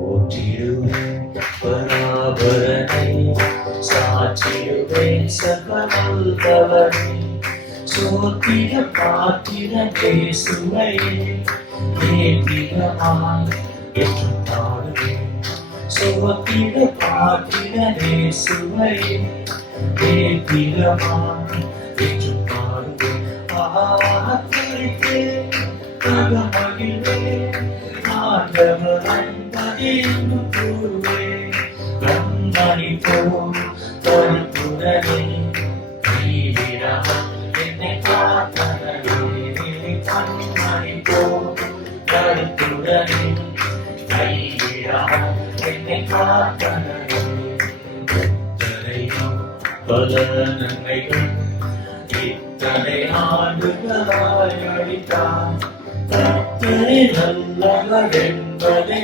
போற்றிடுவேன் பராபரனை, சாற்றிடுவேன் சகலவல்லவனை, சோத்திர பாத்திர இயேசுவை ஏத்திரமாய் என்றும் பாடுவேன். சோத்திர பாத்திர இயேசுவை ஏத்திரமாய் என்றும் பாடுவேன். ஆத்மரித்தேன் மகிழ்வேன், ஆண்டவர் அன்பதேனும் கூறுவேன். கண்மணி போல் கருத்துடனே கைவிடாமல் என்னை காத்தனவே, கண்மணி போல் கருத்துடனே கைவிடாமல் என்னை காத்தனவே. எத்தனையோ பல நன்மைகள் இத்தனை ஆண்டுகளாய் அளித்தார், கர்த்தரே நல்லவர் என்பதை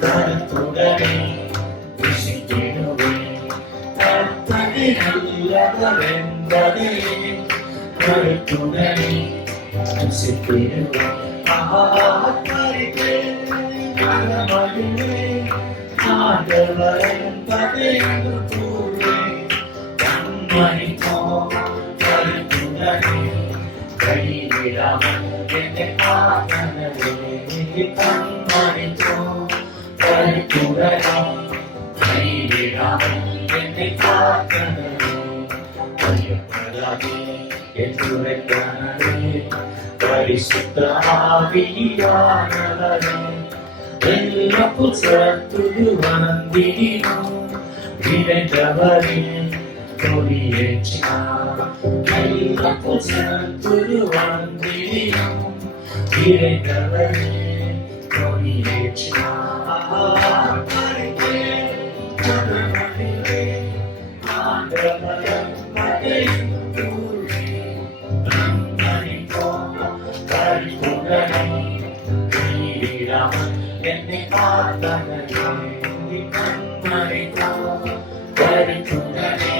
கருத்துடனே ருசித்திடுவேன். கர்த்தரே நல்லவர் என்பதை கருத்துடனே ருசித்திடுவேன். ஆத்மரித்தேன் மகிழ்வேன், ஆண்டவர் என்பதை கூறுவேன். கண்மணி போல் கருத்துடனே கைவிடாமல் என்னை காத்தனவே, கண்மணி போல் கருத்துடனே கைவிடாமல் என்னை காத்தனவே. பயப்படாதே என்றுரைத்தனவே, பரிசுத்த ஆவியானவரே, எல்லாப்பும் சத்துரு வந்திடினோம் விரைந்தவரே கொடியேற்றினார். எல்லாப்பும் சத்துரு வந்திடினோம் விரைந்தவரே கொடியேற்றினார். என்னை காத்தனவே, கண்மணி போல் கருத்துடனே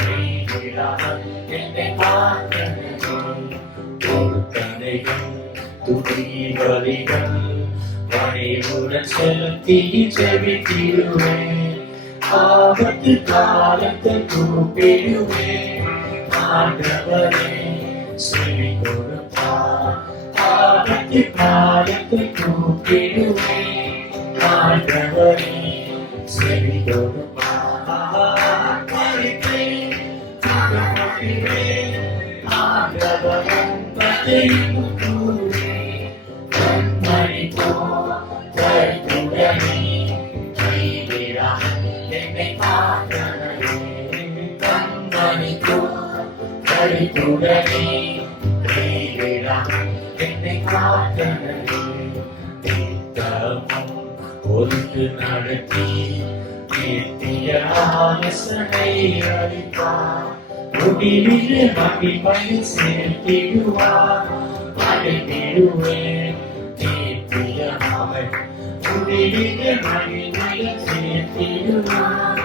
கைவிடாமல் என்னை காத்தனவே. பொருத்தனைகள் துதி பலிகள் பணிவுடன் செலுத்தி ஜெபித்திடுவேன். ஆபத்து காலத்தை கூப்பிடுவேன், ஆண்டவரே செவி கொடுப்பார். ஆபத்து காலத்தை கூப்பிடுவேன், ஆண்டவரே செவி கொடுப்பார். மரித்தேன் மகிழ்வேன், ஆண்டவர் என்பதை கூறுவேன். கண்மணி போல் கருத்துடனே கைவிடாமல் என்னை காத்தனவே, கண்மணி போல் கருத்துடனே கைவிடாமல் என்னை காத்தனவே. நித்தமும் பொறுத்து நடத்தி நித்திய ஆலோசனை அளித்தார். முடிவிலே மகிமையில் சேர்த்திடுவார், அழைத்திடுவேன் நித்தியமாய். முடிவிலே மகிமையில் சேர்த்திடுவார்,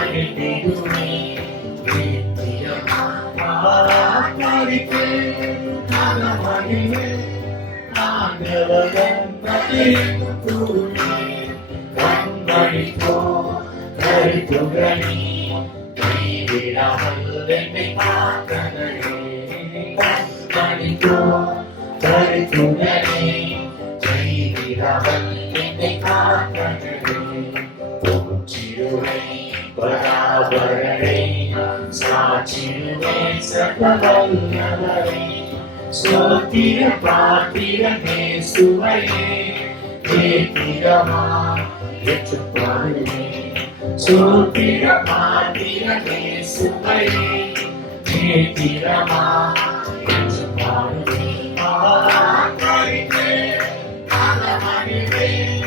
அழைத்திடுவேன் நித்தியமாய். மரித்தேன் மகிழ்வேன், ஆண்டவர் என்பதை கூறுவேன். கண்மணி போல் கருத்துடனே கைவிடாமல் என்னை காத்தனவே, கண்மணி போல் கருத்துடனே கைவிடாமல் என்னை காத்தனவே. போற்றிடுவேன் பராபரனை, சாற்றிடுவேன் சகலவல்லவரை, சோத்திர பாத்திர இயேசுவையே ஏத்திரமாய் என்றும் பாடுவேன். சோத்திர பாத்திர இயேசுவையே ஏத்திரமாய் என்றும் பாடுவேன். ஆத்மரித்தேன் மகிழ்வேன்,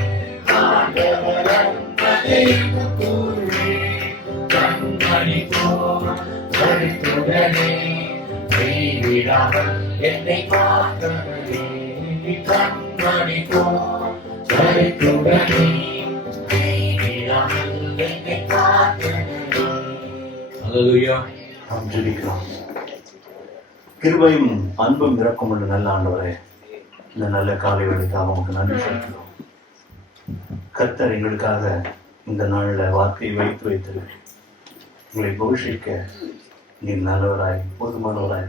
ஆண்டவர் என்பதை கூறுவேன். கண்மணி போல் கருத்துடனே கைவிடாமல் என்னை காத்தனவே, கண்மணி போல் கருத்துடனே கைவிடாமல் என்னை காத்தனவே. அல்லேலூயா. நாம் ஜெபிக்கிறோம். கிருபையும் அன்பும் இரக்கமுள்ள நல்ல ஆண்டவரே, இந்த நல்ல காலை வேளைக்காக உமக்கு நன்றி செலுத்துகிறோம். கர்த்தர் எங்களுக்காக இந்த நாளில் வார்த்தையை வைத்து வைத்திருக்கிறேன். உங்களை போஷிக்க நீர் நல்லவராய் போதுமானவராய்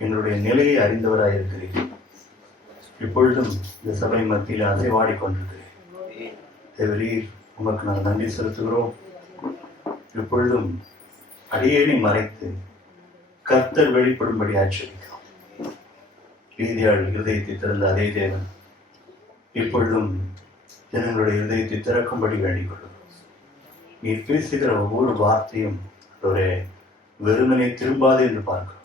எங்களுடைய நிலையை அறிந்தவராய் இருக்கிறீர்கள். இப்பொழுதும் இந்த சபை மத்தியில் அசைவாடி கொண்டிருக்கிறேன். தேவரீர் உமக்கு நாங்கள் நன்றி செலுத்துகிறோம். இப்பொழுதும் அடியேனை மறைத்து கர்த்தர் வெளிப்படும்படி ஆச்சரிக்கிறோம். ரீதியாள் இருதயத்தை திறந்த அதே தேவன் இப்பொழுதும் ஜனங்களுடைய இருதயத்தை திறக்கும்படி வேண்டிக் கொள்ளும். நீ பேசுகிற ஒவ்வொரு வார்த்தையும் ஒரு வெறுமனை திரும்பாது என்று பார்க்கிறோம்.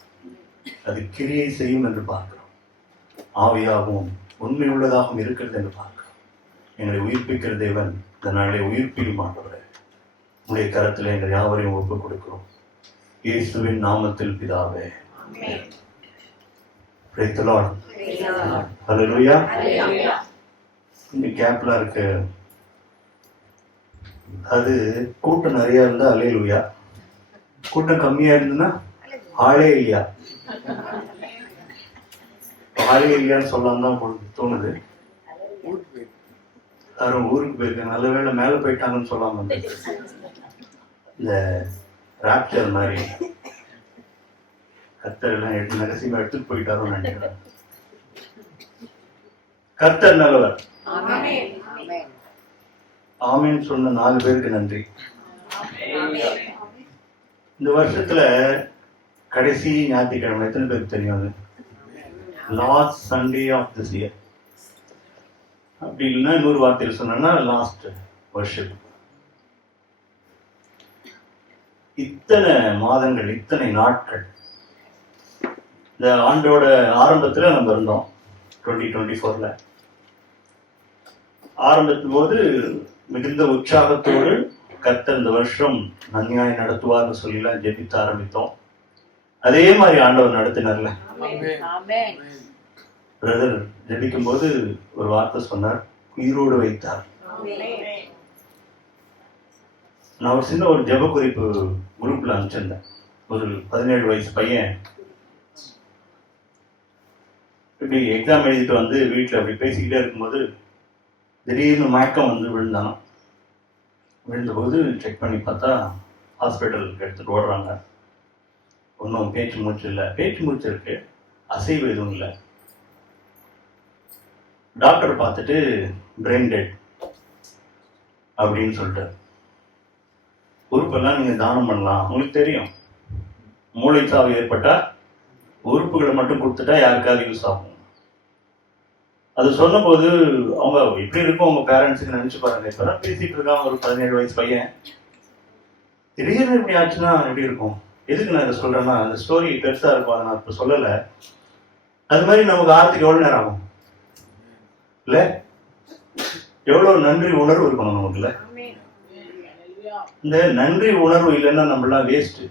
அது கிரியை செய்யும் என்று பார்க்கிறோம். ஆவியாகவும் உண்மை உள்ளதாகவும் இருக்கிறது என்று பார்க்கிறோம். எங்களை உயிர்ப்பிக்கிற தேவன் இந்த நாளை உயிர்ப்பிக்க மாட்டவரே, உங்களுடைய கரத்தில் எங்கள் யாவரையும் ஒப்புக் கொடுக்கிறோம். இயேசுவின் நாமத்தில் பிதாவே. Praise the Lord. Hallelujah. இந்த கேப்லாம் இருக்கு. அது கூட்டம் நிறைய இருந்தா அல்லேலூயா, கூட்டம் கம்மியா இருந்ததுன்னா ஆளே இல்லையா. ஆளே இல்லையான்னு சொல்லாம தான் தோணுது. யாரும் ஊருக்கு போயிருக்க, நல்ல வேளை மேல போயிட்டாங்கன்னு சொல்லாம இந்த ராப்டர் மாதிரி கர்த்தர் எல்லாம் எடுத்து ரகசியமா எடுத்துட்டு போயிட்டாரோன்னு நினைக்கிறேன். கர்த்தர் நல்லவர். ஆமேன் சொன்ன 4 பேருக்கு நன்றி. இந்த வருஷத்துல கடைசி ஞாயிற்றுக்கிழமை எத்தனை பேருக்கு தெரியும்? அது last Sunday of this year. அப்படி இல்லைன்னா இன்னொரு வார்த்தையில் சொன்னா லாஸ்ட் வர்ஷிப். இத்தனை மாதங்கள், இத்தனை நாட்கள் இந்த ஆண்டோட ஆரம்பத்துல நம்ம இருந்தோம். 2024 ஆரம்பிக்கும் போது மிகுந்த உற்சாகத்தோடு கர்த்தர் இந்த வருஷம் நன்மையாய் நடத்துவார்னு சொல்லிலாம் ஜெபித்து ஆரம்பித்தோம். அதே மாதிரி ஆண்டவர் நடத்தினார்ல. பிரதர் ஜெபிக்கும் போது ஒரு வார்த்தை சொன்னார், உயிரோடு வைத்தார். நான் ஒரு சின்ன ஒரு ஜெப குறிப்பு குரூப்ல அனுப்பிச்சிருந்தேன். ஒரு 17 வயசு பையன் இப்படி எக்ஸாம் எழுதிட்டு வந்து வீட்டில் அப்படி பேசிக்கிட்டே இருக்கும்போது திடீர்னு மயக்கம் வந்து விழுந்தானோ. விழுந்தபோது செக் பண்ணி பார்த்தா ஹாஸ்பிட்டலுக்கு எடுத்துட்டு ஓடுறாங்க. ஒன்றும் பேச்சு மூச்சு இல்லை. பேச்சு மூச்சு இருக்கு, அசைவு எதுவும் இல்லை. டாக்டர் பார்த்துட்டு பிரெயின் டெட் அப்படின்னு சொல்லிட்டார். உறுப்பெல்லாம் நீங்க தானம் பண்ணலாம். உங்களுக்கு தெரியும், மூளை சாவு ஏற்பட்டா உறுப்புகளை மட்டும் கொடுத்துட்டா யாருக்காவது யூஸ் ஆகும். அது சொன்ன போது அவங்க எப்படி இருக்கும் அவங்க பேரண்ட்ஸுக்கு நினைச்சு பாருங்க. இப்பதான் பேசிட்டு இருக்கான் ஒரு 17 வயசு பையன், திடீர்னு இப்படி ஆச்சுன்னா எப்படி இருக்கும்? எதுக்கு நான் இதை சொல்றேன்னா, அந்த ஸ்டோரி பெருசா இருக்கும், அதை நான் இப்ப சொல்லல. அது மாதிரி நமக்கு ஆர்த்துக்கு எவ்வளவு நேரம் ஆகும் இல்ல? எவ்வளவு நன்றி உணர்வு இருக்கணும் நமக்குல. இந்த நன்றி உணர்வு இல்லைன்னா நம்மளாம் வேஸ்ட்,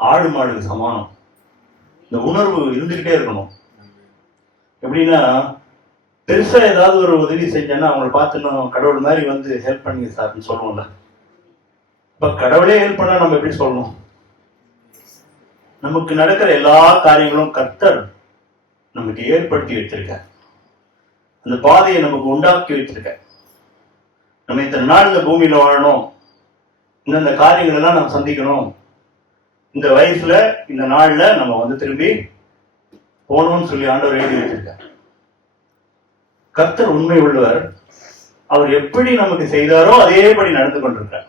ஆடு மாடுக்கு சமானம். இந்த உணர்வு இருந்துகிட்டே இருக்கணும். எப்படின்னா, பெருசா ஏதாவது ஒரு உதவி செஞ்சேன்னா அவங்களை பார்த்துன்னு கடவுள் மாதிரி வந்து ஹெல்ப் பண்ணி சார்னு சொல்லுவோம்ல. இப்ப கடவுளே ஹெல்ப் பண்ணா நம்ம எப்படி சொல்லணும்? நமக்கு நடக்கிற எல்லா காரியங்களும் கர்த்தர் நமக்கு ஏற்படுத்தி வச்சிருக்க, அந்த பாதையை நமக்கு உண்டாக்கி வச்சிருக்க. நம்ம இத்தனை நாள் இந்த பூமியில வாழணும், இந்த காரியங்கள் எல்லாம் நம்ம சந்திக்கணும், இந்த வயசுல இந்த நாள்ல நம்ம வந்து திரும்பி போகணும்னு சொல்லி ஆண்டவர் எழுதி வச்சிருக்கார். கர்த்தர் உண்மை உள்ளவர். அவர் எப்படி நமக்கு செய்தாரோ அதேபடி நடந்து கொண்டிருக்கார்.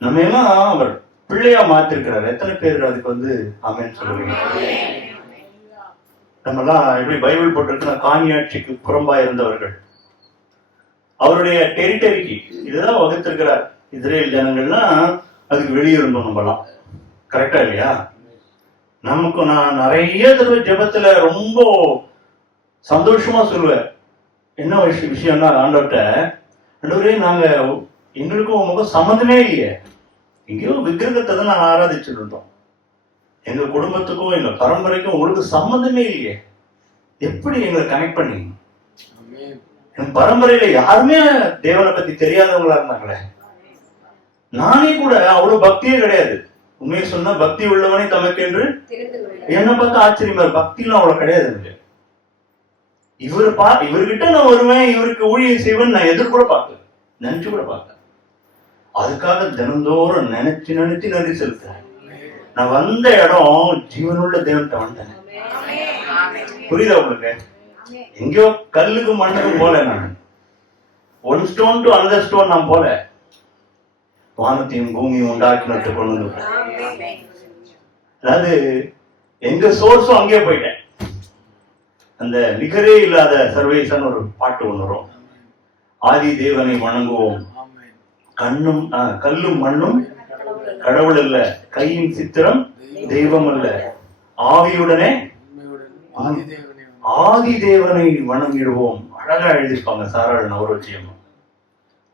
நம்ம எல்லாம் அவர் பிள்ளையா மாத்திருக்கிறார். எத்தனை பேர் அதுக்கு வந்து ஆமென் சொல்லுவீங்க? நம்ம எல்லாம் எப்படி பைபிள் போட்டிருக்கிற காணியாட்சிக்கு புறம்பா இருந்தவர்கள், அவருடைய டெரிட்டரிக்கு இதுதான் வகுத்திருக்கிறார். இஸ்ரேல் ஜனங்கள்னா அதுக்கு வெளியே இருந்தோம் நம்மலாம். கரெக்டா இல்லையா? நமக்கு நான் நிறைய தடவை ஜெபத்துல ரொம்ப சந்தோஷமா சொல்லுவேன். என்ன விஷயம்னா, ஆண்டவர்கிட்ட, ஆண்டவரே நாங்க எங்களுக்கும் உங்களுக்கும் சம்மந்தமே இல்லையே, எங்கேயோ விக்கிரகத்தை தான் நாங்கள் ஆராதிச்சுட்டு இருந்தோம், எங்க குடும்பத்துக்கும் எங்க பரம்பரைக்கும் உங்களுக்கு சம்மந்தமே இல்லையே, எப்படி எங்களை கனெக்ட் பண்ணீங்க? என் பரம்பரையில யாருமே தேவனை பத்தி தெரியாதவங்களா இருந்தாங்களே. நானே கூட அவ்வளவு பக்தியே கிடையாது. உண்மையை சொன்னா பக்தி உள்ளவனே தமக்கு என்று என்ன பார்த்து ஆச்சரியமா பக்திலாம் அவ்வளவு கிடையாது எனக்கு. இவர்கிட்ட நான் வருவேன், இவருக்கு ஊழியம் செய்வேன் நான் எதிர்கூட பார்க்கல, நினைச்சு கூட பார்க்கல. அதுக்காக தினந்தோறும் நினைச்சு நன்றி செலுத்துறேன். நான் வந்த இடம் ஜீவனுள்ள தேவன்கிட்ட வந்தேன். புரியுதா உங்களுக்கு? எங்கேயோ கல்லுக்கும் மண்ணுக்கும் போல, நான் one stone to another stone நான் போல, வானத்தையும் பூமியும் உண்டாக்கினு கொண்டு. அதாவது எங்க சோர்ஸும் அங்கே போயிட்டேன். அந்த நிகரே இல்லாத சர்வேசன் ஒரு பாட்டு ஒன்று வரும். ஆதி தேவனை வணங்குவோம், கல்லும் மண்ணும் கடவுள் அல்ல, கையின் சித்திரம் தெய்வம் அல்ல, ஆவியுடனே ஆதி தேவனை வணங்கிடுவோம். அழகா எழுதிருப்பாங்க சாராள் நவரோச்சியம்.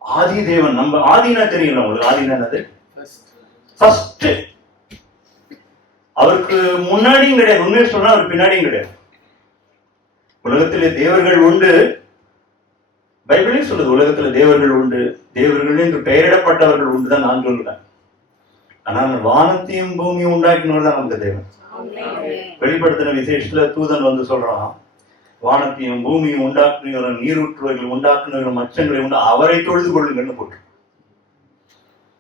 ஆதி தேவன், நம்ம ஆதினா தெரியல உங்களுக்கு? ஆதினா என்னது? ஃபர்ஸ்ட். அவருக்கு முன்னாடியும் கிடையாது, உண்மையை சொன்னா அவருக்கு பின்னாடியும் கிடையாது. உலகத்திலே தேவர்கள் உண்டு, பைபிளே சொல்லுது உலகத்துல தேவர்கள் உண்டு, தேவர்கள் என்று பெயரிடப்பட்டவர்கள் உண்டு தான் நான் சொல்லுவேன். ஆனால் வானத்தையும் பூமியும் உண்டாக்கினவர் தான் நமக்கு தேவன். வெளிப்படுத்தின விசேஷத்துல தூதன் வந்து சொல்றான், வானத்தையும் பூமியும் உண்டாக்குகிற நீரூற்றுவர்கள் உண்டாக்குகிற மச்சங்களை உண்டு அவரை தொழுது கொள்ளுங்கன்னு போட்டு.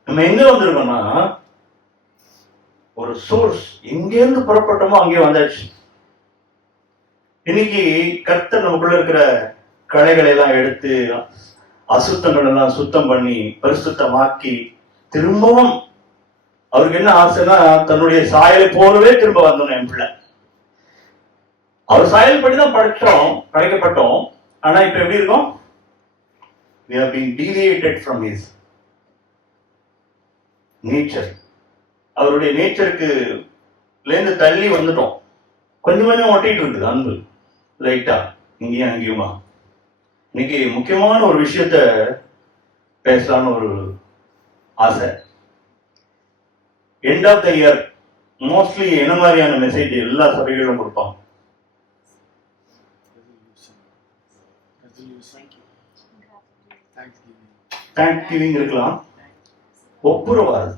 நம்ம எங்க வந்திருக்கோம்னா ஒரு சோர்ஸ், எங்கேருந்து புறப்பட்டோமோ அங்கே வந்தாச்சு. இன்னைக்கு கர்த்தர் நமக்குள்ள இருக்கிற களைகளை எல்லாம் எடுத்து அசுத்தங்கள் எல்லாம் சுத்தம் பண்ணி பரிசுத்தமாக்கி திரும்பவும் அவருக்கு என்ன ஆசைன்னா தன்னுடைய சாயலை போலவே திரும்ப வந்தோம். என் பிள்ளை அவர் சாயல் படிதான் படைக்கப்பட்டோம். ஆனா இப்ப எப்படி இருக்கும்? We have been deviated from his nature. அவருடைய நேச்சருக்கு இருந்து தள்ளி வந்துட்டோம். கொஞ்சம் கொஞ்சம் ஒட்டிட்டு இருக்குது அன்பு லைட்டா இங்கேயும் அங்கேயுமா. இன்னைக்கு முக்கியமான ஒரு விஷயத்த பேசலான்னு ஒரு ஆசை. End of the year mostly என்ன மாதிரியான மெசேஜ் எல்லா சபைகளும் கொடுப்பாங்க? தேங்க்ஸ்கிவிங் இருக்கலாம், ஒப்புரவாது,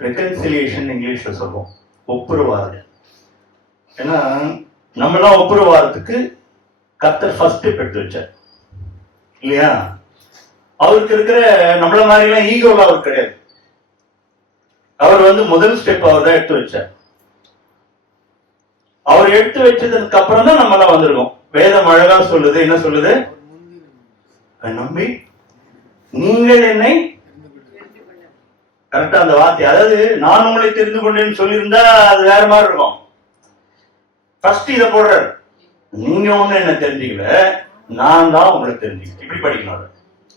ரெகன்சிலியேஷன் இங்கிலீஷ்ல சொல்லுவோம், ஒப்புரவாது. ஏன்னா நம்மளாம் ஒப்புரவாதத்துக்கு கர்த்தர் ஃபர்ஸ்ட் ஸ்டெப் எடுத்து வச்சார் இல்லையா? அவருக்கு இருக்கிற நம்மள மாதிரி எல்லாம் ஈகோல அவர் கிடையாது. அவர் முதல் ஸ்டெப் அவர் தான் எடுத்து வச்சார். அவர் எடுத்து வச்சதுக்கு அப்புறம் தான் நம்ம எல்லாம் வந்திருக்கோம். வேதம் அழகா சொல்லுது, என்ன சொல்லுது? நம்பி நீங்கள் என்னை, கரெக்டா அந்த வார்த்தை, அதாவது நான் உங்களை தெரிந்து கொண்டேன்னு சொல்லியிருந்தா அது வேற மாதிரி இருக்கும். ஃபர்ஸ்ட் இதை போடுறாரு, நீங்க ஒண்ணு என்ன தெரிஞ்சுக்கல, நான் தான் உங்களை தெரிஞ்சுக்கிட்டேன். இப்படி படிக்கணும்,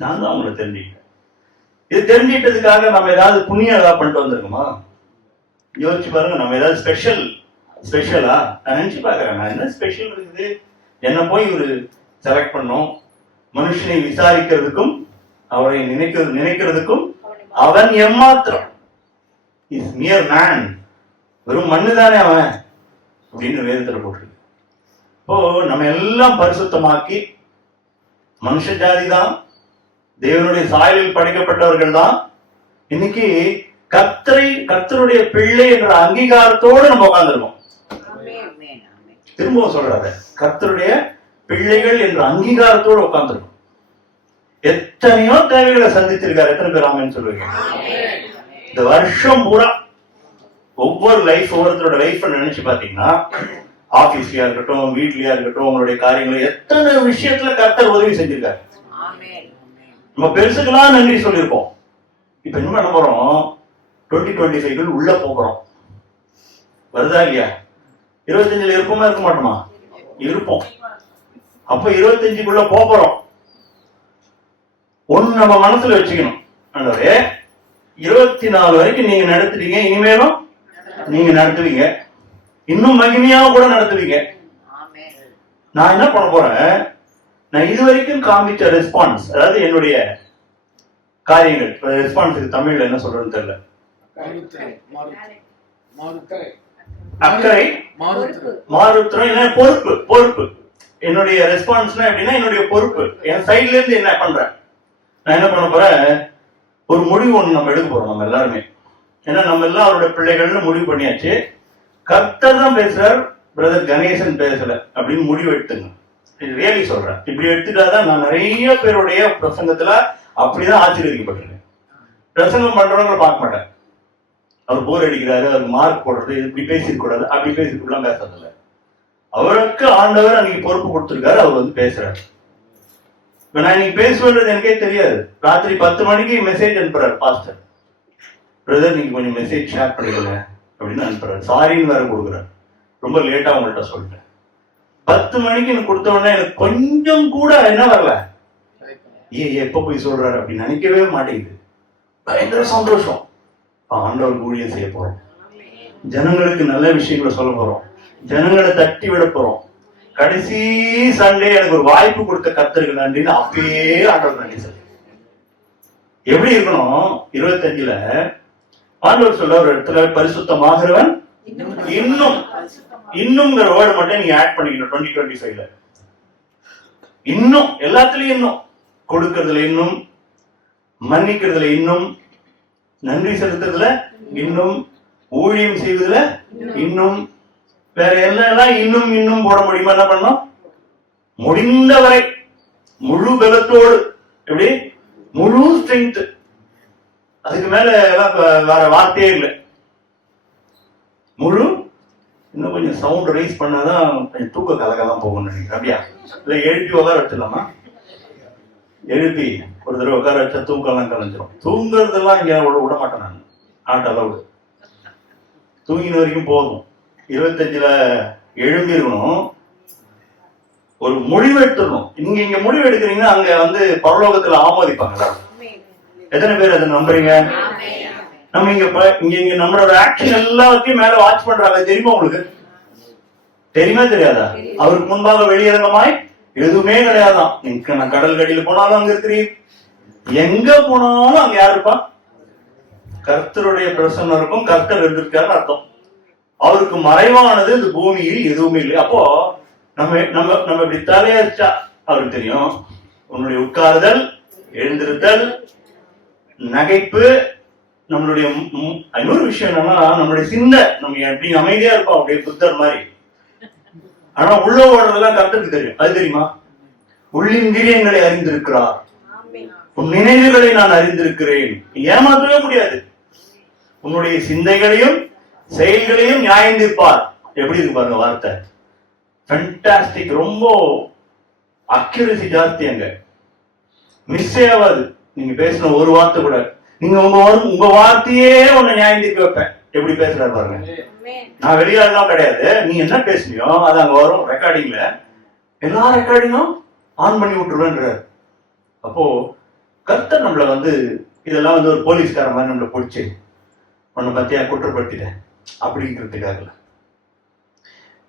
நான் தான் உங்களை தெரிஞ்சுக்கிட்டேன். இது தெரிஞ்சிட்டதுக்காக நம்ம ஏதாவது புண்ணியம் ஏதாவது பண்ணிட்டு வந்திருக்கோமா? யோசிச்சு பாருங்க. நம்ம ஏதாவது ஸ்பெஷலா நான் நினைச்சு பாக்குறேன், நான் என்ன ஸ்பெஷல் இருக்குது? என்ன போய் ஒரு செலக்ட் பண்ணோம். மனுஷனை விசாரிக்கிறதுக்கும் அவரை நினைக்கிறதுக்கும் அவன் எம்மாத்திரம், இஸ் மியர் மேன், வெறும் மண்ணு தானே அவன் அப்படின்னு வேதத்துல போட்டிருக்கு. இப்போ நம்ம எல்லாம் பரிசுத்தமாக்கி மனுஷ ஜாதி தான், தேவனுடைய சாயலில் படைக்கப்பட்டவர்கள் தான். இன்னைக்கு கர்த்தருடைய பிள்ளை என்ற அங்கீகாரத்தோடு நம்ம உட்கார்ந்துருக்கோம். திரும்பவும் சொல்றாங்க, கர்த்தருடைய பிள்ளைகள் என்ற அங்கீகாரத்தோடு உட்கார்ந்துருக்கோம். எத்தனையோ தேவைகளை சந்திச்சிருக்காரு. எத்தனை பேர் ஆமென் சொல்லுவீங்க? இந்த வருஷம் பூரா ஒவ்வொரு ஒவ்வொருத்தரோட லைஃப் நினைச்சு பாத்தீங்கன்னா, ஆபீஸ்லயா இருக்கட்டும், வீட்லயா இருக்கட்டும், உங்களுடைய காரியங்களை எத்தனை விஷயத்துல கர்த்தர் உதவி செஞ்சிருக்காரு. நம்ம பெருசுக்கெல்லாம் நன்றி சொல்லியிருப்போம். இப்ப என்ன பண்ண போறோம்? 2025 உள்ள போகிறோம். வருதா இல்லையா? 25 இருப்போமா இருக்க மாட்டோமா? இருப்போம். அப்ப 25க்குள்ள போறோம். ஒண்ணு நம்ம மனசுல வச்சுக்கணும், ஆண்டவரே 24 வரைக்கும் நீங்க நடத்துறீங்க, இனிமேலும் நீங்க நடத்துவீங்க, இன்னும் மகிமையா கூட நடத்துவீங்க. நான் என்ன பண்ண போறேன்? நான் இதுவரைக்கும் காமிச்ச ரெஸ்பான்ஸ், அதாவது என்னுடைய காரியங்கள், ரெஸ்பான்ஸுக்கு தமிழ்ல என்ன சொல்றதுன்னு தெரியல, அக்கறை மாறுத்திரம், என்ன பொறுப்பு. என்னுடைய ரெஸ்பான்ஸ்னா எப்படின்னா, என்னுடைய பொறுப்பு, என் சைட்ல இருந்து என்ன பண்றேன். நான் என்ன பண்ண போறேன்? ஒரு முடிவு ஒண்ணு நம்ம எடுக்க போறோம். நம்ம எல்லாருமே ஏன்னா நம்ம எல்லாம் அவருடைய பிள்ளைகள்னு முடிவு பண்ணியாச்சு. கர்த்தர் தான் பேசுறார், பிரதர் கணேசன் பேசல அப்படின்னு முடிவு எடுத்துங்க. ரியலி சொல்றேன். இப்படி எடுத்துட்டாதான் நான் நிறைய பேருடைய பிரசங்கத்துல அப்படிதான் ஆச்சரியப்பட்டிருக்கேன். பிரசங்கம் பண்றவங்களை பார்க்க மாட்டேன். அவர் போர் அடிக்கிறாரு, அவருக்கு மார்க் போடுறது, இப்படி பேசிருக்கூடாது, அப்படி பேசிருக்கலாம் பேசுறதில்ல. அவருக்கு ஆண்டவர் அன்னைக்கு பொறுப்பு கொடுத்திருக்காரு, அவர் வந்து பேசுறாரு. இப்ப நான் இன்னைக்கு பேசுவது எனக்கே தெரியாது. ராத்திரி 10 மணிக்கு மெசேஜ் அனுப்புறாரு பாஸ்டர், பிரதர் நீங்க கொஞ்சம் மெசேஜ் ஷேர் பண்ணிடுங்க அப்படின்னு அனுப்புறாரு. சாரின்னு வேற கொடுக்குறாரு, ரொம்ப லேட்டா உங்கள்கிட்ட சொல்லிட்டேன். 10 மணிக்கு எனக்கு கொடுத்த உடனே எனக்கு கொஞ்சம் கூட என்ன வரல, எப்ப போய் சொல்றாரு அப்படின்னு நினைக்கவே மாட்டேங்குது. பயங்கர சந்தோஷம். ஆண்டவர் ஊழியம் செய்ய போறோம், ஜனங்களுக்கு நல்ல விஷயங்களை சொல்ல போறோம், ஜனங்களை தட்டி விட போறோம். கடைசி சண்டே எனக்கு ஒரு வாய்ப்பு கொடுத்த கர்த்தருக்கு நன்றின்னு அப்பயே ஆண்டவர் நன்றி சொல்லு. எப்படி இருக்கணும்? 25ல ஆண்டவர் சொல்ல ஒரு இடத்துல பரிசுத்தமாகிறவன் இன்னும் இன்னும்ங்கிற வேர்டு மட்டும் நீங்க ஆட் பண்ணிக்கணும். 2025ல இன்னும் எல்லாத்துலயும் இன்னும் கொடுக்கறதுல இன்னும், மன்னிக்கிறதுல இன்னும், நன்றி செலுத்துறதுல இன்னும், ஊழியம் செய்வதுல இன்னும், வேற எல்லாம் இன்னும் இன்னும் போட முடியுமா? என்ன பண்ணணும்? முடிந்தவரை முழு பலத்தோடு, எப்படி முழு ஸ்ட்ரென்த். அதுக்கு மேல எல்லாம் வேற வார்த்தையே இல்லை. முழு, இன்னும் கொஞ்சம் சவுண்ட் ரைஸ் பண்ணாதான் கொஞ்சம் தூக்க கலக்கலாம் போகும்னு நினைக்கிறேன். அப்படியா? இல்ல எழுப்பி உட்கார வச்சிடலாமா? எழுப்பி ஒரு தடவை உட்கார வச்சா தூக்கம்லாம் கலைஞ்சிரும். தூங்குறதெல்லாம் இங்க விட மாட்டேன் நான், நாட் அலவுடு. தூங்கின வரைக்கும் போதும். 25ல எழும்பிடணும், ஒரு முடிவு எடுத்துடணும். நீங்க இங்க முடிவு எடுக்கிறீங்கன்னா அங்க வந்து பரலோகத்துல ஆமோதிப்பாங்களா? எத்தனை பேர் அதை நம்புறீங்க? நம்ம இங்க நம்மளோட ஆக்ஷன் எல்லாத்தையும் மேல வாட்ச் பண்றாங்க. தெரியுமா உங்களுக்கு? தெரியுமா தெரியாதா? அவருக்கு முன்பாக வெளியரங்கமாய் எதுவுமே கிடையாதான். நீங்க நான் கடல் கடியில போனாலும் அங்க இருக்கிறீர், எங்க போனாலும் அங்க யாரு இருப்பா? கர்த்தருடைய பிரசன்னம் இருக்கும். கர்த்தர் இருக்காருன்னு அர்த்தம். அவருக்கு மறைவானது இந்த பூமியில் எதுவுமே இல்லை. அப்போ நம்ம நம்ம நம்ம இப்படி தலையச்சா அவருக்கு தெரியும். உன்னுடைய உட்காருதல், எழுந்திருத்தல், நகைப்பு, நம்மளுடைய இன்னொரு விஷயம் என்னன்னா நம்மளுடைய சிந்தை. நம்ம எப்படி அமைதியா இருப்போம் அப்படியே புத்தர் மாதிரி. ஆனா உள்ள ஓடுறதெல்லாம் கர்த்தருக்கு தெரியும். அது தெரியுமா? உள்ளிந்திரியங்களை அறிந்திருக்கிறார், உன் நினைவுகளை நான் அறிந்திருக்கிறேன். ஏமாற்றவே முடியாது. உன்னுடைய சிந்தைகளையும் செயல்களையும் நியாயம் தீர்ப்பார். எப்படி இருக்கு பாருங்க வார்த்தை, ஃபேண்டாஸ்டிக். ரொம்ப அக்யூரசி ஜாஸ்தி. அங்க மிஸ் ஆகாது. நீங்க பேசின ஒரு வார்த்தை கூட, நீங்க உங்க வார்த்தையே உன்னை நியாயம் தீர்க்க வைப்பேன். எப்படி பேசுறாரு பாருங்க. நான் வெளியாடலாம் கிடையாது. நீ என்ன பேசுனியோ அது அங்க வரும் ரெக்கார்டிங்ல. எல்லா ரெக்கார்டிங்கும் ஆன் பண்ணி விட்டுருவேன்றார். அப்போ கர்த்தர் நம்மள வந்து இதெல்லாம் வந்து ஒரு போலீஸ்கார மாதிரி நம்மளை பிடிச்சி உன்னை பத்தியா குற்றப்படுத்திட்டேன் அப்படிங்கிறதுக்காக.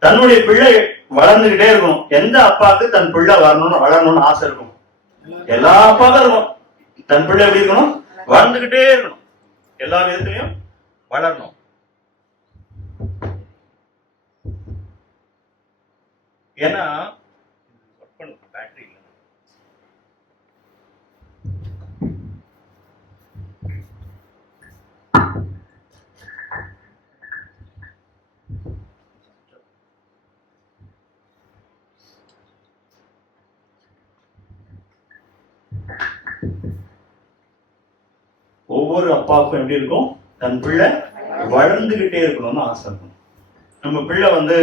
தன்னுடைய பிள்ளை வளர்ந்துகிட்டே இருக்கும். எந்த அப்பாவுக்கு தன் பிள்ளை வளரணும்னு ஆசை இருக்கும்? எல்லா அப்பாவுக்கும் இருக்கும். தன் பிள்ளை எப்படி இருக்கணும்? வளர்ந்துகிட்டே இருக்கணும், எல்லா விதத்திலையும் வளரணும். ஏன்னா பேட்டரி இல்லை. ஒவ்வொரு அப்பாவுக்கும் எப்படி இருக்கும்? தன் பிள்ளை வளர்ந்துகிட்டே இருக்கணும்னு ஆசை இருக்கும். நம்ம பிள்ளை வந்து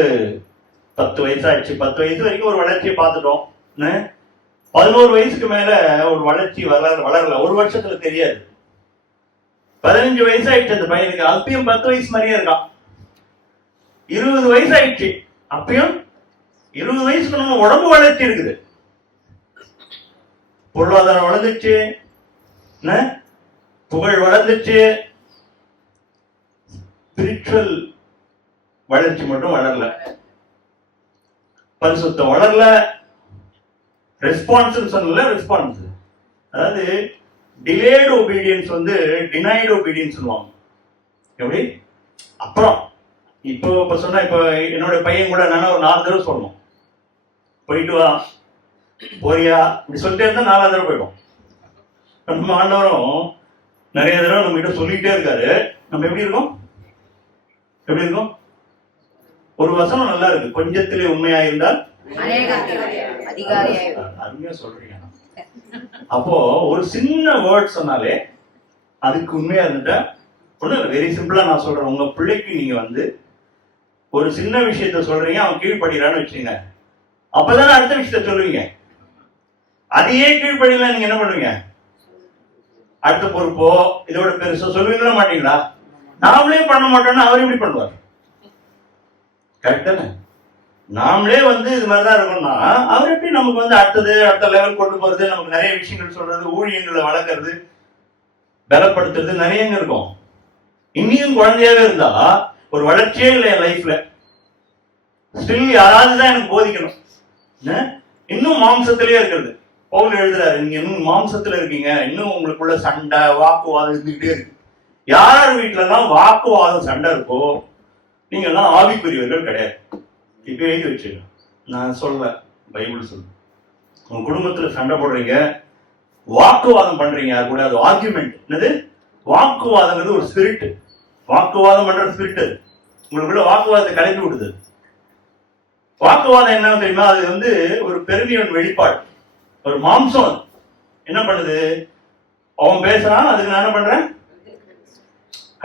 10 வயசாச்சு, 10 வயசு வரைக்கும் ஒரு வளர்ச்சியை பார்த்துட்டோம். 11 வயசுக்கு மேல ஒரு வளர்ச்சி வளரல, ஒரு வருஷத்துல தெரியாது. 15 வயசாயிடுச்சு அந்த பையனுக்கு, அப்பயும் 10 வயசு மாதிரியே இருக்கான். 20 வயசாயிடுச்சு, அப்பயும் 20 வயசுக்கு நம்ம உடம்பு வளர்ச்சி இருக்குது. பொருளாதாரம் வளர்ந்துச்சு, புகழ் வளர்ந்துச்சு, ஸ்பிரிச்சுவல் வளர்ச்சி மட்டும் வளரல, பரிசுத்தம் வளரல. ரெஸ்பான்ஸ் சொன்னல, ரெஸ்பான்ஸ் அதாவது டிலேடு ஒபீடியன்ஸ் வந்து டினைடு ஒபீடியன்ஸ் சொல்லுவாங்க. எப்படி? அப்புறம் இப்ப சொன்னா, இப்ப என்னோட பையன் கூட என்னன்னா ஒரு 4 தடவை சொல்லணும், போயிட்டு வா, போறியா, இப்படி சொல்லிட்டே இருந்தா 4ஆவது தடவை போயிடும். நம்ம ஆண்டவரும் நிறைய தடவை நம்ம கிட்ட சொல்லிட்டே இருக்காரு, நம்ம எப்படி இருக்கோம்? எப்படி இருக்கும்? ஒரு வசனம் நல்லா இருக்கு, கொஞ்சத்திலே உண்மையா இருந்தால் அருமையா சொல்றீங்க. அப்போ ஒரு சின்ன வேர்ட் சொன்னாலே அதுக்கு உண்மையா இருந்துட்டா ஒண்ணு. வெரி சிம்பிளா நான் சொல்றேன், உங்க பிள்ளைக்கு நீங்க வந்து ஒரு சின்ன விஷயத்த சொல்றீங்க, அவன் கீழ்படுகிறான்னு வச்சுங்க, அப்பதானே அடுத்த விஷயத்த சொல்லுவீங்க. அதையே கீழ்படியல நீங்க என்ன பண்ணுவீங்க? அடுத்த பொறுப்போ இதோட பெருசோ சொல்லுவீங்களா மாட்டீங்களா? நாமளே பண்ண மாட்டோம்னா அவர் எப்படி பண்ணுவார்? கரெக்ட் தானே? நாமளே வந்து இது மாதிரிதான் இருக்கணும்னா அவர் எப்படி நமக்கு வந்து அடுத்த லெவல் கொண்டு போறது, நமக்கு நிறைய விஷயங்கள் சொல்றது, ஊழியங்களை வளர்க்கறது, பலப்படுத்துறது நிறைய இருக்கும். இன்னும் குழந்தையாவே இருந்தா ஒரு வளர்ச்சியே இல்லை என் லைஃப்ல. ஸ்டில் யாராவதுதான் எனக்கு போதிக்கணும். இன்னும் மாம்சத்திலேயே இருக்கிறது. பவுல் எழுதுறாரு, நீங்க இன்னும் மாம்சத்துல இருக்கீங்க, இன்னும் உங்களுக்குள்ள சண்டை வாக்குவாதம் இருந்துகிட்டே இருக்கு. யார் வீட்டுல எல்லாம் வாக்குவாதம் சண்டை இருக்கோ நீங்க எல்லாம் ஆவிக்குரியவர்கள் கிடையாது. இப்ப எழுதி வச்சுக்க, நான் சொல்ல பைபிள் சொல்லு. உங்க குடும்பத்துல சண்டை போடுறீங்க, வாக்குவாதம் பண்றீங்க யார் கூட, அது ஆர்குமெண்ட். என்னது வாக்குவாதங்கிறது? ஒரு ஸ்பிரிட். வாக்குவாதம் பண்ற ஸ்பிரிட் உங்களுக்குள்ள வாக்குவாதத்தை கலக்கி விடுது. வாக்குவாதம் என்ன தெரியுமா? அது வந்து ஒரு பெருமையின் வெளிப்பாடு, ஒரு மாம்சம். என்ன பண்ணுது? அவன் பேசுறான், அதுக்கு நான் என்ன பண்றேன்?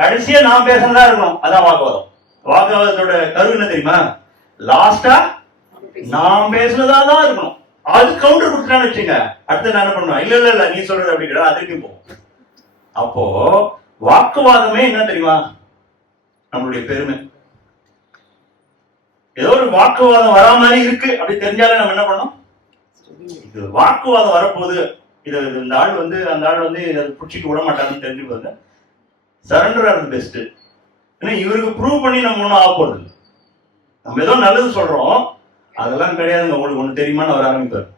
கடைசியா நான் பேசுறதா இருக்கணும். அதான் வாக்குவாதம். வாக்குவாதத்தோட கரு என்ன தெரியுமா? லாஸ்டா நான் பேசுறதா தான் இருக்கணும். அது கவுண்டர் கொடுத்துட்டான்னு வச்சுங்க, அடுத்து நான் என்ன பண்ணுவேன்? இல்ல இல்ல இல்ல நீ சொல்றது அப்படி கிடையாது, அதுக்கு போகும். அப்போ வாக்குவாதமே என்ன தெரியுமா? நம்மளுடைய பெருமை. ஏதோ ஒரு வாக்குவாதம் வரா மாதிரி இருக்கு அப்படி தெரிஞ்சாலே நம்ம என்ன பண்ணோம்? இது வாக்குவாதம் வரப்போகுது, இது இந்த ஆள் வந்து அந்த ஆள் வந்து இதை பிடிச்சிட்டு விட மாட்டாருன்னு தெரிஞ்சு போது சரண்டர் ஆகிறது பெஸ்ட். ஏன்னா இவருக்கு ப்ரூவ் பண்ணி நம்ம ஒன்றும் ஆக போறது இல்லை. நம்ம ஏதோ நல்லது சொல்றோம், அதெல்லாம் கிடையாதுங்க, உங்களுக்கு ஒண்ணு தெரியுமான்னு அவர் ஆரம்பிப்பார்.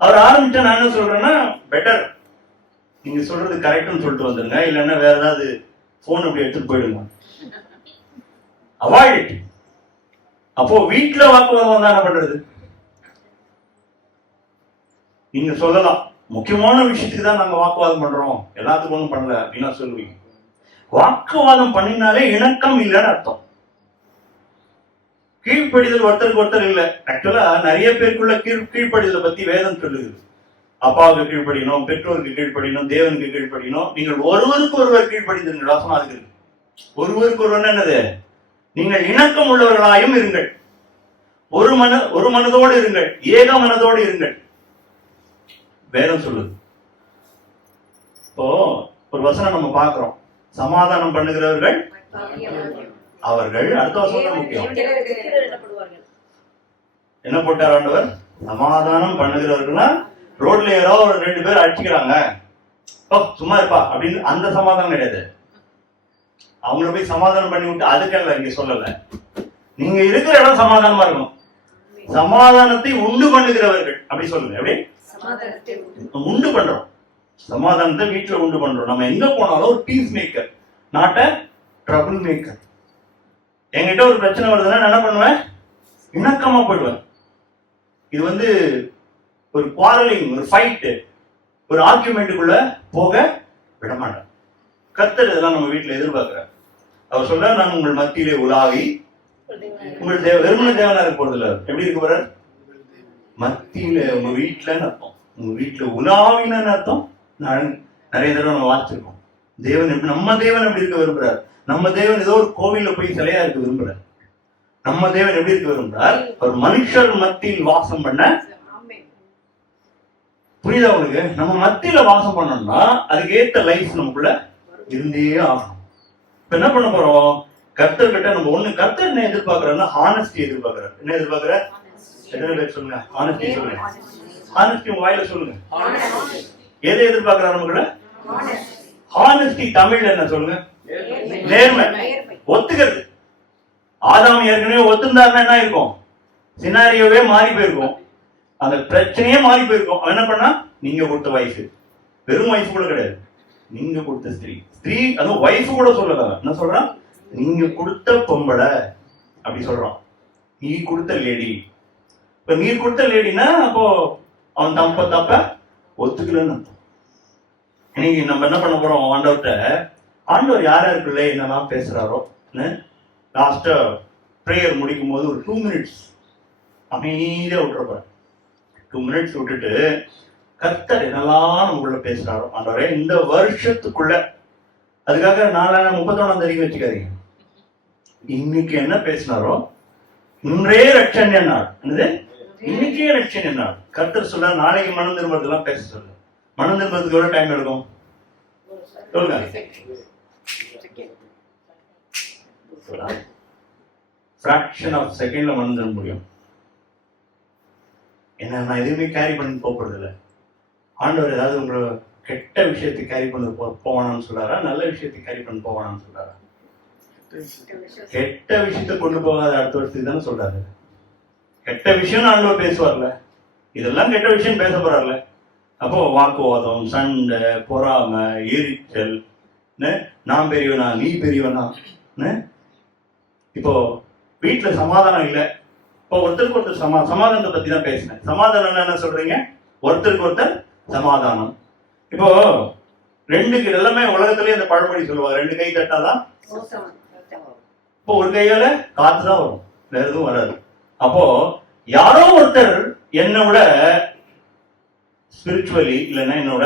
அவர் ஆரம்பிச்சா நான் என்ன சொல்றேன்னா, பெட்டர் நீங்க சொல்றது கரெக்ட்னு சொல்லிட்டு வந்துருங்க, இல்லைன்னா வேற ஏதாவது போன் அப்படி எடுத்துட்டு போயிடுங்க, அவாய்ட் இட். அப்போ வீட்டுல வாக்குவாதம் வந்தா என்ன பண்றது? நீங்க சொல்லலாம், முக்கியமான விஷயத்துக்கு தான் நாங்க வாக்குவாதம் பண்றோம், எல்லாத்துக்கும் ஒண்ணும் பண்ணல அப்படின்னா சொல்லுவீங்க. வாக்குவாதம் பண்ணினாலே இணக்கம் இல்லைன்னு அர்த்தம். கீழ்ப்படிதல் ஒருத்தருக்கு ஒருத்தர் இல்ல. ஆக்சுவலா நிறைய பேருக்குள்ள கீழ்ப்படிதலை பத்தி வேதம் சொல்லுது. அப்பாவுக்கு கீழ்ப்படியணும், பெற்றோருக்கு கீழ்ப்படியணும், தேவனுக்கு கீழ்ப்படியணும். நீங்கள் ஒருவருக்கு ஒருவர் கீழ்ப்படிந்தீர்கள். அதுக்கு இருக்கு. ஒருவருக்கு ஒருவர் என்னது? நீங்கள் இணக்கம் உள்ளவர்களாயும் இருங்கள், ஒரு மனதோடு இருங்கள், ஏக மனதோடு இருங்கள். வேதம் சொல்லுது. இப்போ ஒரு வசனம் நம்ம பார்க்கிறோம், சமாதானம் பண்ணுகிறவர்கள் அவர்கள். அடுத்த வசனம் முக்கியம். என்ன போட்டார் ஆண்டவர்? சமாதானம் பண்ணுகிறவர்களா? ரோட்ல யாரோ ஒரு 2 பேர் அடிச்சுக்கிறாங்க, சும்மா இருப்பா அப்படின்னு அந்த சமாதானம் கிடையாது. அவங்கள போய் சமாதானம் பண்ணி விட்டு அதுக்கல்ல இங்க சொல்லல. நீங்க இருக்கிற இடம் சமாதானமா இருக்கணும். சமாதானத்தை உண்டு பண்ணுகிறவர்கள் அப்படி சொல்லுங்க. எப்படி உண்டு பண்றோம்? சமாதானத்தை வீட்டுல உண்டு பண்றோம். நம்ம எங்க போனாலும் ஒரு piece maker, not a trouble maker. என்கிட்ட ஒரு பிரச்சனை வருதுன்னா நான் என்ன பண்ணுவேன்? இணக்கமா போயிடுவேன். இது வந்து ஒரு குவாரலிங், ஒரு ஃபைட், ஒரு ஆர்குமெண்ட்டுக்குள்ள போக விட மாட்டேன். கர்த்தர் இதெல்லாம் நம்ம வீட்டுல எதிர்பார்க்கிறார். அவர் சொல்ற, நான் உங்கள் மத்தியிலே உலாவி, உங்கள் வெறுமன தேவனா இருக்க போறது இல்ல. எப்படி இருக்க போறார்? மத்தியில, உங்க வீட்டுலன்னு அர்த்தம். உங்க வீட்டுல உலாவின்னு அர்த்தம். நான் நிறைய தடவை நம்ம வாசிச்சிருக்கோம். தேவன் எப்படி, நம்ம தேவன் எப்படி இருக்க விரும்புறார்? நம்ம தேவன் ஏதோ ஒரு கோவில்ல போய் சிலையா இருக்க விரும்புறார். நம்ம தேவன் எப்படி இருக்க விரும்புறார்? ஒரு மனுஷர் மத்தியில் வாசம் பண்ண. புரியுதா உங்களுக்கு? நம்ம மத்தியில வாசம் பண்ணோம்னா அதுக்கு ஏத்த லைஃப் நமக்குள்ள இருந்தே ஆகணும். இப்ப என்ன பண்ண போறோம்? கர்த்தர் கிட்ட நம்ம ஒண்ணு, கர்த்தர் என்ன எதிர்பார்க்கறாருன்னா ஹானஸ்டி எதிர்பார்க்கறாரு. என்ன எதிர்பார்க்கற? எத்தனை பேர் சொல்லுங்க? ஹானஸ்டி சொல்லுங்க. ஹானஸ்டி உங்க வாயில சொல்லுங்க. எதை எதிர்பார்க்கறாரு நமக்குள்ள? ஹானஸ்டி தமிழ்ல என்ன சொல்லுங்க? நேர்மை, ஒத்துக்கிறது. ஆதாம் ஏற்கனவே ஒத்துந்தாருன்னா என்ன இருக்கும்? சினாரியோவே மாறி போயிருக்கும், அந்த பிரச்சனையே மாறி போயிருக்கும். அவன் என்ன பண்ணா, நீங்க கொடுத்த வைஃப், வெறும் வைஃப் கூட கிடையாது, நீங்க கொடுத்த ஸ்திரீ, அதுவும் வைஃப் கூட சொல்லல. என்ன சொல்றான்? நீங்க கொடுத்த பொம்பளை அப்படி சொல்றான். நீ கொடுத்த லேடி. இப்ப நீ கொடுத்த லேடினா அப்போ அவன் தப்ப ஒத்துக்கலன்னு அர்த்தம். இன்னைக்கு நம்ம என்ன பண்ண போறோம்? ஆண்டவர்கிட்ட ஆண்டவர் யார் யாருக்குள்ள என்னெல்லாம் பேசுறாரோ, லாஸ்டா ப்ரேயர் முடிக்கும் போது ஒரு 2 minutes அமைதியா விட்டுறப்பாரு. 2 minutes விட்டுட்டு கர்த்தர் என்னெல்லாம் நமக்குள்ள பேசுறாரோ, ஆண்டவரே இந்த வருஷத்துக்குள்ள, அதுக்காக 31ஆம் தேதி வச்சுக்காதீங்க, இன்னைக்கு என்ன பேசினாரோ, இன்றே ரட்சண்ய நாள், என்னது இன்னைக்கே ரட்சண்ய நாள். கர்த்தர் சொல்ற நாளைக்கு மனம் திரும்புறதெல்லாம் பேச சொல்ல. மனம் திரும்புறதுக்கு எவ்வளவு டைம் எடுக்கும் சொல்லுங்க? ஃபிராக்ஷன் ஆஃப் செகண்ட்ல மனம் திரும்ப முடியும். என்ன, நான் எதுவுமே கேரி பண்ணி போறது இல்லை. ஆண்டவர் ஏதாவது உங்களை கெட்ட விஷயத்தை கேரி பண்ணி போவானான்னு சொல்றாரா, நல்ல விஷயத்தை கேரி பண்ணி போவானான்னு சொல்றாரா? கெட்ட விஷயத்தை கொண்டு போகாத அடுத்த வருஷத்துக்கு தானே சொல்றாரு. கெட்ட விஷயம் ஆண்டவர் பேசுவார்ல, இதெல்லாம் கெட்ட விஷயம் பேச போறாருல. அப்போ வாக்குவாதம், சண்டை, பொறாமை, எரிச்சல், நான் பெரியவனா நீ பெரியவனா, இப்போ வீட்டுல சமாதானம் இல்லை. இப்போ ஒருத்தருக்கு ஒருத்தர் சமாதானத்தை பத்தி தான் பேசினேன். சமாதானம் என்ன சொல்றீங்க? ஒருத்தருக்கு ஒருத்தர் சமாதானம். இப்போ ரெண்டுக்கு எல்லாமே உலகத்திலேயே அந்த பழமொழி சொல்லுவாங்க, 2 கை தட்டாதான். இப்போ ஒரு கையால காத்து தான் வரும், வேற எதுவும் வராது. அப்போ யாரோ ஒருத்தர் என்னை விட ஸ்பிரிச்சுவலி இல்லைன்னா என்னோட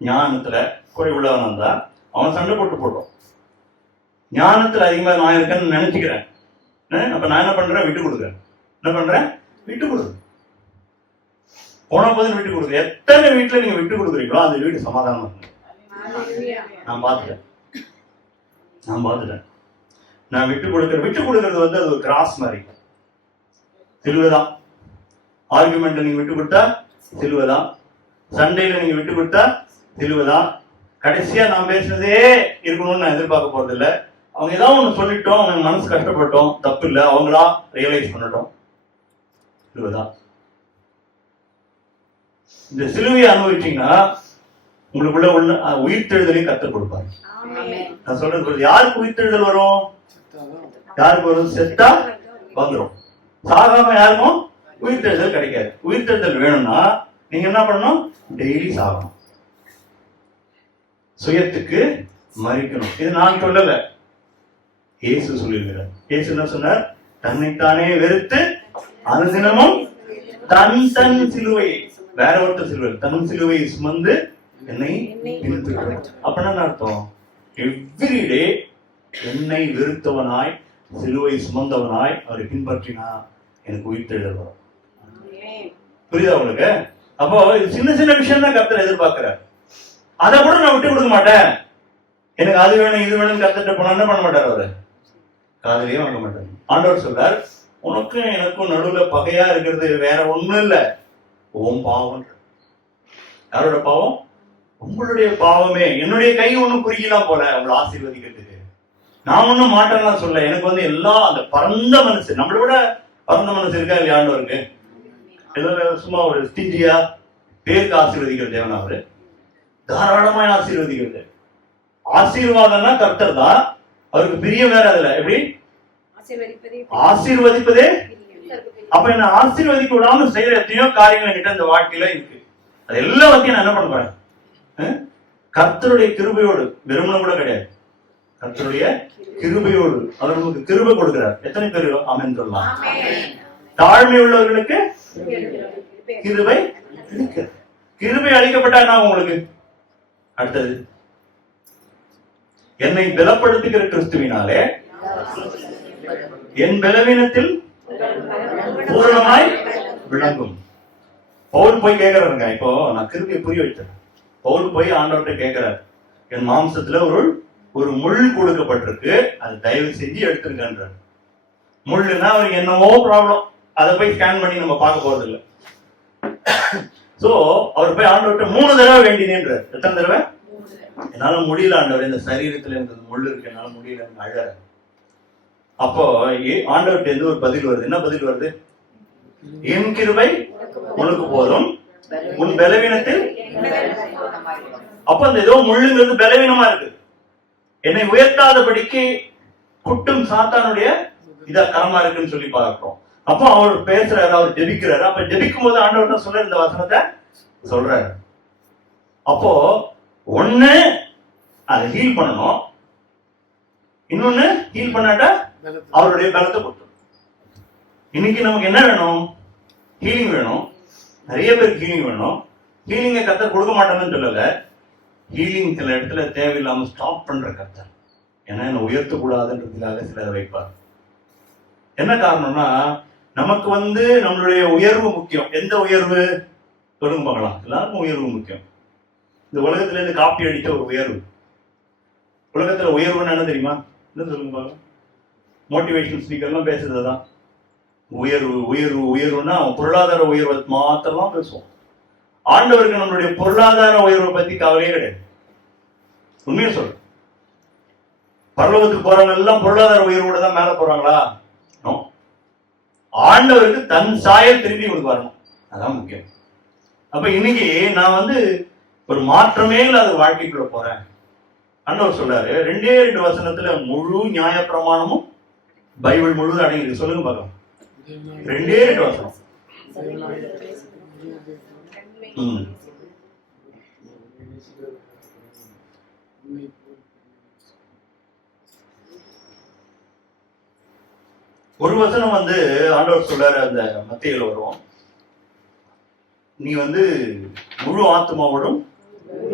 ஞானத்துல குறைவுள்ளவனா இருந்தா அவன் சண்டை போடுறோம். ஞானத்துல அதிகமாக நான் இருக்கேன்னு நினைச்சுக்கிறேன். அப்ப நான் என்ன பண்றேன்? விட்டு கொடுக்குறேன். என்ன பண்றேன்? விட்டு கொடுக்குறேன். போன போது விட்டு கொடுக்குறேன். எத்தனை வீட்டுல நீங்க விட்டு கொடுக்குறீங்களோ அந்த வீடு சமாதானம் இருக்கு. நான் பார்த்துட்டேன். நான் விட்டு கொடுக்கறது வந்து அது ஒரு கிராஸ் மாதிரி. சிலுவைதான். ஆர்குமெண்ட் நீங்க விட்டு கொடுத்தா சிலுவைதான். சண்டையில நீங்க விட்டு கொடுத்தா சிலுவைதான். கடைசியா நான் பேசுனதே இருக்கணும்னு நான் எதிர்பார்க்க போறது இல்லை. அவங்க ஏதாவது ஒண்ணு சொல்லிட்டோம், அவங்க மனசு கஷ்டப்பட்டோம், தப்பு இல்லை, அவங்களா ரியலைஸ் பண்ணட்டும், சிலுவைதான். இந்த சிலுவையை அனுபவிச்சீங்கன்னா உங்களுக்குள்ள உள்ள உயிர்த்தெழுதலையும் கற்றுக் கொடுப்பாரு. நான் சொல்றது யாருக்கு உயிர்த்தெழுதல் வரும்? யாருக்கு வரும்? செத்தா வந்துடும். சாகாம யாருக்கும் உயிர்த்தெழுதல் கிடைக்காது. உயிர்த்தெழுதல் வேணும்னா நீங்க என்ன பண்ணணும்? டெய்லி சாகணும், சுயத்துக்கு மறிக்கணும். இது நான் சொல்லல, இயேசு சொல்லியிருக்கிறார். இயேசு என்ன சொன்னார்? தன்னைத்தானே வெறுத்து அனுதினமும் தன் சிலுவையை, வேற ஒருத்தர் சிலுவை, தன் சிலுவையை சுமந்து என்னை பின்பற்றுகிறார். அப்படின்னா அர்த்தம், எவ்ரிடே என்னை வெறுத்தவனாய் சிலுவை சுமந்தவனாய் அவரை பின்பற்றினா எனக்கு உயிர்த்தெழுதல் வரும். புரியுதா உங்களுக்கு? அப்போ இது சின்ன சின்ன விஷயம் தான் கர்த்தர் எதிர்பார்க்கிறார். அதை கூட நான் விட்டு கொடுக்க மாட்டேன். எனக்கு அது வேணும் இது வேணும் கர்த்தர்ட்ட போனா என்ன பண்ண மாட்டார்? அவரு காதலியே வாங்க மாட்டார். ஆண்டவர் சொல்றார், உனக்கும் எனக்கும் நடுவுல பகையா இருக்கிறது வேற ஒண்ணும் இல்ல, உன் பாவம். யாரோட பாவம்? உங்களுடைய பாவமே. என்னுடைய கை ஒண்ணும் குறிக்கலாம் போல உங்களை ஆசீர்வதிக்கிறதுக்கு. நான் ஒண்ணும் மாட்டேன்னா சொல்ல, எனக்கு வந்து எல்லாம் அந்த பரந்த மனசு, நம்மளை விட பரந்த மனசு இருக்கா இல்லையா ஆண்டவருக்கு? ஏதோ சும்மா ஒரு ஸ்டிஞ்சியா பேருக்கு ஆசீர்வதிக்கிற தேவனா? அவரு தாராளமா ஆசீர்வதிக்கிறது. ஆசீர்வாதம்னா கர்த்தர் தான், அவருக்கு பிரியம் வேற. அதுல எப்படி ஆசீர்வதிப்பதே? அப்ப என்ன ஆசீர்வதிக்க விடாம செய்யற எத்தனையோ காரியங்கள் கிட்ட இந்த வாழ்க்கையில இருக்கு. அது எல்லாத்தையும் நான் என்ன பண்ண போறேன்? கர்த்தருடைய கிருபையோடு, வெறுமன கூட கிடையாது, கர்த்தருடைய கிருபையோடு அவர் நமக்கு கிருபை கொடுக்கிறார். எத்தனை பேர் ஆமென் சொல்லலாம்? தாழ்மை உள்ளவர்களுக்கு கிருபை, கிருபை அளிக்கப்பட்டா என்ன உங்களுக்கு? அடுத்தது, என்னை பலப்படுத்துகிற கிறிஸ்துவினாலே என் பலவீனத்தில் பூரணமாய் விளங்கும். பவுல் போய் கேட்கிறாருங்க, இப்போ நான் கிருபையை புரிய வச்சேன். பவுல் போய் ஆண்டவர்கிட்ட கேட்கிறார், என் மாம்சத்துல ஒரு முள் கொடுக்கப்பட்டிருக்கு, அது தயவு செஞ்சு எடுத்துருங்கன்ற. முள்ளுன்னா அவருக்கு என்னவோ ப்ராப்ளம், அதை போய் ஸ்கேன் பண்ணி நம்ம பார்க்க போறது இல்லை. சோ அவர் போய் ஆண்டவர்கிட்ட 3 தடவை வேண்டினேன்றார். எத்தனை தடவை? என்னால முடியல ஆண்டவர், இந்த சரீரத்துல எனக்கு முள் இருக்கு, என்னால முடியல, அழ. அப்போ ஆண்டவர்கிட்ட இருந்து ஒரு பதில் வருது. என்ன பதில் வருது? என் கிருபை உனக்கு போதும், உன் பலவீனத்தில். அப்ப அந்த ஏதோ முள்ளுங்கிறது பலவீனமா இருக்கு, என்னை உயர்த்தாதபடிக்கு குட்டும் சாத்தானுடைய இதா கரமா இருக்குன்னு சொல்லி பார்க்கிறோம். அப்போ அவர் பேசுறாரு, அவர் ஜெபிக்கிறாரு. அப்ப ஜெபிக்கும் போது ஆண்டவர் சொல்ற இந்த வசனத்தை சொல்றாரு. அப்போ ஒண்ணு அதை ஹீல் பண்ணணும். இன்னொன்னு ஹீல் பண்ணாட்டா அவருடைய பலத்தை கொடுத்தோம். இன்னைக்கு நமக்கு என்ன வேணும்? ஹீலிங் வேணும். நிறைய பேருக்கு ஹீலிங் வேணும். ஹீலிங்கை கர்த்தர் கொடுக்க மாட்டேன்னு சொல்லல. ஹீலிங் சில இடத்துல தேவையில்லாம ஸ்டாப் பண்ற கர்த்தர். ஏன்னா என்ன உயர்த்தக்கூடாதுன்றதுக்காக சிலர் வைப்பார். என்ன காரணம்னா நமக்கு நம்மளுடைய உயர்வு முக்கியம். எந்த உயர்வு சொல்லுங்க பார்க்கலாம். எல்லாருக்கும் உயர்வு முக்கியம். இந்த உலகத்துல இருந்து காப்பி அடிச்ச ஒரு உயர்வு. உலகத்துல உயர்வுன்னு என்ன தெரியுமா? என்ன சொல்லுங்க பார்க்கலாம். மோட்டிவேஷனல் ஸ்பீக்கர்லாம் பேசுறதுதான் உயர்வு. உயர்வு உயர்வுன்னா பொருளாதார உயர்வை மாத்திரம் பேசுவோம். ஆண்டவருக்கு நம்மளுடைய பொருளாதார உயர்வை பத்தி கவலையே கிடையாது. உண்மையை சொல்ற, பரலோகத்துக்கு போறவங்க எல்லாம் பொருளாதார உயர்வோட தான் மேல போறாங்களா? ஆண்டவருக்கு தன் சாயல் திரும்பி கொடுப்பாரு. அதான் முக்கியம். அப்ப இன்னைக்கு நான் ஒரு மாற்றமே இல்லாத வாழ்க்கைக்குள்ள போறேன். ஆண்டவர் சொல்றாரு 2 வசனத்துல முழு நியாய பிரமாணமும் பைபிள் முழுவதும் அடங்கியிருக்கு. சொல்லுங்க பார்க்கலாம். 2 வசனம். ஒரு வசனம் ஆண்டவர் சொல்றாரு, அந்த மத்தியில வரும், நீ முழு ஆத்மாவோடும்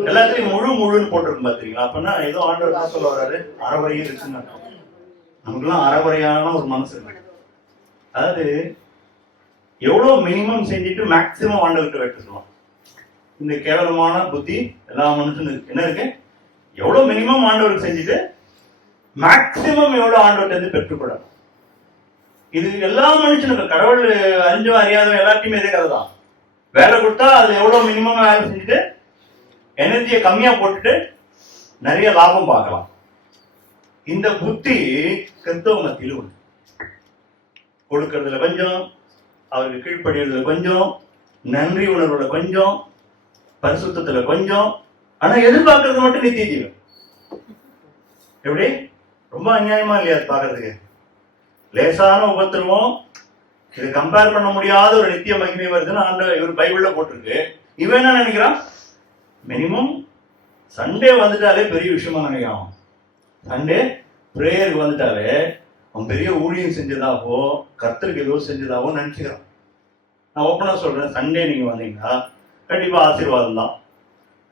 எல்லாத்துலயும் முழுன்னு போட்டிருக்கும் பாத்தீங்களா? அப்படின்னா ஏதோ ஆண்டவர் தான் சொல்ல வர்றாரு, அறவரையும் இருக்குன்னு. நமக்குலாம் அறவரையான ஒரு மனசு இருக்கு. அதாவது எவ்வளவு மினிமம் செஞ்சுட்டு மேக்சிமம் ஆண்டவர்கிட்ட வைக்க சொல்லலாம். இந்த கேவலமான புத்தி எல்லா மனுஷனுக்கு என்ன இருக்கு? எவ்வளவு மினிமம் ஆண்டவருக்கு செஞ்சுட்டு மேக்சிமம் எவ்வளவு ஆண்டவர்கிட்ட பெற்றுக்கூடாது. இது எல்லா மனுஷனுக்கும், கடவுள் அறிஞ்சும் அறியாதவன் எல்லாத்தையுமே இதே கதை தான். வேலை கொடுத்தா அது எவ்வளவு மினிமம் வேலை செஞ்சுட்டு எனர்ஜியை கம்மியா போட்டுட்டு நிறைய லாபம் பார்க்கலாம். இந்த புத்தி கிறிஸ்தவ மத்தியில் உண்டு. கொடுக்கறதுல கொஞ்சம், அவருக்கு கீழ்ப்படியறதுல கொஞ்சம், நன்றி உணர்வுல கொஞ்சம், பரிசுத்தத்துல கொஞ்சம், ஆனா எதிர்பார்க்கறது மட்டும் நித்திய ஜீவன். எப்படி? ரொம்ப அநியாயமா இல்லையா பாக்குறதுக்கு? லேசான உபத்திரமும் இது கம்பேர் பண்ண முடியாத ஒரு நித்திய மகிமை வருதுன்னு ஆண்டவர் இவர் பைபிள்ல போட்டிருக்கு. இவன் என்ன நினைக்கிறான்? மினிமம் சண்டே வந்துட்டாலே பெரிய விஷயமா நினைக்கிறான். சண்டே பிரேயருக்கு வந்துட்டாலே அவன் பெரிய ஊழியம் செஞ்சதாவோ கர்த்தருக்கு ஏதோ செஞ்சதாவோ நினைச்சுக்கிறான். நான் ஓப்பனா சொல்றேன், சண்டே நீங்க வந்தீங்கன்னா கண்டிப்பா ஆசீர்வாதம் தான்.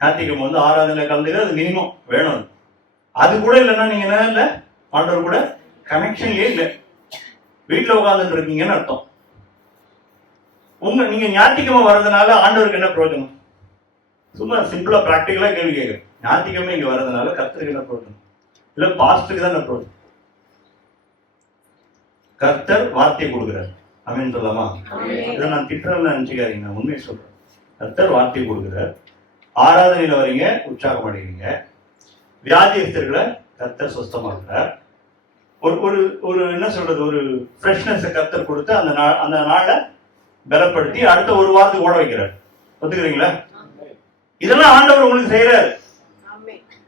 ஞாயிற்றுக்கிழமை ஆராதனை கலந்துக்க அது மினிமம் வேணும். அது கூட இல்லைன்னா நீங்க என்ன இல்லை, ஆண்டவர் கூட கனெக்ஷன்லயே இல்லை, வீட்டுல உட்கார்ந்துட்டு இருக்கீங்கன்னு அர்த்தம். நீங்க ஞாயிற்றுக்கிழமை வர்றதுனால ஆண்டவருக்கு என்ன பிரயோஜனம்? சும்மா சிம்பிளா பிராக்டிகலா கேள்வி கேட்குறேன். ஞாயிற்றுக்கிழமை இங்க வர்றதுனால கர்த்தருக்கு என்ன பிரயோஜனம்? இல்ல பாஸ்டருக்கு தான் என்ன பிரயோஜனம்? கர்த்தர் வார்த்தையை கொடுக்குறாரு. அமீன் சொல்லலாமா? இதை நான் திட்டம்னு நினைச்சுக்காதீங்க, நான் உண்மையை சொல்றேன். கர்த்தர் வார்த்தையை கொடுக்குறார். ஆராதனையில வரீங்க, உற்சாகம் அடைகிறீங்க. வியாதியஸ்தர்களை கர்த்தர் சுத்தமாக்குறார். ஒரு ஒரு என்ன சொல்றது, ஒரு ஃப்ரெஷ்னஸ் கர்த்தர் கொடுத்து அந்த நாளை பலப்படுத்தி அடுத்த ஒரு வாரத்துக்கு ஓட வைக்கிறார். ஒத்துக்கிறீங்களா? இதெல்லாம் ஆண்டவர் உங்களுக்கு செய்யறாரு.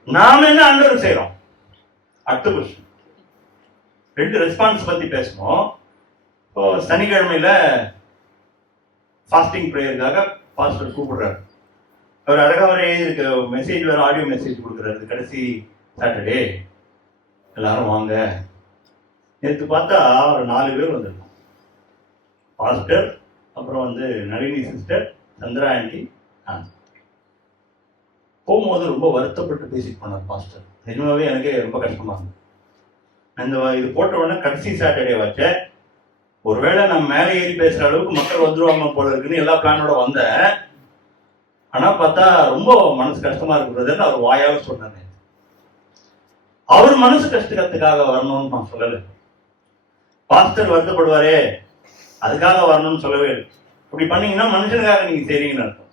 நாம என்ன ஆண்டவர் செய்யறோம்? அடுத்த கொஸ்டின். 2 ரெஸ்பான்ஸ் பத்தி பேசணும். இப்போ சனிக்கிழமையில ஃபாஸ்டிங் பிரேயருக்காக பாஸ்டர் கூப்பிடுறாரு. அவர் அழகா வர எழுதியிருக்க மெசேஜ், வேற ஆடியோ மெசேஜ் கொடுக்குறாரு. கடைசி சாட்டர்டே எல்லாரும் வாங்க. நேற்று பார்த்தா ஒரு 4 பேர் வந்திருக்கோம். பாஸ்டர், அப்புறம் நளினி சிஸ்டர், சந்திரா ஆண்டி. போகும்போது ரொம்ப வருத்தப்பட்டு பேசிட்டு போனார் பாஸ்டர். நிஜமாவே எனக்கு ரொம்ப கஷ்டமா இருந்தது. இது போட்ட உடனே கடைசி சாட்டர்டே வச்ச, ஒருவேளை நம்ம மேலே ஏறி பேசுற அளவுக்கு மக்கள் வந்துருவாங்க போல இருக்குன்னு எல்லா பிளானோட வந்தேன். ஆனா பார்த்தா ரொம்ப மனசு கஷ்டமா இருக்கிறதுன்னு அவர் வாயாவே சொன்னாரு. அவர் மனசு கஷ்டத்துக்காக வரணும்னு நான் சொல்லலை. பாஸ்டர் வருத்தப்படுவாரே அதுக்காக வரணும்னு சொல்லவே இல்லை. அப்படி பண்ணீங்கன்னா மனுஷனுக்காக நீங்க செய்றீங்கன்னு அர்த்தம்.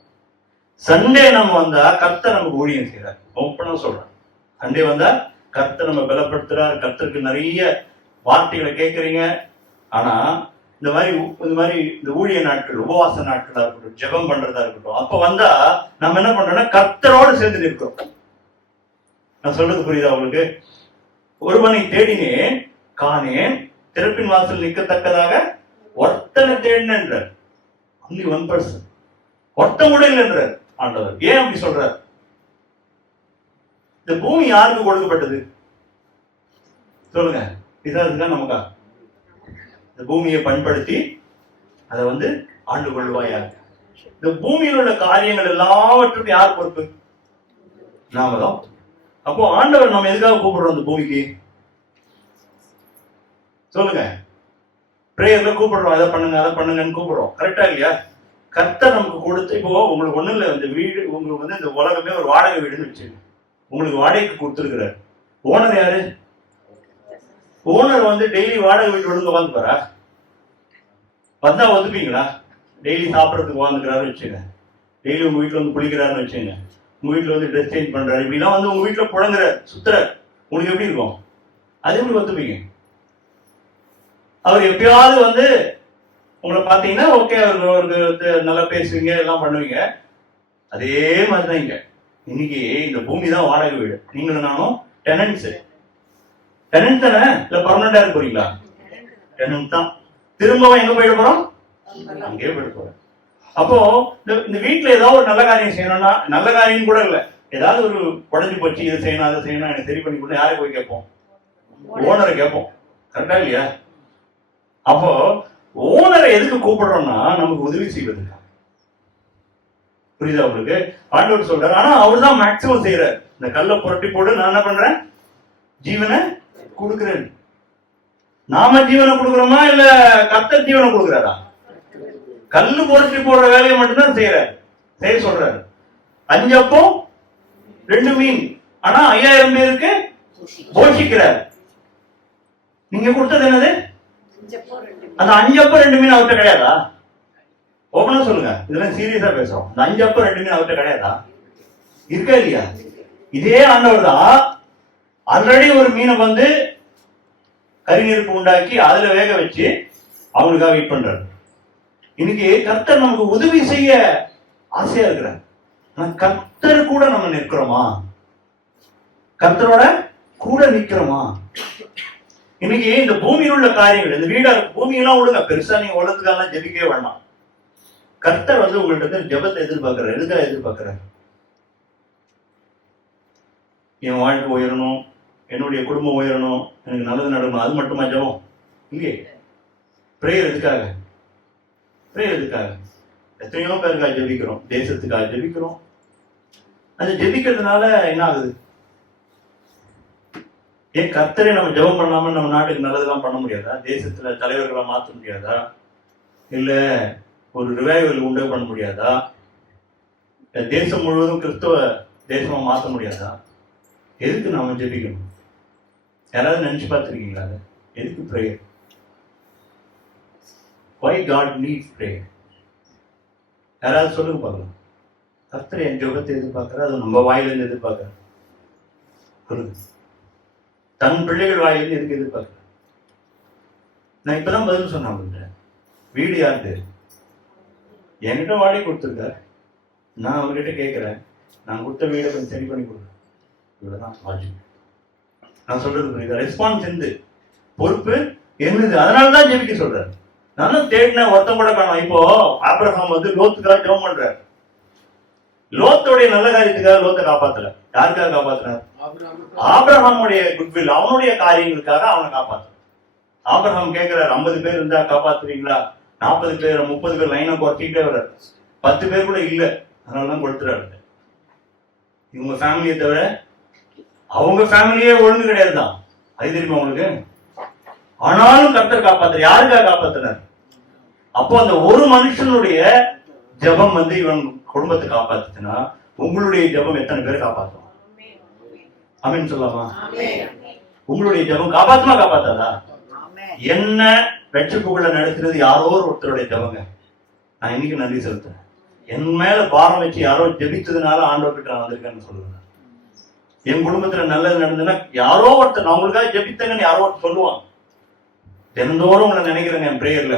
சண்டே நம்ம வந்தா கர்த்தர் நமக்கு ஊழியம் செய்யறாரு. ஓப்பனா சொல்றேன், சண்டே வந்தா கர்த்தர் நம்ம பலப்படுத்துறார். கர்த்தருக்கு நிறைய வார்த்தைகளை கேட்கறீங்க. ஆனா இந்த மாதிரி இந்த ஊழிய நாட்கள், உபவாச நாட்களா இருக்கட்டும், ஜெபம் பண்றதா இருக்கட்டும், அப்ப வந்தா நம்ம என்ன பண்றோம்னா கர்த்தரோடு சேர்ந்து நிற்கிறோம். நான் சொல்றது புரியுதா உங்களுக்கு? ஒருவனை தேடினேன் காணேன், திறப்பின் வாசல் நிற்கத்தக்கதாக ஒருத்தனை தேடினேன்றார். only 1%. ஒருத்தன் கூட இல்லைன்றார் ஆண்டவர். ஏன் அப்படி சொல்றார்? இந்த பூமி யாருக்கு கொடுக்கப்பட்டது சொல்லுங்க? பிசாசுதான் நமக்கா? இந்த பூமியை பண்படுத்தி அதை ஆண்டு கொள்வாயா? இந்த பூமியில் உள்ள காரியங்கள் எல்லாவற்றுக்கும் யார் பொறுப்பு? நாம தான். அப்போ ஆண்டவர் நம்ம எதுக்காக கூப்பிடுறோம் இந்த பூமிக்கு? சொல்லுங்க. பிரேயர்ல கூப்பிடுறோம், அதை பண்ணுங்க அதை பண்ணுங்கன்னு கூப்பிடுறோம், கரெக்டா இல்லையா? கர்த்தர் நமக்கு கொடுத்து, இப்போ உங்களுக்கு ஒண்ணும் இல்லை, இந்த வீடு உங்களுக்கு இந்த உலகமே ஒரு வாடகை வீடுன்னு வச்சு உங்களுக்கு வாடகைக்கு கொடுத்துருக்கிறார். ஓனர் யாரு? ஓனர் டெய்லி வாடகை வீட்டு ஒழுங்கு வந்துப்பாரா? வந்தா ஒத்துப்பீங்களா? டெய்லி சாப்பிட்றதுக்கு வாழ்ந்துக்கிறாருன்னு வச்சுங்க, டெய்லி உங்க வீட்டுல குளிக்கிறாருன்னு வச்சுங்க, உங்க வீட்டுல ட்ரெஸ் சேஞ்ச் பண்றாரு, இப்படிலாம் உங்க வீட்டுல புழங்குற சுத்துற உங்களுக்கு எப்படி இருக்கும்? அது எப்படி ஒத்துப்பீங்க? அவர் எப்பயாவது உங்களை பார்த்தீங்கன்னா ஓகே, அவருக்கு நல்லா பேசுவீங்க, எல்லாம் பண்ணுவீங்க. அதே மாதிரிதான் இங்க. இன்னைக்கு இந்த பூமி தான் வாடகை வீடு, நீங்களும் நானும் டெனன்ட்ஸ். டெனன்ட் தானே? இல்ல பர்மனண்டா இருக்க போறீங்களா? டெனன்ட் தான். திரும்பவும் எங்க போயிட போறோம்? அங்கே போயிட போறோம். அப்போ இந்த வீட்டுல ஏதாவது ஒரு நல்ல காரியம் செய்யணும்னா, நல்ல காரியம் கூட இல்ல, ஏதாவது ஒரு உடஞ்சி போச்சு, இதை செய்யணும் அதை செய்யணும், எனக்கு சரி பண்ணி கொடுத்து யாரை போய் கேட்போம்? ஓனரை கேட்போம், கரெக்டா இல்லையா? அப்போ ஓனரை எதுக்கு கூப்பிடுறோம்னா நமக்கு உதவி செய்வதுக்கு. புரியுதா உங்களுக்கு? ஆண்டவர் சொல்றாரு, ஆனா அவர் தான் மேக்சிமம் செய்யறாரு. இந்த கல்லை புரட்டி போட்டு நான் என்ன பண்றேன்? ஜீவனை கொடுக்கிறேன். நாம ஜீவனை கொடுக்கிறோமா இல்ல கர்த்தர் ஜீவனை கொடுக்கிறாரா? கல்லு புரட்டி போடுற வேலையை மட்டும்தான் செய்யறாரு, செய்ய சொல்றாரு. 5 அப்பம் 2 மீன், ஆனா 5000 பேருக்கு போஷிக்கிறார். நீங்க கொடுத்தது என்னது? அந்த 5 அப்பம் 2 மீன் அவர்கிட்ட கிடையாதா? ஓபனா சொல்லுங்க, இதெல்லாம் சீரியஸா பேசுறோம். அந்த 5 அப்பம் 2 மீன் அவர்கிட்ட கிடையாதா? இருக்கா இல்லையா? இதே ஆண்டவர் தான் ஆல்ரெடி ஒரு மீனை கறி நெருப்பு உண்டாக்கி அதுல வேக வச்சு அவங்களுக்காக வெயிட் பண்றாரு. இன்னைக்கு கர்த்தர் நமக்கு உதவி செய்ய ஆசையா இருக்கிறார். ஆனா கர்த்தர் கூட நம்ம நிற்கிறோமா? கர்த்தரோட கூட நிற்கிறோமா? இன்னைக்கு இந்த பூமியில் உள்ள காரியங்கள், இந்த வீடா பூமியெல்லாம் விடுங்க, பெருசா நீங்க உலகத்துக்காக ஜெபிக்கவே வேண்டாம். கர்த்தர் உங்கள்கிட்ட ஜெபத்தை எதிர்பார்க்கிறார். எதுக்காக எதிர்பார்க்கிறார்? என் வாழ்க்கை உயரணும், என்னுடைய குடும்பம் உயரணும், எனக்கு நல்லது நடக்கணும், அது மட்டுமா ஜெபம்? இல்லையே. பிரேயர் எதுக்காக? பிரேயர் எதுக்காக? எத்தனையோ பேருக்காக ஜெபிக்கிறோம், தேசத்துக்காக ஜெபிக்கிறோம். அது ஜெபிக்கிறதுனால என்ன ஆகுது? ஏன் கர்த்தரை நம்ம ஜெபம் பண்ணாம நம்ம நாட்டுக்கு நல்லதெல்லாம் பண்ண முடியாதா? தேசத்துல தலைவர்களை மாற்ற முடியாதா? இல்ல ஒரு ரிவைவல் உண்டு பண்ண முடியாதா? தேசம் முழுவதும் கிறிஸ்தவ தேசமா மாற்ற முடியாதா? எதுக்கு நாம ஜெபிக்கணும்? யாராவது நினைச்சு பார்த்துருக்கீங்களா? எதுக்கு prayer? Why God needs prayer? யாராவது சொல்லுங்க பார்க்கலாம். கர்த்தர் என் ஜெபத்தை எதிர்பார்க்கிறார், அது நம்ம வாயிலிருந்து எதிர்பார்க்கிறார். சொல்லுங்க, தன் பிள்ளைகள் வாயிலிருந்து எதுக்கு எதிர்பார்க்கிறார்? நான் இப்பதான் பதில் சொன்னேன். வீடு யாருக்கு? என்கிட்ட வாடகை கொடுத்துருக்காரு, நான் அவர்கிட்ட கேட்கிறேன், நான் கொடுத்த வீடை கொஞ்சம் சரி பண்ணி கொடுக்குறேன். இவ்வளவுதான் லாஜிக். நான் சொல்றது புரியுதா? ரெஸ்பான்ஸ் பொறுப்பு என்னது? அதனாலதான் ஜெபிக்க சொல்றாரு. நானும் தேடினேன், ஒருத்தம் கூட காணும். இப்போ ஆபிரகாம் லோத்துக்காக ஜெபம் பண்றாரு. லோத்தோடைய நல்ல காரியத்துக்காக லோத்தை காப்பாத்தல. யாருக்காக காப்பாத்துறாரு? ஆபிரகாமுடைய குட்வில், அவனுடைய காரியங்களுக்காக அவனை காப்பாத்து. ஆபிரகாம் கேட்கிறார், 50 பேர் இருந்தா காப்பாத்துவீங்களா? 40 பேர் 30 பேர் லைனை குறைச்சிக்கிட்டே வர்றாரு. 10 பேர் கூட இல்ல, அதனாலதான் கொடுத்துறாரு. இவங்க ஃபேமிலியை தவிர அவங்க ஃபேமிலியே ஒழுங்கு கிடையாதுதான், அது தெரியுமா உங்களுக்கு? ஆனாலும் கர்த்தர் காப்பாத்துற. யாருக்காக காப்பாத்துறாரு? அப்போ அந்த ஒரு மனுஷனுடைய ஜெபம் இவன் குடும்பத்தை காப்பாத்துச்சுன்னா உங்களுடைய ஜெபம் எத்தனை பேரை காப்பாற்றும்? ஆமென் சொல்லாமா? உங்களுடைய ஜெபம் காப்பாத்துமா காப்பாத்தாதா? என்ன ரட்சிப்புக்குள்ள நடத்துறது யாரோ ஒருத்தருடைய ஜெபங்க. நான் இன்னைக்கு நன்றி செலுத்துறேன். என் மேல பாரம் வச்சு யாரோ ஜெபித்ததுனால ஆண்டவர் கிட்ட நான் வந்திருக்கேன்னு சொல்லுவேன். என் குடும்பத்துல நல்லது நடந்ததுன்னா யாரோ ஒருத்தர், நான் உங்களுக்காக ஜெபித்தேங்கன்னு யாரோ ஒருத்தர் சொல்லுவான். தினந்தோறும் உங்களை நினைக்கிறேங்க என் பிரேயர்ல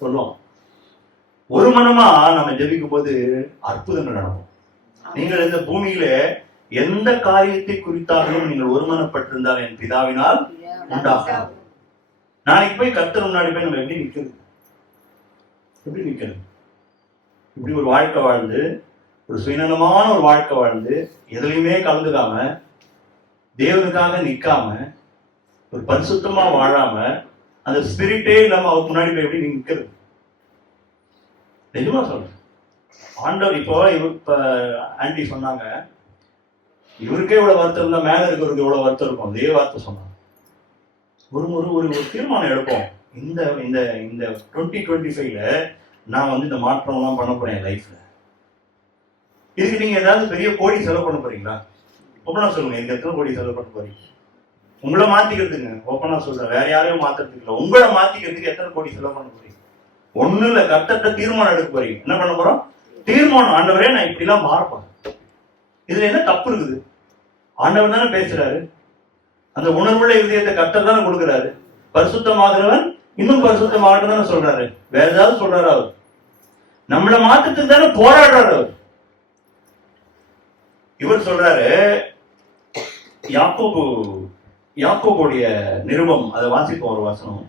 சொல்லுவோம். ஒரு மனமா நம்ம ஜெபிக்கும் போது அற்புதங்கள் நடக்கும். நீங்கள் இந்த பூமியில எந்த காரியத்தை குறித்தாலும் நீங்கள் ஒருமனப்பட்டிருந்தால் என் பிதாவினால் உண்டாகும். நாளைக்கு போய் கர்த்தர் முன்னாடி போய் நம்ம எப்படி நிக்கிறது? இப்படி ஒரு வாழ்க்கை வாழ்ந்து ஒரு சுயநலமான ஒரு வாழ்க்கை வாழ்ந்து எதுலையுமே கலந்துக்காம தேவனுக்காக நிக்காம ஒரு பரிசுத்தமா வாழாம அந்த ஸ்பிரிட்டே இல்லாம அவருக்கு முன்னாடி போய் எப்படி நீங்க நிக்கிறது? நிஜமா சொல்றேன். ஆண்டவர் இப்போ இப்ப ஆண்டி சொன்னாங்க, இவருக்கே இவ்வளவு வருத்தம் இருந்தா மேல இருக்கிறவருக்கு இவ்வளவு வருத்தம் இருக்கும். அதே வார்த்தை சொன்னாங்க. ஒரு தீர்மானம் எடுப்போம். இந்த இந்த இந்த 2025ல நான் வந்து இந்த மாற்றம் எல்லாம் பண்ண போறேன் லைஃப்ல. இதுக்கு நீங்க ஏதாவது பெரிய கோடி செலவு பண்ண போறீங்களா? ஓப்பனா சொல்லுங்க, இந்த எத்தனை கோடி செலவு பண்ண போறீங்க? உங்களை மாத்திக்கிறதுங்க. ஓப்பனா சொல்றேன், வேற யாரையும் மாத்துறதுக்கு இல்லை. உங்களை மாத்திக்கிறதுக்கு எத்தனை கோடி செலவு பண்ண போறீங்க? ஒண்ணு இல்ல, கர்த்தர்ட்ட தீர்மானம் எடுக்க போறீங்க. என்ன பண்ண போறோம்? தீர்மானம். ஆண்டவரே நான் இப்படி எல்லாம் மாறப்போம். இதுல என்ன தப்பு இருக்குது? ஆண்டவர் தானே பேசுறாரு. அந்த உணர்வுள்ள இதயத்தை கர்த்தர் தானே கொடுக்குறாரு. பரிசுத்தமாகிறவன் இன்னும் பரிசுத்தமாகட்டும் தானே சொல்றாரு. வேற ஏதாவது சொல்றாரு? அவர் நம்மளை மாற்றத்துக்கு தானே போராடுறாரு. அவர் இவர் சொல்றாரு, யாக்கோபுடைய நிருபம், அதை வாசிப்போம் ஒரு வசனம்.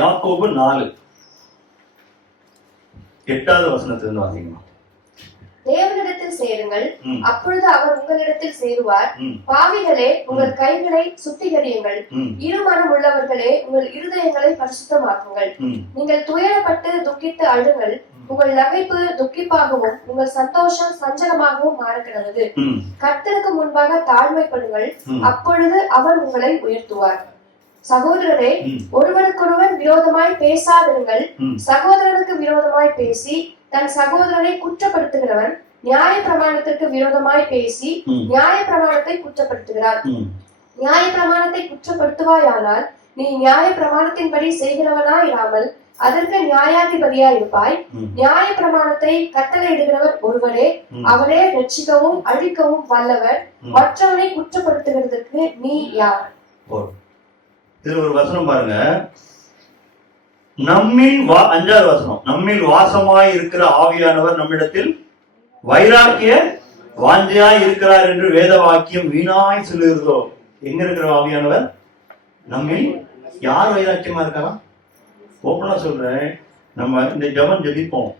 யாக்கோபு 4:8 வசனத்திலிருந்து வாசிக்கணும். தேவனிடத்தில் சேருங்கள், அப்பொழுது அவர் உங்களிடத்தில் சேருவார். பாவிகளே, உங்கள் கைகளை சுத்திகரியுங்கள். இருமனம் உள்ளவர்களே, உங்கள் இருதயங்களை பரிசுத்தமாக்குங்கள். நீங்கள் துயரப்பட்டு துக்கித்து அழுங்கள். உங்கள் நகைப்பு துக்கிப்பாகவும் உங்கள் சந்தோஷம் சஞ்சலமாகவும் மாறக்கிறது. கர்த்தருக்கு முன்பாக தாழ்மைப்படுங்கள், அப்பொழுது அவர் உங்களை உயர்த்துவார். சகோதரரே, ஒருவருக்கொருவர் விரோதமாய் பேசாதிருங்கள். சகோதரனுக்கு விரோதமாய் பேசி தன் சகோதரனை குற்றப்படுத்துகிறவன் நியாய பிரமாணத்திற்கு விரோதமாய் பேசி நியாய பிரமாணத்தை குற்றப்படுத்துகிறான். நியாய பிரமாணத்தை குற்றப்படுத்துவாயானால் நீ நியாய பிரமாணத்தின்படி செய்கிறவனாயிராமல் அதற்கு நியாயாதிபதியா இருப்பாய். நியாய பிரமாணத்தை கட்டளையிடுகிறவர் ஒருவரே, அவரே ரட்சிக்கவும் அழிக்கவும் வல்லவர். மற்றவனை குற்றப்படுத்துகிறதுக்கு நீ யார்? இதுல ஒரு வசனம் பாருங்க. நம்மில் 5வது வசனம், நம்மில் வாசமாய் இருக்கிற ஆவியானவர் நம்மிடத்தில் வைராக்கிய வாஞ்சையாய் இருக்கிறார் என்று வேத வாக்கியம் வீணாய் சொல்லுகிறதோ. எங்க இருக்கிற ஆவியானவர்? நம்மில். யார் வைராக்கியமா இருக்கலாம்? ஓப்பனா சொல்றேன், நம்ம இந்த ஜெபம் ஜெபிப்போம்.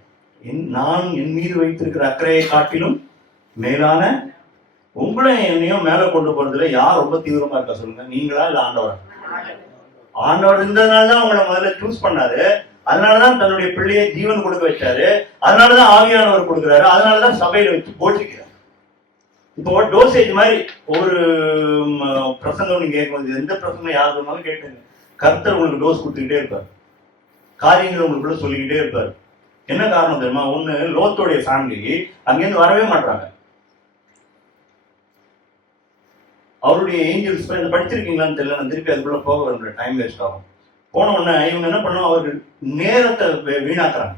நான் என் மீது வைத்திருக்கிற அக்கறையை காட்டிலும் மேலான உங்களை என்னையும் மேல கொண்டு போறதுல யார் ரொம்ப தீவிரமா இருக்கா சொல்லுங்க? நீங்களா இல்ல ஆண்டவர்? ஆண்டவர் இருந்ததுனாலதான் உங்களை முதல்ல சூஸ் பண்ணாரு. அதனாலதான் தன்னுடைய பிள்ளையை ஜீவன் கொடுக்க வச்சாரு. அதனாலதான் ஆவியானவர் கொடுக்குறாரு. அதனாலதான் சபையில வச்சு போஷிக்கிறார். இப்போ டோசேஜ் மாதிரி ஒரு பிரசங்கம் நீங்க கேட்கும், எந்த பிரசங்கம் யார் சொன்னாலும் கேட்டுங்க. கர்த்தர் உங்களுக்கு டோஸ் கொடுத்துக்கிட்டே இருப்பார். காரியங்கள் உங்களுக்குள்ள சொல்லிக்கிட்டே இருப்பார். என்ன காரணம் தெரியுமா? ஒண்ணு, லோத்தோடைய ஃபேமிலி அங்கிருந்து வரவே மாட்டாங்க. அவருடைய ஏஞ்சல்ஸ் படிச்சிருக்கீங்களான்னு தெரியல, நான் திருப்பி அதுக்குள்ள போக வரல, டைம் வேஸ்ட் ஆகும். போன உடனே இவங்க என்ன பண்ணுவோம், அவர்கள் நேரத்தை வீணாக்குறாங்க.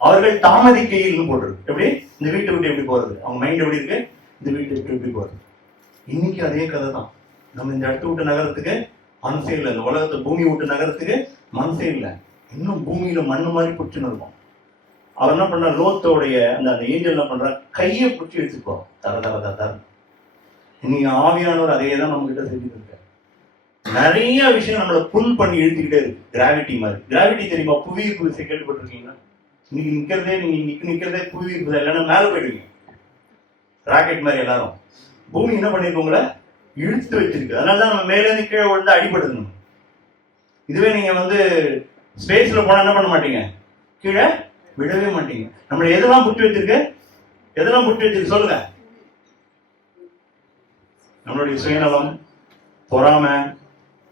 அவர்கள் தாமதிக்கையில் போடுறது. எப்படி? இந்த வீட்டை விட்டு எப்படி போறது? அவங்க மைண்ட் எப்படி இருக்கு? இந்த வீட்டை விட்டு எப்படி போறது? இன்னைக்கு அதே கதை தான். நம்ம இந்த இடத்த விட்டு நகரத்துக்கு மனசே இல்லை. இந்த உலகத்தை பூமி விட்டு நகரத்துக்கு மனசே இல்லை. இன்னும் பூமியில மண்ணு மாதிரி பிடிச்சுன்னு இருக்கும். அவர் என்ன பண்ற, லோத்தோடைய அந்த ஏஞ்சல் என்ன பண்ற, கையை பிடிச்சி வச்சுக்கோ, தர தர தர. நீங்க ஆவியானவர் அதே தான் நம்ம கிட்ட செஞ்சுட்டு இருக்க. நிறைய விஷயம் நம்மளை புல் பண்ணி இழுத்துக்கிட்டே இருக்கு. கிராவிட்டி மாதிரி. கிராவிட்டி தெரியுமா? புவியீர்ப்பு விசை கேள்விப்பட்டிருக்கீங்களா? நீங்க நிக்கிறதே புவியீர்ப்பு விசை, இல்லைன்னா மேல போயிடுவீங்க. ராக்கெட் மாதிரி எல்லாரும். பூமி என்ன பண்ணிருக்கு, உங்களை இழுத்து வச்சிருக்கு. அதனாலதான் நம்ம மேல இருந்து கீழே விழுந்து அடிபடுது. இதுவே நீங்க ஸ்பேஸ்ல போனா என்ன பண்ண மாட்டீங்க, கீழே விடவே மாட்டீங்க. நம்மளை எதெல்லாம் புட்டி வச்சிருக்கு சொல்லுங்க. நம்மளுடைய சுயநலம், பொறாமை,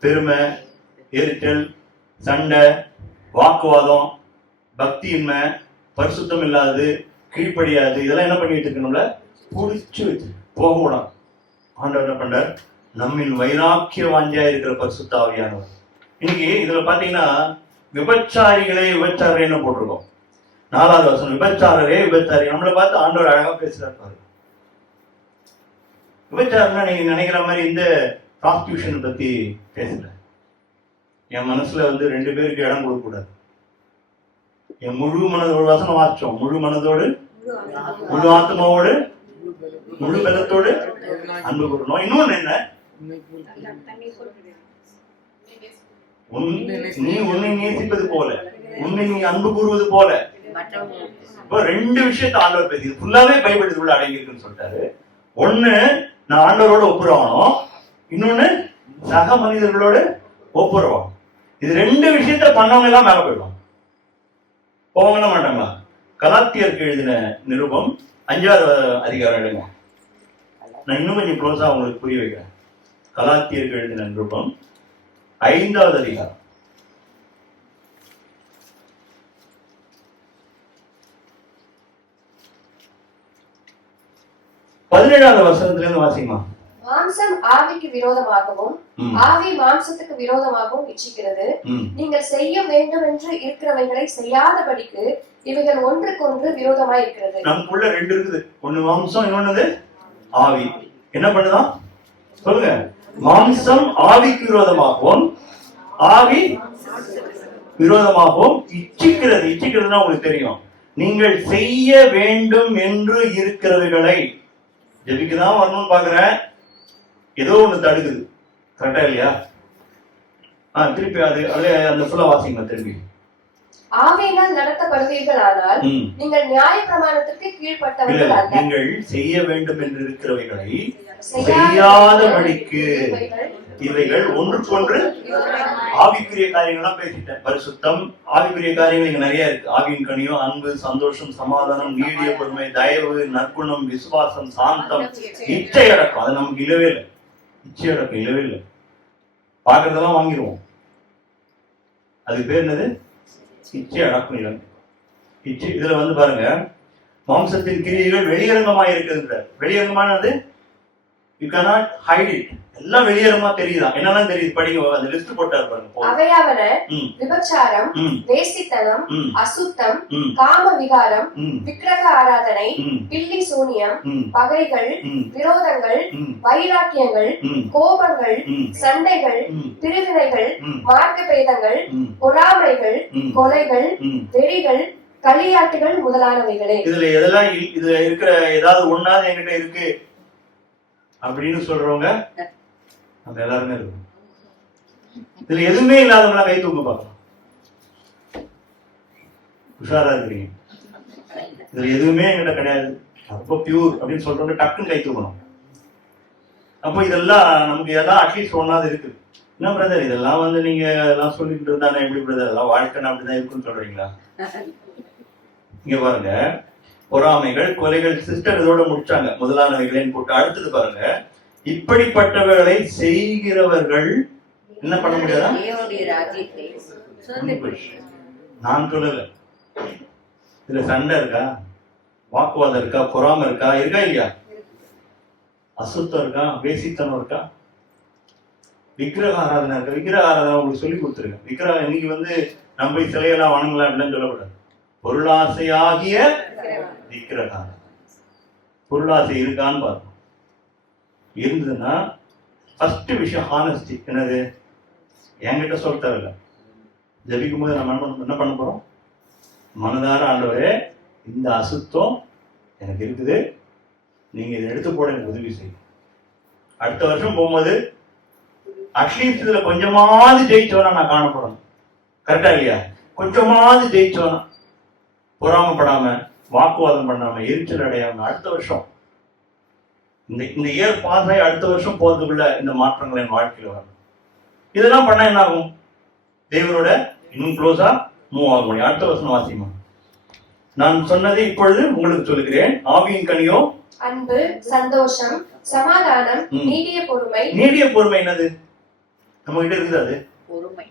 பெருமை, எரிச்சல், சண்டை, வாக்குவாதம், பக்தியின்மை, பரிசுத்தம் இல்லாதது, கீழ்ப்படியாது, இதெல்லாம் என்ன பண்ணிட்டு இருக்கு, நம்மள புடிச்சு வச்சு போக விடாது. ஆண்டவர் என்ன பண்றார், நம்மின் வைராக்கிய வாஞ்சியா இருக்கிற பரிசுத்த ஆவியானவர். இன்னைக்கு இதுல பாத்தீங்கன்னா விபச்சாரிகளே என்ன போட்டிருக்கோம். 4வது வசனம், விபச்சாரரே விபச்சாரி. நம்மளை பார்த்து ஆண்டவர் அழகா பேசுறாரு. விபச்சாரம்னா நீங்க நினைக்கிற மாதிரி இந்த ப்ராஸ்டியூஷன் பத்தி பேசல. என் மனசுல 2 பேருக்கு இடம் கொடுக்க கூடாது. என் முழு மனதோடு, வசனம் வாசிச்சோம், முழு மனதோடு, முழு ஆத்மாவோடு, முழு பலத்தோடு அன்பு கூறணும். இன்னொன்னு என்ன, நீ உன்னை நேசிப்பது போல, உன்னை நீ அன்பு கூறுவது போல. இப்போ ரெண்டு விஷயத்த ஆண்டவர் பேசி ஃபுல்லாவே பைபிள் இதுக்குள்ள அடங்கி இருக்குன்னு சொல்லிட்டாரு. ஒண்ணு, நான் ஆண்டவரோட ஒப்புரவானோம். இன்னொன்னு, சக மனிதர்களோட ஒப்புரவாகும். இது ரெண்டு விஷயத்த பண்ணவங்க எல்லாம் மேல போயிடும். போவாங்க மாட்டாங்களா? கலாத்தியருக்கு எழுதின நிருபம் 5வது அதிகாரம் எடுங்க. நான் இன்னும் கொஞ்சம் க்ளோஸா உங்களுக்கு புரிய வைக்கிறேன். கலாத்தியருக்கு எழுதின நிருபம் 5வது அதிகாரம். 17வது வசனத்துல இருந்து வாசிமா. மாம்சம் ஆவிக்கு விரோதமாகவும் ஆவி மாம்சத்துக்கு விரோதமாகவும் இச்சிக்கிறது. நீங்கள் செய்ய வேண்டும் என்று இருக்கிறவைகளை செய்யாதபடிக்கு இவைகள் ஒன்றுக்கொன்று விரோதமாய் இருக்கிறது. நமக்குள்ள ரெண்டு இருக்குது. ஒண்ணு மாம்சம், இன்னொன்னு ஆவி. என்ன பண்ணுதான் சொல்லுங்க? மாம்சம் ஆவிக்கு விரோதமாகவும் ஆவி விரோதமாகவும் இச்சிக்கிறது. இச்சிக்கிறதுனா உங்களுக்கு தெரியும். நீங்கள் செய்ய வேண்டும் என்று இருக்கிறவைகளை ஜெபிக்குதான் வரணும்னு பாக்குறேன், ஏதோ ஒண்ணு தடுக்குது. கரெக்டா இல்லையா? திருப்பி அது அந்த ஃபுல்லா வாசிங்க திருப்பி. ஆவியினால் நடத்தப்படுவீர்கள் ஆனால் நீங்கள் நியாய பிரமாணத்திற்கு கீழ்ப்பட்டவர்கள் அல்ல. நீங்கள் செய்ய வேண்டும் என்று இருக்கிறவைகளை செய்யாதபடிக்கு இவைகள் ஒன்றுக்கொன்று ஆவிக்குரிய காரியங்கள்லாம் பேசிட்டேன். பரிசுத்தம், ஆவிக்குரிய காரியங்கள் இங்க நிறைய இருக்கு. ஆவியின் கனியும் அன்பு, சந்தோஷம், சமாதானம், நீடிய பொறுமை, தயவு, நற்குணம், விசுவாசம், சாந்தம், இச்சை அடக்கம். அது நமக்கு இல்லவே இல்லை. இச்சை அடக்கம் இல்லவே இல்லை. பாக்குறதெல்லாம் வாங்கிடுவோம். அது பேர் என்னது? இச்சை அடக்கம் இல்லை. இச்சை இதுல வந்து பாருங்க, மாம்சத்தின் கிரியைகள் வெளியரங்கமாக இருக்குது. வெளியரங்கமானது you cannot hide it. எல்லாம் வெளியரங்கமா தெரியுதா? என்னெல்லாம் தெரியுது படிங்க. அந்த லிஸ்ட் போட்டாரு பாருங்க. அவையாவன விபச்சாரம், வேசித்தனம், அசுத்தம், காம விகாரம், விக்கிரக ஆராதனை, பில்லி சூனியம், பகைகள், விரோதங்கள், வைராக்கியங்கள், கோபங்கள், சண்டைகள், பிரிவினைகள், மார்க்க பேதங்கள், பொறாமைகள், கொலைகள், வெறிகள், களியாட்டுகள் முதலானவைகளே. இதுல எதெல்லாம் இதுல இருக்கிற ஏதாவது ஒண்ணாவது என்கிட்ட இருக்கு அப்படின்னு சொல்றவங்க நம்ம எல்லாருமே இருக்கும். இதுல எதுவுமே இல்லாதவங்களா கை தூங்க பார்க்கலாம். உஷாரா இருக்கிறீங்க. இதுல எதுவுமே என்கிட்ட கிடையாது, ரொம்ப பியூர் அப்படின்னு சொல்றவங்க டக்குன்னு கை தூக்கணும். அப்போ இதெல்லாம் நமக்கு எல்லாம் அட்லீஸ்ட் ஒன்னாவது இருக்கு. என்ன பிரதர் இதெல்லாம் வந்து நீங்க எல்லாம் சொல்லிட்டு இருந்தானே எப்படி பிரதர் எல்லாம் வாழ்க்கை அப்படிதான் இருக்குன்னு சொல்றீங்களா? இங்க பாருங்க, பொறாமைகள், கொலைகள். சிஸ்டர் இதோட முடிச்சாங்க முதலானவைகளின் போட்டு. அடுத்தது பாருங்க, இப்படிப்பட்டவர்களை செய்கிறவர்கள் என்ன பண்ண முடியாதா? நான் சொல்லல. இதுல சண்டை இருக்கா, வாக்குவாதம் இருக்கா, பொறாமை இருக்கா, இருக்கா இல்லையா? அசுத்தம் இருக்கா, வேசித்தனம் இருக்கா, விக்கிரக ஆராதனை இருக்கா? விக்கிரக ஆராதனை உங்களுக்கு சொல்லி கொடுத்துருங்க. விக்கிரகம் இன்னைக்கு வந்து நம்ம சிலையெல்லாம் வணங்கலாம் அப்படின்னு சொல்லக்கூடாது. பொருளாசையாகிய விக்கிரகம். பொருளாசை இருக்கான்னு பார்க்கணும். இருந்ததுன்னா ஃபர்ஸ்ட் விஷயம் ஹானஸ்டி. என்னது? என்கிட்ட சொல்ல தேவையில்லை. ஜபிக்கும் போது நம்ம என்ன பண்ண போறோம்? மனதார ஆண்டவரே இந்த அசுத்தம் எனக்கு இருக்குது, நீங்க இதை எடுத்து போட எனக்கு உதவி செய்யும். அடுத்த வருஷம் போகும்போது அட்லீஸ்ட் இதுல கொஞ்சமாவது ஜெயிச்சோன்னா நான் காணப்படணும். கரெக்டா இல்லையா? கொஞ்சமாவது ஜெயிச்சோன்னா, பொறாமப்படாம, வாக்குவாதம் பண்ணாம, எரிச்சல் அடையாம, அடுத்த வருஷம் இந்த இயர் பாஸ் ஆகி அடுத்த வருஷம் போறதுக்குள்ள இந்த மாற்றங்கள் என் வாழ்க்கையில வரும். இதெல்லாம் பண்ண என்ன ஆகும்? தேவனோட இன்னும் க்ளோஸா மூவ் ஆக முடியும். அடுத்த வருஷம் வாசிமா. நான் சொன்னதை இப்பொழுது உங்களுக்கு சொல்லுகிறேன். ஆவியின் கனியோ அன்பு, சந்தோஷம், சமாதானம், நீடிய பொறுமை. நீடிய பொறுமை என்னது? நம்ம கிட்ட இருக்குது அது பொறுமை.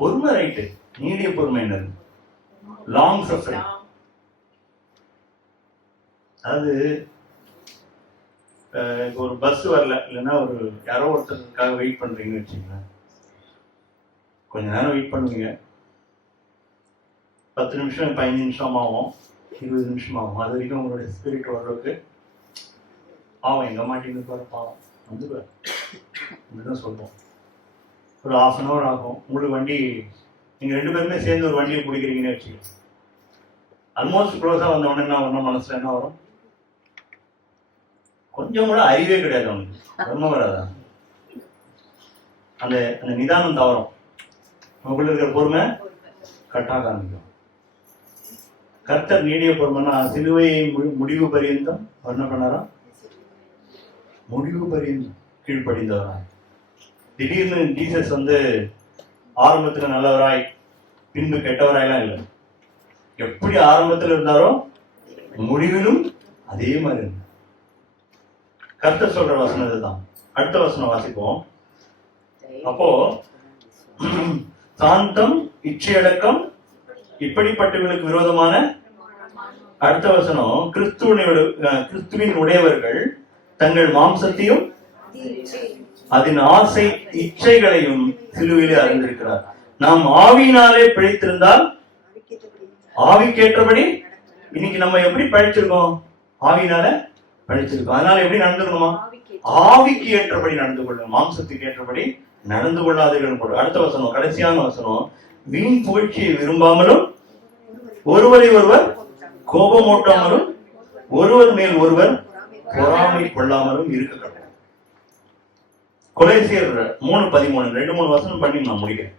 பொறுமை ரைட்டு. நீடிய பொறுமை என்னது? Long suffering. அது ஒரு பஸ் வரல, இல்லைன்னா ஒரு யாரோ ஒருத்தருக்காக வெயிட் பண்றீங்கன்னு வச்சுங்களேன். கொஞ்ச நேரம் வெயிட் பண்ணுவீங்க. 10 நிமிஷம், 15 நிமிஷம் ஆகும், 20 நிமிஷம் ஆகும். அது வரைக்கும் உங்களுடைய ஸ்பிரிட் ஓரளவுக்கு ஆகும். எங்க மாட்டேங்குது பாரு, பாவம் வந்து அப்படிதான் சொல்லுவோம். ஒரு 1/2 an hour ஆகும். உங்களுக்கு வண்டி, நீங்க 2 பேருமே சேர்ந்து ஒரு வண்டியை பிடிக்கிறீங்கன்னு வச்சுக்கோங்க. ஆல்மோஸ்ட் க்ளோஸா வந்த உடனே என்ன வரணும்? மனசுல என்ன வரும்? கொஞ்சம் கூட அறிவே கிடையாது அவனுக்கு. ரொம்ப வராதா? அந்த அந்த நிதானம் தவறும். நமக்குள்ள இருக்கிற பொறுமை கட்டாக ஆரம்பிக்கும். கர்த்தர் நீடிய பொறுமைன்னா சிலுவையை முடிவு பரியந்தம் என்ன பண்ணாரா? முடிவு பரியந்தம் கீழ்ப்படிந்தவரா. திடீர்னு ஜீசஸ் ஆரம்பத்துல நல்லவராய் பின்பு கெட்டவராயெல்லாம் இல்லை. எப்படி ஆரம்பத்தில் இருந்தாரோ முடிவிலும் அதே மாதிரி இருந்தார். கர்த்தர் சொல்ற வசனம் இதுதான். அடுத்த வசனம் வாசிப்போம். அப்போ சாந்தம், இச்சையடக்கம் இப்படிப்பட்டவர்களுக்கு விரோதமான அடுத்த வசனம், கிறிஸ்துவின் உடையவர்கள் தங்கள் மாம்சத்தையும் அதன் ஆசை இச்சைகளையும் சிலுவையிலே அறிந்திருக்கிறார். நாம் ஆவியினாலே பிழைத்திருந்தால் ஆவிக்கேற்றபடி, இன்னைக்கு நம்ம எப்படி பழிச்சிருக்கோம்? ஆவியினால பழிச்சிருக்கோம். அதனால எப்படி நடந்துக்கணுமா? ஆவிக்கு ஏற்றபடி நடந்து கொள்ளணும், மாம்சத்துக்கு ஏற்றபடி நடந்து கொள்ளாதீர்கள். அடுத்த வசனம், கடைசியான வசனம், வீண் புகழ்ச்சியை விரும்பாமலும் ஒருவரை ஒருவர் கோபமூட்டாமலும் ஒருவர் மேல் ஒருவர் பொறாமை கொள்ளாமலும் இருக்க கடவுள். கொலோசியர் 3:13 2-3 வசனம் பண்ணி நான் முடிக்கிறேன்.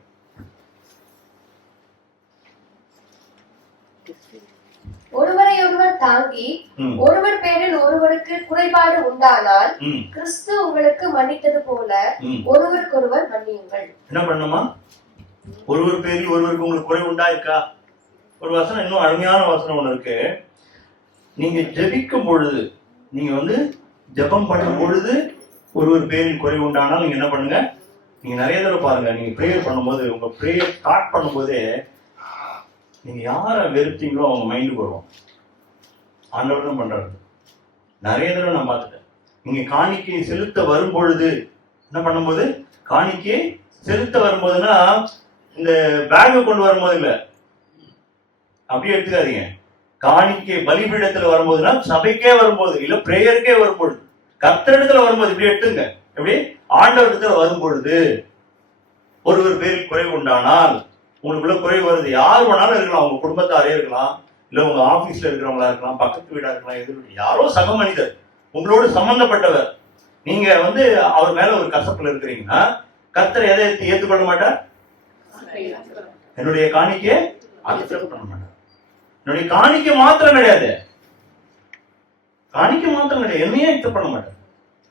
ஒருவரை ஒருவர் தாங்கி ஒருவர் பேரில் ஒருவருக்கு குறைபாடு உண்டானால் கிறிஸ்து உங்களுக்கு மன்னித்தது போல ஒருவருக்கொருவர் மன்னியுங்கள். என்ன பண்ணுமா? ஒருவர் பேரில் ஒருவருக்கு உங்களுக்கு குறை உண்டாயிருக்கா? ஒரு வசனம், இன்னும் அருமையான வசனம் ஒண்ணு இருக்கு. நீங்க ஜெபிக்கும் பொழுது, நீங்க ஜெபம் பண்ணும் பொழுது ஒருவர் பேரில் குறை உண்டானால் நீங்க என்ன பண்ணுங்க? நீங்க நிறைய தடவை பாருங்க, நீங்க பிரேயர் பண்ணும்போது, உங்க பிரேயர் ஸ்டார்ட் பண்ணும்போதே நீங்க யாரை வெறுத்தீங்களோ அவங்க மைண்டுக்கு வரும். ஆண்டவர் தான் பண்றாரு. நிறைய தடவை நான் பார்த்துட்டேன். நீங்க காணிக்கை செலுத்த வரும்பொழுது என்ன பண்ணும்போது, காணிக்கை செலுத்த வரும்போதுன்னா இந்த பேக்கை கொண்டு வரும்போது இல்ல, அப்படியே எடுத்துக்காதீங்க. காணிக்கை பலிபீடத்துல வரும்போதுன்னா சபைக்கே வரும்போது இல்ல, பிரேயருக்கே வரும்பொழுது, கர்த்தரிடத்துல வரும்போது இப்படி எடுத்துங்க. எப்படி? ஆண்டவரிடத்துல வரும்பொழுது ஒருவர் பேரில் குறைவு உண்டானால், உங்களுக்குள்ள குறைவு வருது, யார் வேணாலும் இருக்கலாம், உங்க குடும்பத்தாரே இருக்கலாம், இல்ல உங்க ஆபீஸ்ல இருக்கிறவங்களா இருக்கலாம், பக்கத்து வீடா இருக்கலாம், எதிர்ப்பு யாரோ சக மனிதர் உங்களோடு சம்பந்தப்பட்டவர், நீங்க அவர் மேல ஒரு கசப்புல இருக்கிறீங்கன்னா கர்த்தர் எதை ஏற்றுக்கொள்ள மாட்டார்? என்னுடைய காணிக்கையை அக்செப்ட் பண்ண மாட்டார். என்னுடைய காணிக்கை மாத்திரம் கிடையாது, காணிக்கை மாத்திரம் கிடையாது, என்னையே அக்செப்ட் பண்ண மாட்டார்.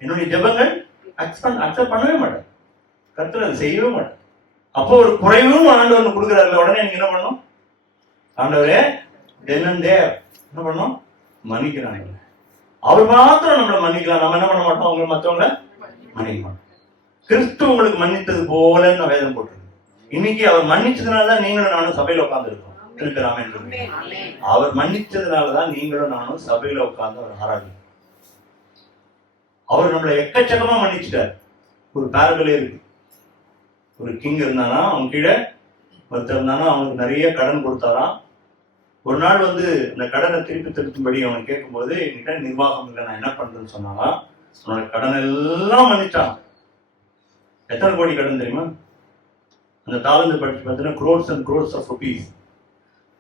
என்னுடைய ஜெபங்கள் அக்செப்ட் பண்ணவே மாட்டார். கர்த்தர் அதை செய்யவே மாட்டார். அப்போ ஒரு குறைவும் ஆண்டவர் கொடுக்குறாருல, உடனே நீங்க என்ன பண்ணணும்? ஆண்டவரே தென்னந்தே என்ன பண்ணணும்? மன்னிக்கிறாங்க. அவர் மாத்திரம் நம்மளை மன்னிக்கலாம், நம்ம என்ன பண்ண மாட்டோம்? அவங்க மற்றவங்கள மன்னிக்க மாட்டோம். கிறிஸ்து உங்களுக்கு மன்னித்தது போல நான் வேதம் போட்டிருக்கு. இன்னைக்கு அவர் மன்னிச்சதுனாலதான் நீங்களும் நானும் சபையில உட்கார்ந்து இருக்கோம். அவர் மன்னிச்சதுனாலதான் நீங்களும் நானும் சபையில உட்கார்ந்து அவர் ஆராதிக்கிறோம். அவர் நம்மளை எக்கச்சக்கமா மன்னிச்சுட்டார். ஒரு பேரபிளே இருக்கு. ஒரு கிங் இருந்தானா, அவன் கீழே ஒருத்தர் இருந்தானா, அவனுக்கு நிறைய கடன் கொடுத்தாராம். ஒரு நாள் அந்த கடனை திருப்பி திருத்தும்படி அவன் கேட்கும்போது, என்கிட்ட நிர்வாகம் இல்லை, நான் என்ன பண்றேன்னு சொன்னானா, அவனோட கடன் எல்லாம் மன்னிச்சான். எத்தனை கோடி கடன் தெரியுமா? அந்த தாளந்து படிச்சு பார்த்தீங்கன்னா crores and crores of rupees.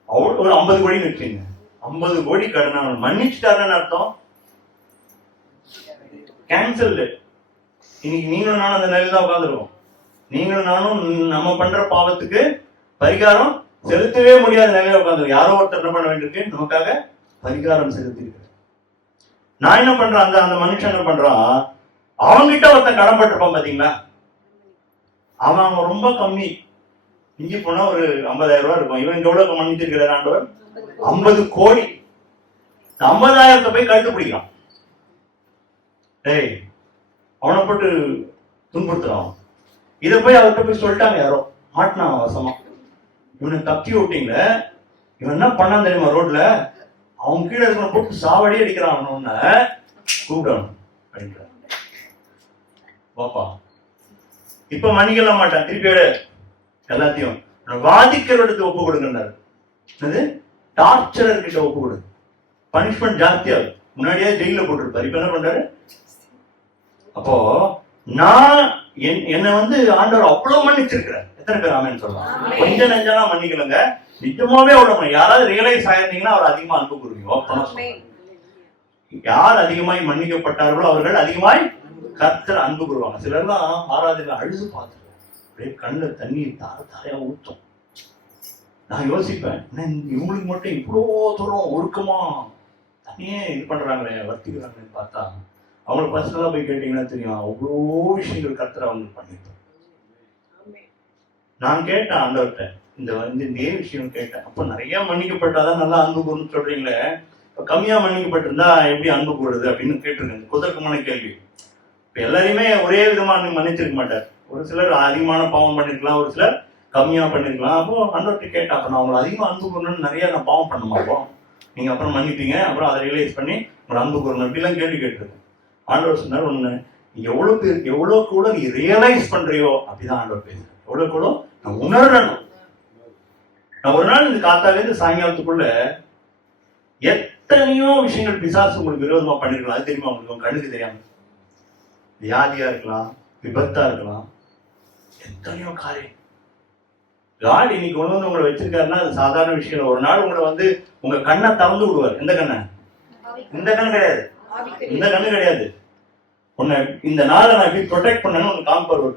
அவ்வளோ ஒரு 50 கோடின்னு வச்சுங்க. 50 கோடி கடன் அவன் மன்னிச்சுட்டாருன்னு அர்த்தம். கேன்சல்டு. இன்னைக்கு நீங்களும் நானும் அந்த நிலையில தான் உட்காந்துருக்கோம். நீங்களும் நானும் நம்ம பண்ற பாவத்துக்கு பரிகாரம் செலுத்தவே முடியாத நிலையில உட்காந்து, யாரோ ஒருத்தர் என்ன பண்ண வேண்டியிருக்கு? நமக்காக பரிகாரம் செலுத்திருக்கு. நான் என்ன பண்றேன்? அந்த மனுஷன் என்ன பண்றான்? அவன்கிட்ட ஒருத்தன் கடன்பட்டிருப்பான் பாத்தீங்களா, அவன் ரொம்ப கம்மி, இஞ்சி போனா ஒரு 50,000 ரூபாய் இருக்கும். இவன் எவ்வளவு மன்னிச்சிருக்கிறார் ஆண்டவர்? 50 கோடி. 50,000 போய் கழுத்து பிடிக்கிறான். அவனை போட்டு துன்புறுத்துறான். இதை போய் அவர்கிட்ட போய் சொல்லிட்டாங்க, யாரோ மாட்டினான் வசமா. இவனை தப்பி விட்டீங்க. இவன் என்ன பண்ணான் தெரியுமா? ரோட்ல அவன் கீழே இருக்கிற போட்டு சாவடி அடிக்கிறான். கூப்பிடணும் அப்படின்ற பாப்பா, இப்ப மன்னிக்கலாம் மாட்டான், திருப்பி எடு எல்லாத்தையும். வாதிக்கிறவருக்கு ஒப்பு கொடுங்கன்னாரு. டார்ச்சரர் கிட்ட ஒப்பு கொடு, பனிஷ்மெண்ட் ஜாஸ்தியா இருக்கும். முன்னாடியே ஜெயில போட்டிருப்பாரு, இப்ப என்ன பண்றாரு? அப்போ நான் என்ன ஆண்டவர் அவ்வளவு மன்னிச்சிருக்கிறார். எத்தனை பேர் ஆமென் சொல்லலாம்? கொஞ்சம் நெஞ்செல்லாம் மன்னிக்கலங்க, நிஜமாவே அவ்வளவு. யாராவது ரியலைஸ் ஆயிருந்தீங்கன்னா அவர் அதிகமா அன்பு கூறுவீங்க. யார் அதிகமாய் மன்னிக்கப்பட்டார்களோ அவர்கள் அதிகமாய் கர்த்தர் அன்பு கூறுவாங்க. சிலர்லாம் ஆராதனை அழுது பார்த்துருக்கோம். அப்படியே கண்ணில் தண்ணி தார தாரையா ஊற்றும். நான் யோசிப்பேன், இவங்களுக்கு மட்டும் இவ்வளோ தூரம் ஒழுக்கமா தனியே இது பண்றாங்களே, வர்த்திக்கிறாங்களேன்னு பார்த்தா அவங்களை பர்சனலாக போய் கேட்டீங்கன்னா தெரியும், அவ்வளோ விஷயங்கள் கர்த்தர் அவங்களுக்கு பண்ணியிருப்பாங்க. நான் கேட்டேன் ஆண்டவர்கிட்ட, இந்த விஷயம் கேட்டேன். அப்போ நிறைய மன்னிக்கப்பட்டாதான் நல்லா அன்பு கூறுன்னு சொல்றீங்களே, இப்போ கம்மியா மன்னிக்கப்பட்டிருந்தா எப்படி அன்பு கூடுறது அப்படின்னு கேட்டிருக்கேன். குதர்க்கமான கேள்வி. இப்போ எல்லாரையுமே ஒரே விதமாக மன்னிச்சிருக்க மாட்டார். ஒரு சிலர் அதிகமான பாவம் பண்ணிருக்கலாம், ஒரு சிலர் கம்மியா பண்ணிருக்கலாம். அப்போ ஆண்டவர்கிட்ட கேட்டேன், அப்போ நான் உங்களை அதிகமாக அன்பு கூறணும்னு நிறைய நான் பாவம் பண்ண மாட்டோம், நீங்க அப்புறம் மன்னிப்பீங்க, அப்புறம் அதை ரியலைஸ் பண்ணி உங்களை அன்பு கூறணும் அப்படிலாம் கேள்வி கேட்டிருக்கேன். ஆண்டவர் சொன்னார், ஒண்ணு எவ்வளவு பேருக்கு எவ்வளவு கூட நீ ரியலைஸ் பண்றியோ அப்படிதான் ஆண்டவர் பேசுறேன். எவ்வளவு கூட நான் உணரணும். நான் ஒரு நாள் இந்த காத்தாலேருந்து சாயங்காலத்துக்குள்ள எத்தனையோ விஷயங்கள் பிசாசு உங்களுக்கு விரோதமா பண்ணிருக்கலாம். அது தெரியுமா உங்களுக்கு? கண்ணுக்கு தெரியாம வியாதியா இருக்கலாம், விபத்தா இருக்கலாம், எத்தனையோ காரியம். காட் இன்னைக்கு கொண்டு வந்து உங்களை வச்சிருக்காருன்னா அது சாதாரண விஷயம். ஒரு நாள் உங்களை வந்து உங்க கண்ணை திறந்து விடுவார். எந்த கண்ணை? இந்த கண்ணு கிடையாது, இந்த கண்ணு கிடையாது. உன்னை இந்த நாளை நான் எப்படி ப்ரொடெக்ட் பண்ணணும் உனக்கு காம்பர் ஒரு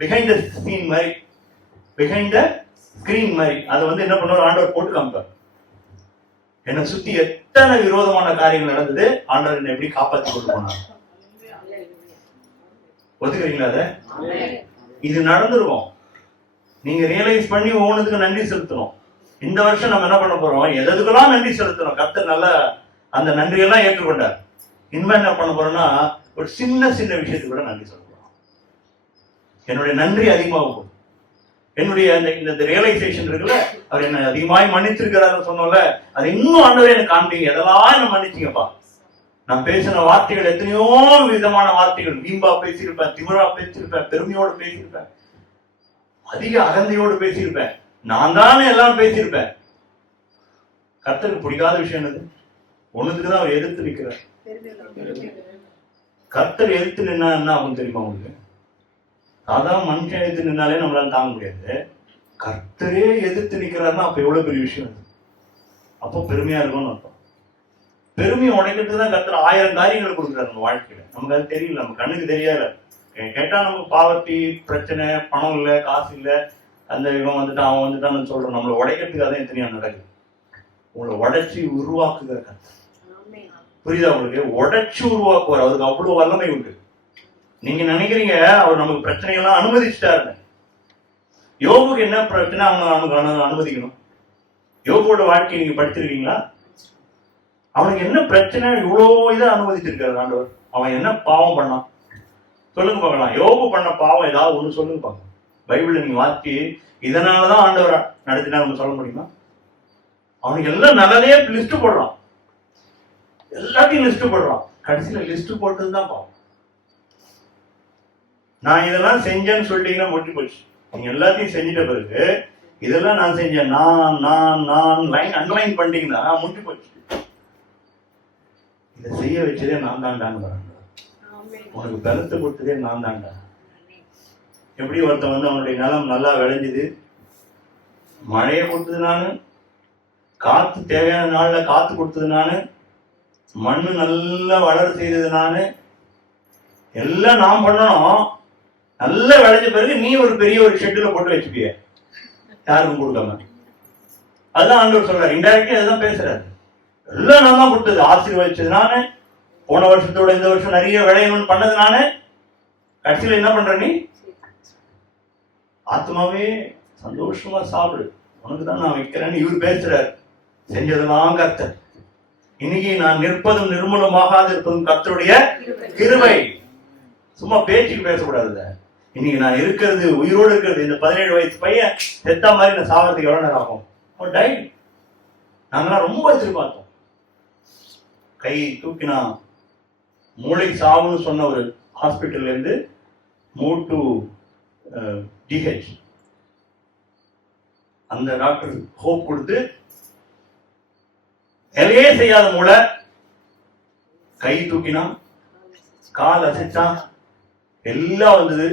பிஹைண்ட் த ஸ்கிரீன் மாதிரி, பிஹைண்ட் த ஸ்கிரீன் மாதிரி அதை வந்து என்ன பண்ணுவார் ஆண்டவர் போட்டு காமிப்பார். என்னை சுத்தி எத்தனை விரோதமான காரியங்கள் நடந்தது, ஆண்டவர் என்னை எப்படி காப்பாற்றி கொண்டு போனார். ஒத்துக்கிறீங்களா? அதை இது நடந்துருக்கும். நீங்க ரியலைஸ் பண்ணி ஒவ்வொன்றுக்கு நன்றி செலுத்தணும். இந்த வருஷம் நம்ம என்ன பண்ண போறோம்? எதுக்கெல்லாம் நன்றி செலுத்தணும். கர்த்தர் நல்ல அந்த நன்றியெல்லாம் ஏற்றுக்கொண்டார். இனிமே என்ன பண்ண போறோம்னா ஒரு சின்ன சின்ன விஷயத்துக்கு கூட நன்றி சொல்லணும். என்னுடைய நன்றி அதிகமாக போகும். என்னுடைய இந்த ரியலைசேஷன் இருக்குல்ல, அவர் என்ன அதிகமாய் மன்னிச்சிருக்கிறாருன்னு சொன்னோம்ல, அது இன்னும் ஆண்டவரே எனக்கு காண்பீங்க, எதெல்லாம் என்ன மன்னிச்சிங்கப்பா. நான் பேசின வார்த்தைகள் எத்தனையோ விதமான வார்த்தைகள், வீம்பா பேசியிருப்பேன், திமிரா பேசியிருப்பேன், பெருமையோடு பேசியிருப்பேன், அதிக அகந்தையோடு பேசியிருப்பேன், நான் தானே எல்லாம் பேசியிருப்பேன். கர்த்தருக்கு பிடிக்காத விஷயம் என்னது? ஒண்ணுக்குதான் அவர் எதிர்த்து நிற்கிறார். கர்த்தர் எதிர்த்து நின்னா என்ன ஆகும் தெரியுமா உங்களுக்கு? சாதாரண மனுஷன் எதிர்த்து நின்னாலே நம்மளால தாங்க முடியாது. கர்த்தரே எதிர்த்து நிற்கிறாருன்னா அப்ப எவ்வளவு பெரிய விஷயம் அது. அப்போ பெருமையா இருக்கும்னு அர்த்தம். பெருமையை உடைக்கிறதுக்கு தான் கர்த்தர் 1000 காரியங்கள் கொடுக்குறாரு நம்ம வாழ்க்கையில. நமக்கு அது தெரியல, நம்ம கண்ணுக்கு தெரியாது. கேட்டா நமக்கு பாவர்ட்டி, பிரச்சனை, பணம் இல்லை, காசு இல்லை, அந்த இவன் வந்துட்டான் அவன் வந்துட்டான்னு சொல்றோம். நம்மளை உடைக்கிறதுக்காக தான் எத்தனையா நடக்குது. உங்களை உடைச்சி உருவாக்குகிற கர்த்தர். புரியுதா உங்களுக்கு? உடைச்சு உருவாக்குவார். அவருக்கு அவ்வளவு வல்லமை உண்டு. நீங்க நினைக்கிறீங்க அவர் நமக்கு பிரச்சனைகள்லாம் அனுமதிச்சுட்டாரு. யோபுக்கு என்ன பிரச்சனை அவங்க அனுமதிக்கணும்? யோபுவோட வாழ்க்கையை நீங்க படிச்சிருக்கீங்களா? அவனுக்கு என்ன பிரச்சனை இவ்வளோ இதை அனுமதிச்சிருக்காரு ஆண்டவர்? அவன் என்ன பாவம் பண்ணான் சொல்லுங்க பார்க்கலாம். யோபு பண்ண பாவம் ஏதாவது ஒண்ணு சொல்லுங்க பார்க்கலாம். பைபிள்ல நீங்க வாசி இதனாலதான் ஆண்டவர் நடத்தினா நம்ம சொல்ல முடியுமா? அவனுக்கு எல்லாம் நல்லதே லிஸ்ட் போடுறான், எல்லாத்தையும் லிஸ்ட் போடுறான். கடைசியில லிஸ்ட் போட்டதுதான் பாவம். நான் இதெல்லாம் செஞ்சேன்னு சொல்லிட்டீங்கன்னா முடிஞ்சு போச்சு. நீங்க எல்லாத்தையும் செஞ்சிட்ட பிறகு இதெல்லாம் நான் செஞ்சேன், நான் லைன் அண்டர்லைன் பண்ணிட்டீங்கன்னா முடிஞ்சு போச்சு. இதை செய்ய வச்சதே நான் தாண்டான்னு வராங்க. உனக்கு பலத்தை கொடுத்ததே நான் தாண்டா. எப்படி ஒருத்தன் வந்து அவனுடைய நிலம் நல்லா விளைஞ்சுது, மழையை கொடுத்தது நானு, காத்து தேவையான நாள்ல காத்து கொடுத்தது நானு, மண்ணு நல்லா வளர செய்தது நானு, எல்லாம் நான் பண்ணணும். நல்லா விளைஞ்ச பிறகு நீ ஒரு பெரிய ஒரு ஷெட்யூல போட்டு வச்சுப்பிய, யாருக்கும் கொடுக்காம. அதுதான் ஆண்டவர் சொல்றாரு. இன்டைரக்டா அதுதான் பேசுறாரு. எல்லாம் நான் தான் கொடுத்தது, ஆசீர்வதிச்சது நானு, போன வருஷத்தோட இந்த வருஷம் நிறைய விளையணும்னு பண்ணது நானு. கடைசியில என்ன பண்ற நீ? ஆத்மாவே சந்தோஷமா சாப்பிடு, உனக்கு தான் நான் வைக்கிறேன்னு இவர் பேசுறாரு. செஞ்சதெல்லாம் கர்த்தர். இன்னைக்கு நான் நிற்பதும் நிர்மூலமாகாது இருப்பதும் கர்த்தருடைய கிருபை. சும்மா பேச்சுக்கு பேசக்கூடாது. இன்னைக்கு நான் இருக்கிறது, உயிரோடு இருக்கிறது, இந்த 17 வயசு பையன் செத்தா மாதிரி நான் சாகிறதுக்கு எவ்வளவு நேரம் ஆகும்? நாங்கெல்லாம் ரொம்ப எதிர்பார்த்தோம். கை தூக்கினா மூளை சாவுன்னு சொன்ன ஒரு ஹாஸ்பிட்டல்ல இருந்து மூவ் டு டிஹெச். அந்த டாக்டர் ஹோப் கொடுத்து வேலையே செய்யாத மூளை கை தூக்கினா, கால் அசைச்சா, எல்லாம் வந்தது.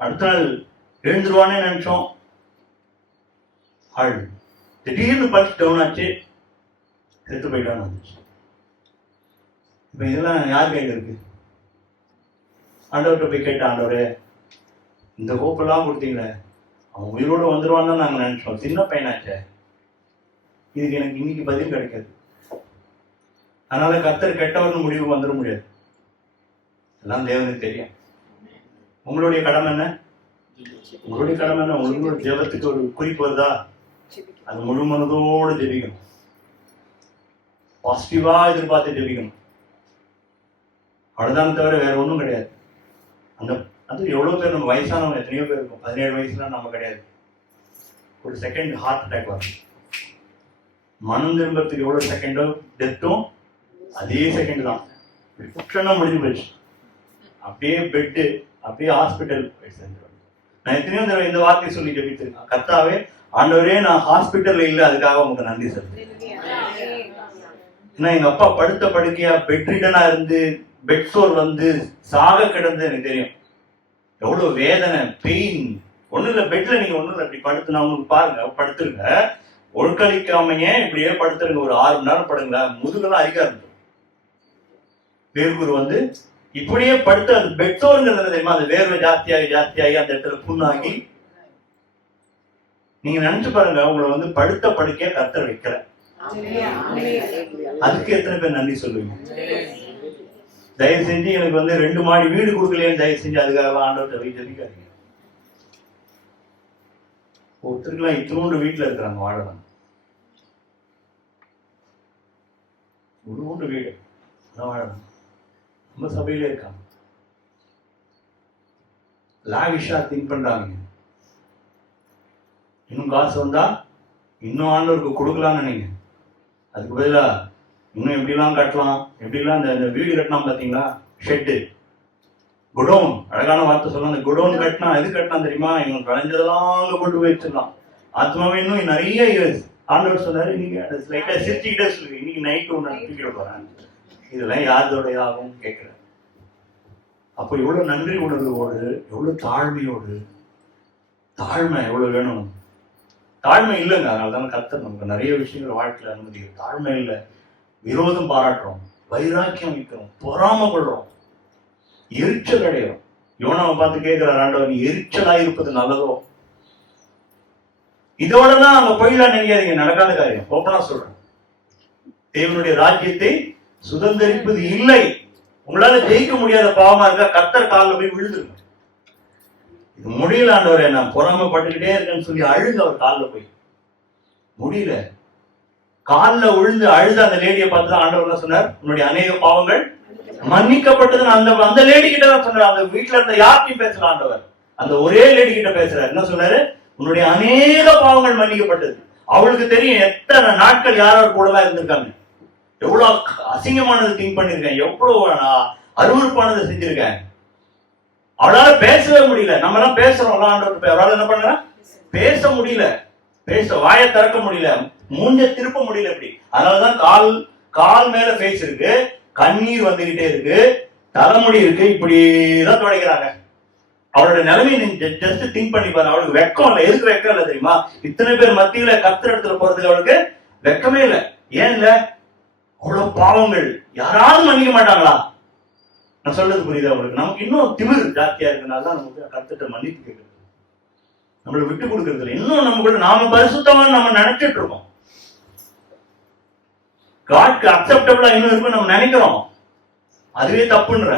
அடுத்த நாள் எழுந்துருவானே நினைச்சோம். ஆள் திடீர்னு பல்ஸ் டவுன் ஆச்சு, செத்து போயிட்டான்னு வந்துச்சு. இப்ப இதெல்லாம் யார் கையில் இருக்கு? ஆண்டவர்கிட்ட போய் கேட்ட, ஆண்டவரே இந்த கோப்பெல்லாம் கொடுத்தீங்களே, அவன் உயிரோடு வந்துடுவான்னு நாங்கள் நினைச்சோம், சின்ன பையனாச்சே, இதுக்கு எனக்கு இன்னைக்கு பதில் கிடைக்காது. அதனால கர்த்தர் கெட்டவர்னு முடிவு வந்துட முடியாது. எல்லாம் தேவனுக்கு தெரியும். உங்களுடைய கடமை என்ன? உங்களுடைய கடமை என்ன? உங்களோட ஜெபத்துக்கு ஒரு குறிப்பு வருதா, அது முழு மனதோடு ஜெபிக்கணும். பாசிட்டிவா எதிர்பார்த்து ஜெபிக்கணும். அவ்வளவுதான், தவிர வேற ஒன்றும் கிடையாது. அந்த அது எவ்வளவு பேர் நம்ம வயசானவங்க எத்தனையோ பேர் இருக்கும், 17 வயசுல நம்ம கிடையாது. ஒரு செகண்ட் ஹார்ட் அட்டாக் வரும். மனம் திரும்பத்துக்கு எவ்வளவு செகண்டோ டெத்தும் அதே செகண்ட் தான். குற்றம்னா முடிஞ்சு போச்சு. அப்படியே பெட்டு, அப்படியே ஹாஸ்பிட்டல் போய் சேர்ந்துருவாங்க. நான் எத்தனையோ தடவை இந்த வார்த்தையை சொல்லி ஜெபிச்சிருக்கேன், கர்த்தாவே ஆண்டவரே நான் ஹாஸ்பிட்டல்ல இல்லை, அதுக்காக உங்களுக்கு நன்றி சொல்றேன். ஏன்னா எங்க அப்பா படுத்த படுக்கையா பெட்ரிடனா இருந்து பெட் சோர் வந்து சாக கிடந்து எனக்கு தெரியும். எவ்வளவு வேதனை, பெயின். ஒண்ணு இல்ல, பெட்ல நீங்க ஒண்ணு இல்ல, இப்படி படுத்து நான் உங்களுக்கு பாருங்க, படுத்துருங்க, ஒழுக்களிக்காமங்க இப்படியே படுத்துருங்க, ஒரு 6 மணி நேரம் படுங்க, முதுகெல்லாம் அரிக்கா இருந்துடும். வேர்குரு வந்து இப்படியே படுத்து அந்த பெட் சோறுங்கிறது தெரியுமா, அந்த வேர்வை ஜாஸ்தியாகி அந்த இடத்துல புண்ணாகி. நீங்க நினைச்சு பாருங்க, உங்களை வந்து படுத்த படுக்கையா கர்த்தர் வைக்கல, அதுக்கு எத்தனை பேர் நன்றி சொல்லுவீங்க? தயவு செஞ்சு எனக்கு வந்து 2 மாடி வீடு கொடுக்கலையே, தயவு செஞ்சு அதுக்காக ஆண்டவர்கிட்ட ஜெபிக்காதீங்க. ஒருத்தருக்குலாம் இத்தனோண்டு வீட்டுல இருக்கிறாங்க, வாழலாம் ஒரு வீடு வாழலாம். நம்ம சபையிலே இருக்காங்க, லாவிஷா திங்க் பண்றாங்க. இன்னும் காசு வந்தா இன்னும் ஆண்டவருக்கு கொடுக்கலாம்னு நினைங்க. அதுக்கு பதிலா இன்னும் எப்படிலாம் கட்டலாம், எப்படிலாம் இந்த வீடு கட்டலாம் பார்த்தீங்களா, ஷெட்டு, குடோன், அழகான வார்த்தை சொல்லலாம். அந்த குடோன் கட்டினா எது கட்டலாம் தெரியுமா, இவங்க விளைஞ்சதெல்லாம் அங்கே கொண்டு போய் வச்சிடலாம். ஆத்மாவே இன்னும் நிறைய இயர்ஸ். ஆண்டவர் சொன்னாரு, நீங்க லைட்டா சிரிச்சுக்கிட்டே சொல்லுவீங்க, இன்னைக்கு நைட்டு ஒன்று தூக்கிட போறேன், இதெல்லாம் யாரோடைய ஆகும் கேட்கிறேன். அப்போ எவ்வளவு நன்றி உணர்வோடு, எவ்வளவு தாழ்மையோடு, தாழ்மை எவ்வளவு வேணும். தாழ்மை இல்லைங்க, அதனால கர்த்தர் நமக்கு நிறைய விஷயங்கள் வாழ்க்கையில் அனுமதி. தாழ்மை இல்லை, விரோதம் பாராட்டுறோம், வைராக்கியம் வைக்கிறோம், பொறாமப்படுறோம், எரிச்சல் அடைகிறோம். யோனாவை பார்த்து கேட்கிறார் ஆண்டவர், நீ எரிச்சலா இருப்பது நல்லதோ? இதோடலாம் அங்க போயிடலாம் நினைக்காதீங்க, நடக்காத காரியம். ஓப்பனா சொல்றேன், தேவனுடைய ராஜ்யத்தை சுதந்திரிப்பது இல்லை. உங்களால ஜெயிக்க முடியாத பாவமா இருக்கா, கர்த்தர் காலில் போய் விழுதுருங்க. இது முடியல ஆண்டவரே, நான் பொறாமப்பட்டுக்கிட்டே இருக்கேன்னு சொல்லி அழுது அவர் காலில் போய். முடியல, காலில் விழுந்து அழுது அந்த லேடியை பார்த்து தான் ஆண்டவர் தான் சொன்னார், உன்னுடைய அநேக பாவங்கள் மன்னிக்கப்பட்டதுன்னு. அந்த லேடி கிட்ட தான் சொன்னார். அந்த வீட்டுல இருந்த யார்கிட்டையும் பேசல ஆண்டவர், அந்த ஒரே லேடி கிட்ட பேசுறாரு. என்ன சொன்னாரு? உன்னுடைய அநேக பாவங்கள் மன்னிக்கப்பட்டது. அவளுக்கு தெரியும் எத்தனை நாட்கள் யாராவது கூடலாம் இருந்திருக்காங்க, எவ்வளவு அசிங்கமானது திங்க் பண்ணிருக்கேன், எவ்வளவு அருவருப்பானதை செஞ்சிருக்கேன். அவளால பேசவே முடியல. நம்ம எல்லாம் பேசுறோம் ஆண்டவர், அவளால என்ன பண்ண பேச முடியல, வாயை திறக்க முடியல, மூஞ்ச திருப்ப முடியல. இப்படி அதனாலதான் கால் மேல ஃபேஸ் இருக்கு, கண்ணீர் வந்துகிட்டே இருக்கு, தலைமுடி இருக்கு, இப்படிதான் துடைக்கிறாங்க. அவளோட நிலைமை நீங்க ஜஸ்ட் திங்க் பண்ணி பாரு. அவளுக்கு வெக்கம் இல்லை. எதுக்கு வெக்கம் இல்லை தெரியுமா? இத்தனை பேர் மத்தியில கர்த்தர் இடத்துல போறதுக்கு அவளுக்கு வெக்கமே இல்லை. ஏன் இல்ல? அவ்வளவு பாவங்கள் யாராவது மன்னிக்க மாட்டாங்களா? நான் சொல்றது புரியுது அவங்களுக்கு? நமக்கு இன்னும் திமிர் ஜாஸ்தியா இருக்கனால தான் நமக்கு கர்த்தர்ட்ட மன்னிப்பு கேட்கறது, நம்மளை விட்டு கொடுக்கறது இல்லை. இன்னும் நமக்குள்ள நாம பரிசுத்தமா நம்ம நினைச்சிட்டு இருக்கோம். காட்க்கு அக்செப்டபிளா இன்னும் இருக்கும் நம்ம நினைக்கிறோம். அதுவே தப்புன்ற.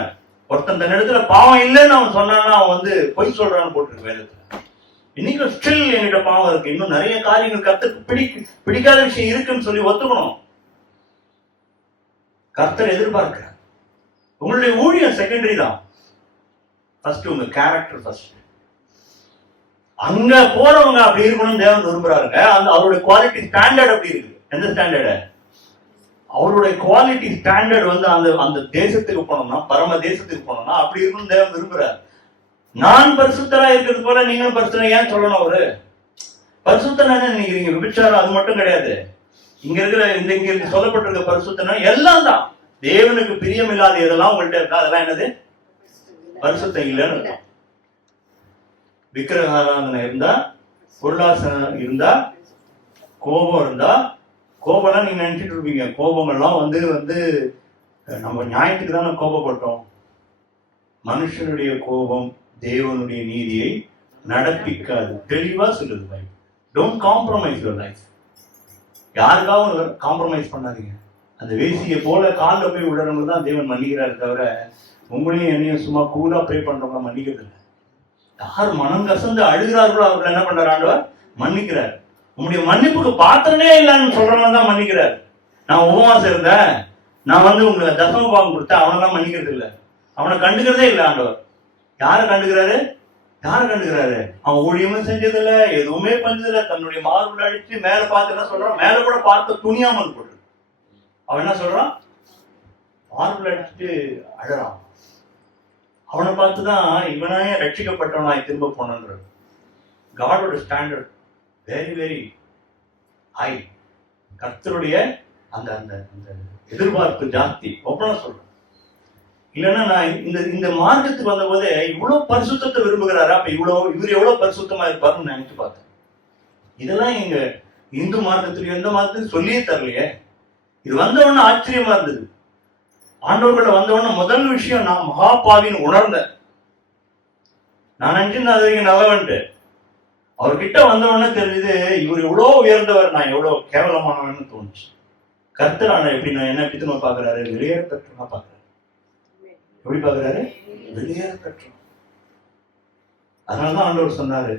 ஒருத்தன் தன் இடத்துல பாவம் இல்லைன்னு அவன் சொன்னான்னா அவன் வந்து பொய் சொல்றான்னு போட்டிருக்கு வேதத்துல. இன்னைக்கு ஸ்டில் என்கிட்ட பாவம் இருக்கு, இன்னும் நிறைய காரியங்கள் கர்த்தருக்கு பிடிக்காத விஷயம் இருக்குன்னு சொல்லி ஒத்துக்கணும். கர்த்தர் எதிர்பார்க்கிறார். உங்களுடைய ஊழியம் செகண்டரி தான், ஃபர்ஸ்ட் உங்க கேரக்டர் ஃபர்ஸ்ட். அங்க போறவங்க அப்படி இருக்கணும் தேவன் விரும்புறாருங்க. அந்த அவருடைய குவாலிட்டி ஸ்டாண்டர்ட் அப்படி இருக்கு. எந்த ஸ்டாண்டர்டு? அவருடைய குவாலிட்டி ஸ்டாண்டர்ட் வந்து அந்த தேசத்துக்கு போனோம்னா, பரம தேசத்துக்கு போனோம்னா அப்படி இருக்கணும் தேவன் விரும்புறாரு. நான் பரிசுத்தரா இருக்கிறது போல நீங்களும் பரிசுத்தரா ஏன் சொல்லணும்? அவரு பரிசுத்தனா நினைக்கிறீங்க? விபச்சாரம் அது மட்டும் கிடையாது. இங்க இருக்கிற இங்க சொல்லப்பட்டிருக்க பரிசுத்தனா எல்லாம் தான். தேவனுக்கு பிரியம் இல்லாத இதெல்லாம் உங்கள்கிட்ட இருக்கா, அதெல்லாம் என்னது? பரிசுத்தம் இல்லைன்னு. விக்கிரகாராதனை இருந்தா, பொருளாசனம் இருந்தா, கோபம் இருந்தா, கோபம்லாம் நீங்க நினைச்சிட்டு இருப்பீங்க. கோபங்கள்லாம் வந்து நம்ம நியாயத்துக்கு தானே கோபப்பட்டோம். மனுஷனுடைய கோபம் தேவனுடைய நீதியை நடப்பிக்காது. தெளிவா சொல்லுது Bible. Don't compromise your life. யாருக்காகவும் காம்ப்ரமைஸ் பண்ணாதீங்க. அந்த வேசியை போல காலில் போய் விடுறவங்க தான் தேவன் மன்னிக்கிறாரு தவிர உங்களையும் என்னையும் சும்மா கூலா ப்ரே பண்றவங்க மன்னிக்கிறது இல்லை. யார் மனம் கசந்து அழுகிறார்களோ அவர்கள் என்ன பண்றாரு? ஆண்டவர் மன்னிக்கிறார். உங்களுடைய மன்னிப்புக்கு பாத்திரனே இல்லைன்னு சொல்றவங்க தான் மன்னிக்கிறார். நான் உபவாசம் இருந்தேன், நான் உங்களை தசம பாகம் கொடுத்தேன், அவனெல்லாம் மன்னிக்கிறது இல்லை. அவனை கண்டுக்கிறதே இல்லை ஆண்டவர். யாரை கண்டுக்கிறாரு? யாரை கண்டுக்கிறாரு? அவன் ஊழியமும் செஞ்சதில்லை, எதுவுமே பண்ணதில்லை. தன்னுடைய மார்பில் அடிச்சு மேல பார்த்து என்ன சொல்றான்? மேல கூட பார்த்து துணியாமல் போட்டு அவன் என்ன சொல்றான்? மார்பில் அடிச்சுட்டு அழறான். அவனை பார்த்துதான் இவனாயே ரட்சிக்கப்பட்டவனாய் திரும்ப போனன்றது. காடோட ஸ்டாண்டர்ட் வெரி வெரி ஹை. கர்த்தருடைய அந்த அந்த அந்த எதிர்பார்ப்பு ஜாஸ்தி. ஒப்பனா சொல்றேன். இல்லைன்னா நான் இந்த மார்க்கத்துக்கு வந்த போதே இவ்வளவு பரிசுத்தத்தை விரும்புகிறாரா? அப்ப இவர் எவ்வளவு பரிசுத்தமா இருப்பாருன்னு நினைச்சு பார்த்தேன். இதெல்லாம் எங்க இந்து மார்க்கத்திலயும் எந்த மார்க்கத்திலும் சொல்லியே தரலையே. இது வந்தவொன்னு ஆச்சரியமா இருந்தது. ஆண்டவர்களை வந்தவொன்னு முதல் விஷயம் நான் மகாபாவின்னு உணர்ந்தேன். நான் நினைச்சிருந்தேன் அது வரைக்கும் நல்லவன்ட்டு. அவர்கிட்ட வந்தவொன்னே தெரிஞ்சது இவர் எவ்வளவு உயர்ந்தவர், நான் எவ்வளவு கேவலமானவன்னு தோணுச்சு. கர்த்தரான எப்படி நான் என்ன பித்துமா பாக்குறாரு? வெளியேற பெற்றா பாக்குறாரு. எப்படி பாக்குறாரு? வெளியேற பெற்றோம். அதனாலதான் ஆண்டவர் சொன்னாரு,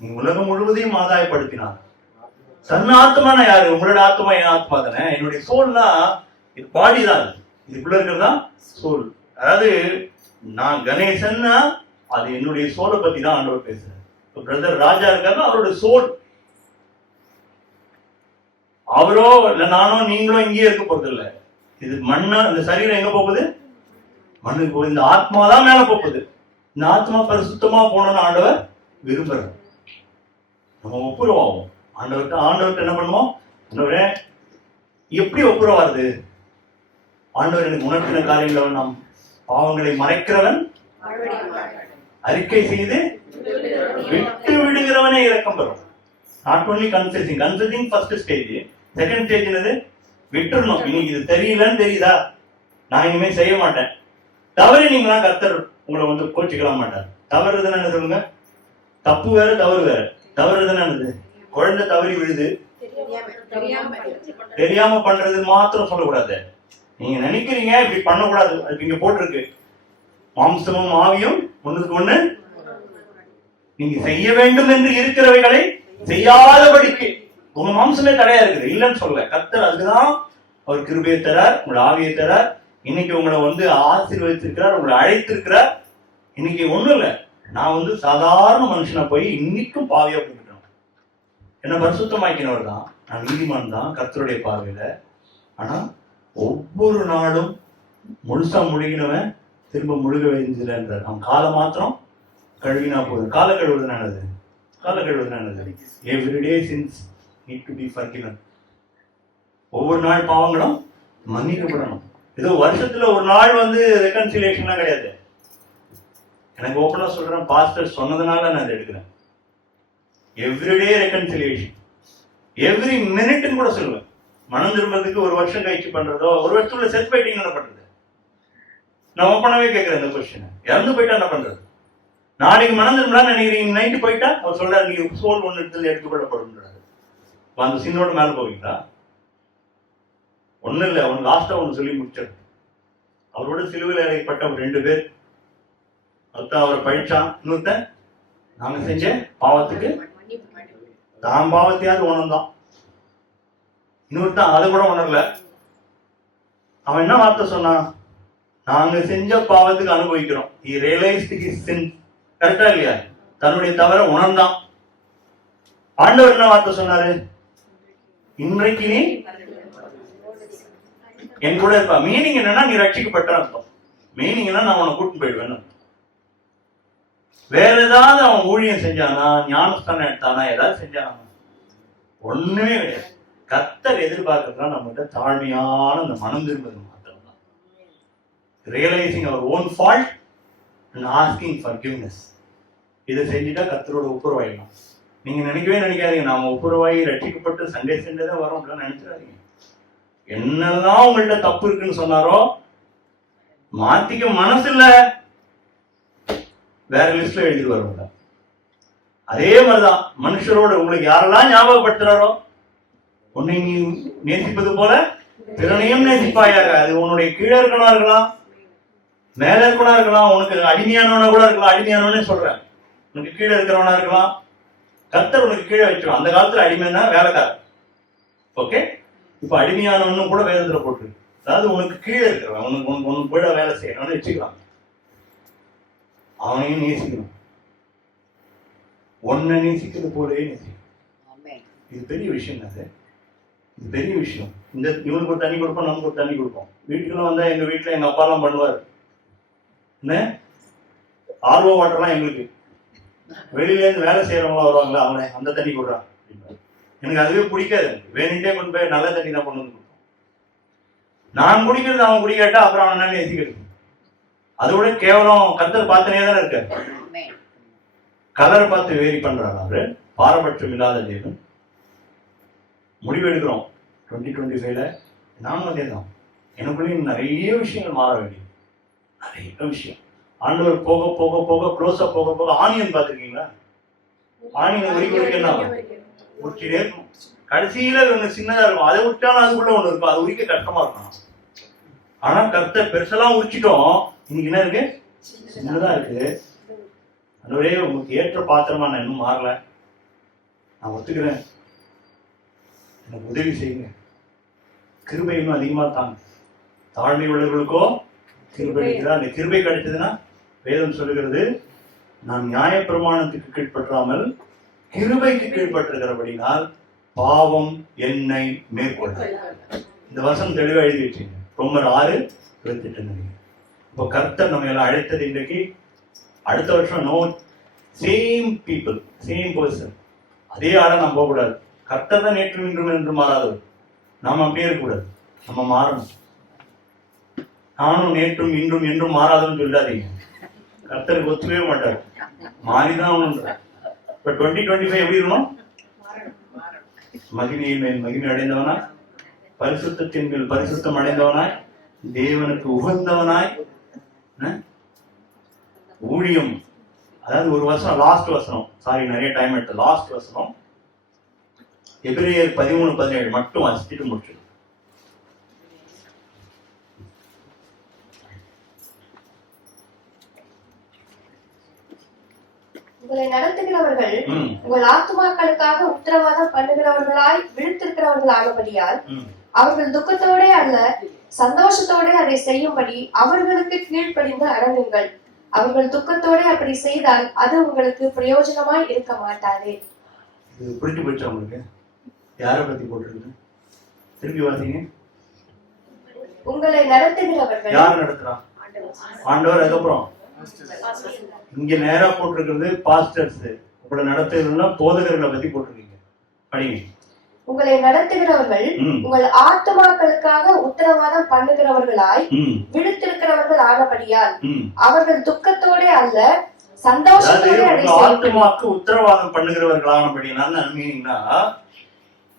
நீ உலகம் முழுவதையும் ஆதாயப்படுத்தினார். தன் ஆத்மான யாரு? உங்களோட ஆத்மா என் ஆத்மா தானே. என்னுடைய சோல்னா இது பாடி தான், இதுக்குள்ள இருக்கிறதா சோல். அதாவது நான் கணேசன்னா அது என்னுடைய சோலை பத்தி தான் ஆண்டவர் பேசுறேன். பிரதர் ராஜா இருக்காரு, அவரோட சோல். அவரோ இல்ல நானோ நீங்களோ இங்கேயே இருக்க போறது இல்லை. இது மண்ணா, இந்த சரீரம் எங்க போகுது? மண்ணுக்கு போகுது. இந்த ஆத்மா தான் மேல போகுது. இந்த ஆத்மா பரிசுத்தமா போனோம்னு ஆண்டவர் விரும்புறார். நம்ம ஒப்புரவாகும் ஆண்டவர்கிட்ட என்ன பண்ணுவோம்? ஆண்டவரே எப்படி ஒப்புரவாருது? ஆண்டவர் எனக்கு உணர்த்தின காரியங்களை நாம் பாவங்களை மறைக்கிறவன் அறிக்கை செய்து விட்டு விடுகிறவனே இரக்கம் பெறும். Not only confessing first stage. Second stage என்னது? விட்டுறணும். இன்னைக்கு இது தெரியலன்னு தெரியுதா, நான் இனிமே செய்ய மாட்டேன். தவறினீங்களா கர்த்தர் உங்களை கோச்சிக்கலாம் மாட்டார். தவறுதுன்னு என்ன சொல்லுங்க? தப்பு வேற தவறு வேற. தவறுதுன்னு என்னது? குழந்தை தவறி விழுது, தெரியாம பண்றது மாத்திரம் சொல்லக்கூடாது. நீங்க நினைக்கிறீங்க இப்படி பண்ணக்கூடாது, அதுக்கு இங்க போட்டிருக்கு, மாம்சமும் ஆவியும் ஒண்ணுக்கு ஒண்ணு நீங்க செய்ய வேண்டும் என்று இருக்கிறவைகளை செய்யாதபடிக்கு. உங்க மாம்சமே தடையா இருக்குது, இல்லைன்னு சொல்ல. கர்த்தர் அதுக்குதான் அவர் கிருபையை தரார், உங்களை ஆவியை தரார். இன்னைக்கு உங்களை ஆசீர்வதித்திருக்கிறார், உங்களை அழைத்திருக்கிறார். இன்னைக்கு ஒண்ணும் இல்லை, நான் சாதாரண மனுஷனா போய் இன்னைக்கும் பாவியா போயிட்டேன். என்ன பரிசுத்தமாக்கினவர் தான், நான் நீதிமான் தான் கர்த்தருடைய பார்வையில. ஆனா ஒவ்வொரு நாளும் முழுசா முழுகினவன் திரும்ப முழுக வேண்டியதுன்றார். அவன் காலை மாத்திரம் கழுவினா போதும். காலை கழுவுதுனானது, காலை கழுவுதுனானது everyday sins need to be forgiven. ஒவ்வொரு நாள் பாவங்களும் மன்னிக்கப்படணும். ஏதோ வருஷத்துல ஒரு நாள் ரெகன்சிலியேஷன்லாம் கிடையாது. எனக்கு ஓப்பனா சொல்றேன், பாஸ்டர் சொன்னதுனால நான் அதை எடுக்கிறேன். எவ்ரிடே ரெகன்சிலியேஷன், எவ்ரி மினிட்னு கூட சொல்லுவேன். மனம் திரும்புறதுக்கு ஒரு வருஷம் கழிச்சு பண்றதோ, ஒரு வருஷத்துல செல்ஃப் ஃபைட்டிங் என்ன பண்றது? நான் ஓப்பனாவே கேட்கிறேன் இந்த கொஸ்டின். இறந்து போயிட்டா என்ன பண்றது? நாளைக்கு மனம் திரும்பலான்னு நினைக்கிறீங்க, நைட்டு போயிட்டா அவர் சொல்றாரு நீ சோல் ஒன்று இடத்துல எடுத்துக்கொள்ளப்படுன்றாரு. அந்த சின்னோட மேல போவீங்களா? ஒன்னும் இல்லை, அவன் லாஸ்டா ஒன்று சொல்லி முடிச்சார். அவரோட சிலுவையில் இறைப்பட்ட 2 பேர், ஒருத்தன் அவரை பழிச்சான், இன்னொருத்தன் நாங்க செஞ்ச பாவத்துக்கு தான் பாவத்தையாவது உணர்ந்தான், இன்னொருத்தான் அதை கூட உணரல. அவன் என்ன வார்த்தை சொன்னான்? நாங்க செஞ்ச பாவத்துக்கு அனுபவிக்கிறோம். He realized his sin. கரெக்டா இல்லையா? தன்னுடைய தவற உணர்ந்தான். ஆண்டவர் என்ன வார்த்தை சொன்னாரு? இன்றைக்கு நீ என் கூட இருப்பா. மீனிங் என்னன்னா நீ ரட்சிக்கப்பட்ட அர்த்தம். மீனிங் என்ன, நான் உன்னை கூட்டிட்டு போயிடுவேன். வேற ஏதாவது அவன் ஊழியம் செஞ்சானா, ஞானஸ்தானம் எடுத்தானா, ஏதாவது செஞ்சானா? ஒண்ணுமே கிடையாது. கர்த்தர் எதிர்பார்க்கறதுலாம் நம்மகிட்ட தாழ்மையான அந்த மனம் திரும்புவது மாத்திரம் தான். Realising our own fault and asking forgiveness. இதை செஞ்சுட்டா கர்த்தரோட ஒப்புரவாயிடலாம். நீங்க நினைக்கவே நினைக்காதீங்க நாம ஒப்புரவாயி ரட்சிக்கப்பட்டு சண்டே தான் வரோம் அப்படின்னு நினைச்சிடாதீங்க. என்னதான் உங்கள்ட்ட தப்பு இருக்குன்னு சொன்னாரோ மாத்திக்க மனசு இல்ல, வேற லிஸ்ட்ல எழுதி வருவாங்க. அதே மாதிரிதான் மனுஷரோட உங்களுக்கு யாரெல்லாம் ஞாபகப்படுத்துறாரோ, உன்னை நீ நேசிப்பது போல பிறனையும் நேசிப்பாயாக. அது உன்னுடைய கீழே இருக்கனா இருக்கலாம், மேல இருக்கனா இருக்கலாம், உனக்கு அடிமையானவனா கூட இருக்கலாம். அடிமையானவனே சொல்றேன், உனக்கு கீழே இருக்கிறவனா இருக்கலாம். கர்த்தர் உனக்கு கீழே வச்சிடும். அந்த காலத்துல அடிமைன்னா வேலைக்காரர். ஓகே, இப்ப அடிமையானவனும் கூட வேதத்துல போட்டுருக்கு. அதாவது உனக்கு கீழே இருக்கிறவன், உனக்கு கூட வேலை செய்யறவனு வச்சுக்கலாம். அவனையும் நேசிக்கணும், ஒன்ன நேசிக்கிறது போலவே நேசிக்கணும். இது பெரிய விஷயம். இது பெரிய விஷயம். இந்த இவனுக்கு ஒரு தண்ணி கொடுப்போம், நமக்கு ஒரு தண்ணி கொடுப்போம். வீட்டுக்குலாம் வந்தா எங்க வீட்டுல எங்க அப்பா எல்லாம் பண்ணுவார், என்ன ஆர்வோ வாட்டர்லாம் எங்களுக்கு. வெளியில இருந்து வேலை செய்யறவங்களா வருவாங்களா, அவனை அந்த தண்ணி கொடுறான். எனக்கு அதுவே பிடிக்காது. வேணுட்டே கொண்டு போய் நல்ல தண்ணி தான் கொண்டு வந்து கொடுப்போம். நான் குடிக்கிறது அவன் குடிக்காட்டா அப்புறம் அவன் என்ன நேசிக்கிறது? அதோட கேவலம் கர்த்தர் பார்த்துனே தானே இருக்காரு. கலரை பார்த்து வேரி பண்றாரு அவரு. பாரபட்சம் இல்லாத தேவன். முடிவு எடுக்கிறோம் 2025ல. நானும் அதே தான். எனக்குள்ளேயும் நிறைய விஷயங்கள் மாற வேண்டியது, நிறைய விஷயம். ஆண்டவர் போக போக போக க்ளோஸா போக போக ஆனியன் பார்த்துருக்கீங்களா? ஆனியன் உரிக்க என்ன உரிச்சிட்டே இருக்கும். கடைசியில ஒண்ணு சின்னதா இருக்கும், அதை விட்டாலும் அதுக்குள்ள ஒண்ணு இருக்கும், அது உரிக்க கஷ்டமா இருக்கும். ஆனா கர்த்தர் பெருசெல்லாம் உரிச்சிட்டோம், இன்னைக்கு என்ன இருக்கு? சின்னதா இருக்கு. ஆண்டவரே உங்களுக்கு ஏற்ற பாத்திரமா நான் இன்னும் மாறல, நான் ஒத்துக்கிறேன், எனக்கு உதவி செய்யுங்க. கிருபை இன்னும் அதிகமா தாங்க. தாழ்மை உள்ளவர்களுக்கோ கிருபை இருக்கிறார். அந்த கிருபை கிடைச்சதுன்னா வேதம் சொல்லுகிறது, நான் நியாய பிரமாணத்துக்கு கீழ்பற்றாமல் கிருபைக்கு கீழ்பற்றுகிறபடினால் பாவம் என்னை மேற்கொள்ள. இந்த வசனம் தெளிவா எழுதி வச்சுங்க. ரோமர் 6:28. இப்போ கர்த்தர் நம்ம எல்லாம் அழைத்தது இன்றைக்கு அடுத்த வருஷம் no same people, same person. அதே ஆள நம்ம போகக்கூடாது. கர்த்தர் தான் நேற்று இன்றும் என்று மாறாதவர். நாம அப்படியே இருக்கக்கூடாது, நம்ம மாறணும். நானும் நேற்றும் இன்றும் என்றும் மாறாதவன்னு சொல்லாதீங்க, கர்த்தருக்கு ஒத்துக்கவே மாட்டார். மாறிதான் ஒண்ணு. இப்ப 2025 எப்படி இருக்கணும்? மகிமையின் மேல் மகிமை அடைந்தவனாய், பரிசுத்தத்தின் மேல் பரிசுத்தம் அடைந்தவனாய், தேவனுக்கு உகந்தவனாய், ஊழியம். அதாவது ஒரு வசனம், லாஸ்ட் வசனம், சாரி நிறைய டைம் எடுத்து, லாஸ்ட் வசனம் எபிரேயர் 13:17 மட்டும் வாசிச்சுட்டு முடிச்சு. உங்களை நடத்துகிறவர்கள் உங்கள் ஆத்துமாக்களுக்காக உத்தரவாதம் பண்ணுகிறவர்களாய் விழுத்திருக்கிறவர்கள் ஆனபடியால் அவர்கள் துக்கத்தோட அல்ல சந்தோஷத்தோட அதை செய்யும்படி அவர்களுக்கு கீழ்ப்படிந்து அடங்குங்கள். அவர்கள் துக்கத்தோட அப்படி செய்தால் அது உங்களுக்கு பிரயோஜனமாய் இருக்க மாட்டாது. இது புரிஞ்சு போச்சு உங்களுக்கு? யாரை பத்தி போட்டிருக்கு? திருப்பி வாசிங்க. உங்களை நடத்துகிறவர்கள். யார் நடத்துறான்? ஆண்டவர். அதுக்கப்புறம் இங்க நேரா போட்டிருக்கிறது பாஸ்டர்ஸ். உங்களை நடத்துகிறதுனா போதகர்களை பத்தி போட்டிருக்கீங்க, படிங்க. உங்களை நடத்துகிறவர்கள் உங்கள் ஆத்துமாக்களுக்காக உத்தரவாதம் பண்ணுகிறவர்களாய் விழுத்திருக்கிறவர்கள் ஆனபடியால் அவர்கள் துக்கத்தோட அல்ல சந்தோஷத்தோட. ஆத்துமாக்கு உத்தரவாதம் பண்ணுகிறவர்கள் ஆனபடினா மீனிங்னா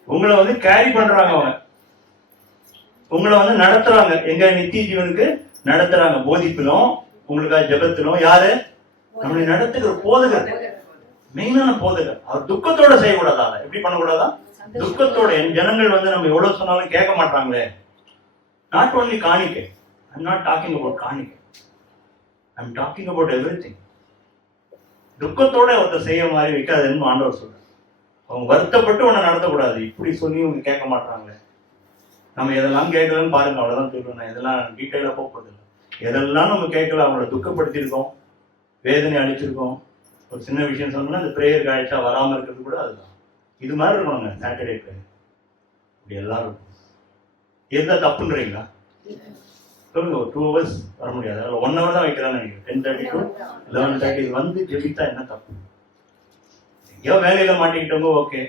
உங்களை வந்து கேரி பண்றாங்க, அவங்க உங்களை வந்து நடத்துறாங்க. எங்க நித்திய ஜீவனுக்கு நடத்துறாங்க, போதிப்பிலும் உங்களுக்காக ஜெபத்திலும். யாரு? நம்மளை நடத்துகிற போதகர், மெயினான போதகர். அவர் துக்கத்தோட செய்யக்கூடாதா? எப்படி பண்ணக்கூடாதா? துக்கத்தோட. என் ஜனங்கள் வந்து நம்ம எவ்வளவு சொன்னாலும் கேட்க மாட்டாங்களே. நாட் ஓன்லி காணிக்கை, I am not talking about காணிக்கை, I am talking about everything. துக்கத்தோட ஒருத்தர் செய்ய மாதிரி வைக்காதுன்னு ஆண்டவர் சொல்றார். அவங்க வருத்தப்பட்டு உன்னை நடத்தக்கூடாது. இப்படி சொல்லி அவங்க கேட்க மாட்டாங்களே. நம்ம எதெல்லாம் கேட்கலன்னு பாருங்க, அவ்வளவுதான் சொல்லுவேன். நான் இதெல்லாம் டீட்டெயிலா போகப்படுது. எதெல்லாம் நம்ம கேட்கல, அவங்கள துக்கப்படுத்திருக்கோம், வேதனை அழிச்சிருக்கோம். ஒரு சின்ன விஷயம் சொன்னோம்னா இந்த பிரேயருக்கு அழைச்சா வராம இருக்கிறது கூட அதுதான். இது மாதிரி இருக்கணுங்க சாட்டர்டே பிரேயர். இப்படி எல்லாரும் எந்த தப்புன்றீங்களா சொல்லுங்க. ஒரு 2 hours வர முடியாது, அதில் 1 hour தான் வைக்கிறான்னு நினைக்கிறேன். 10:30 to 11:30 வந்து ஜெபித்தா என்ன தப்பு? எங்கேயோ வேலையில மாட்டிக்கிட்டவங்க ஓகே,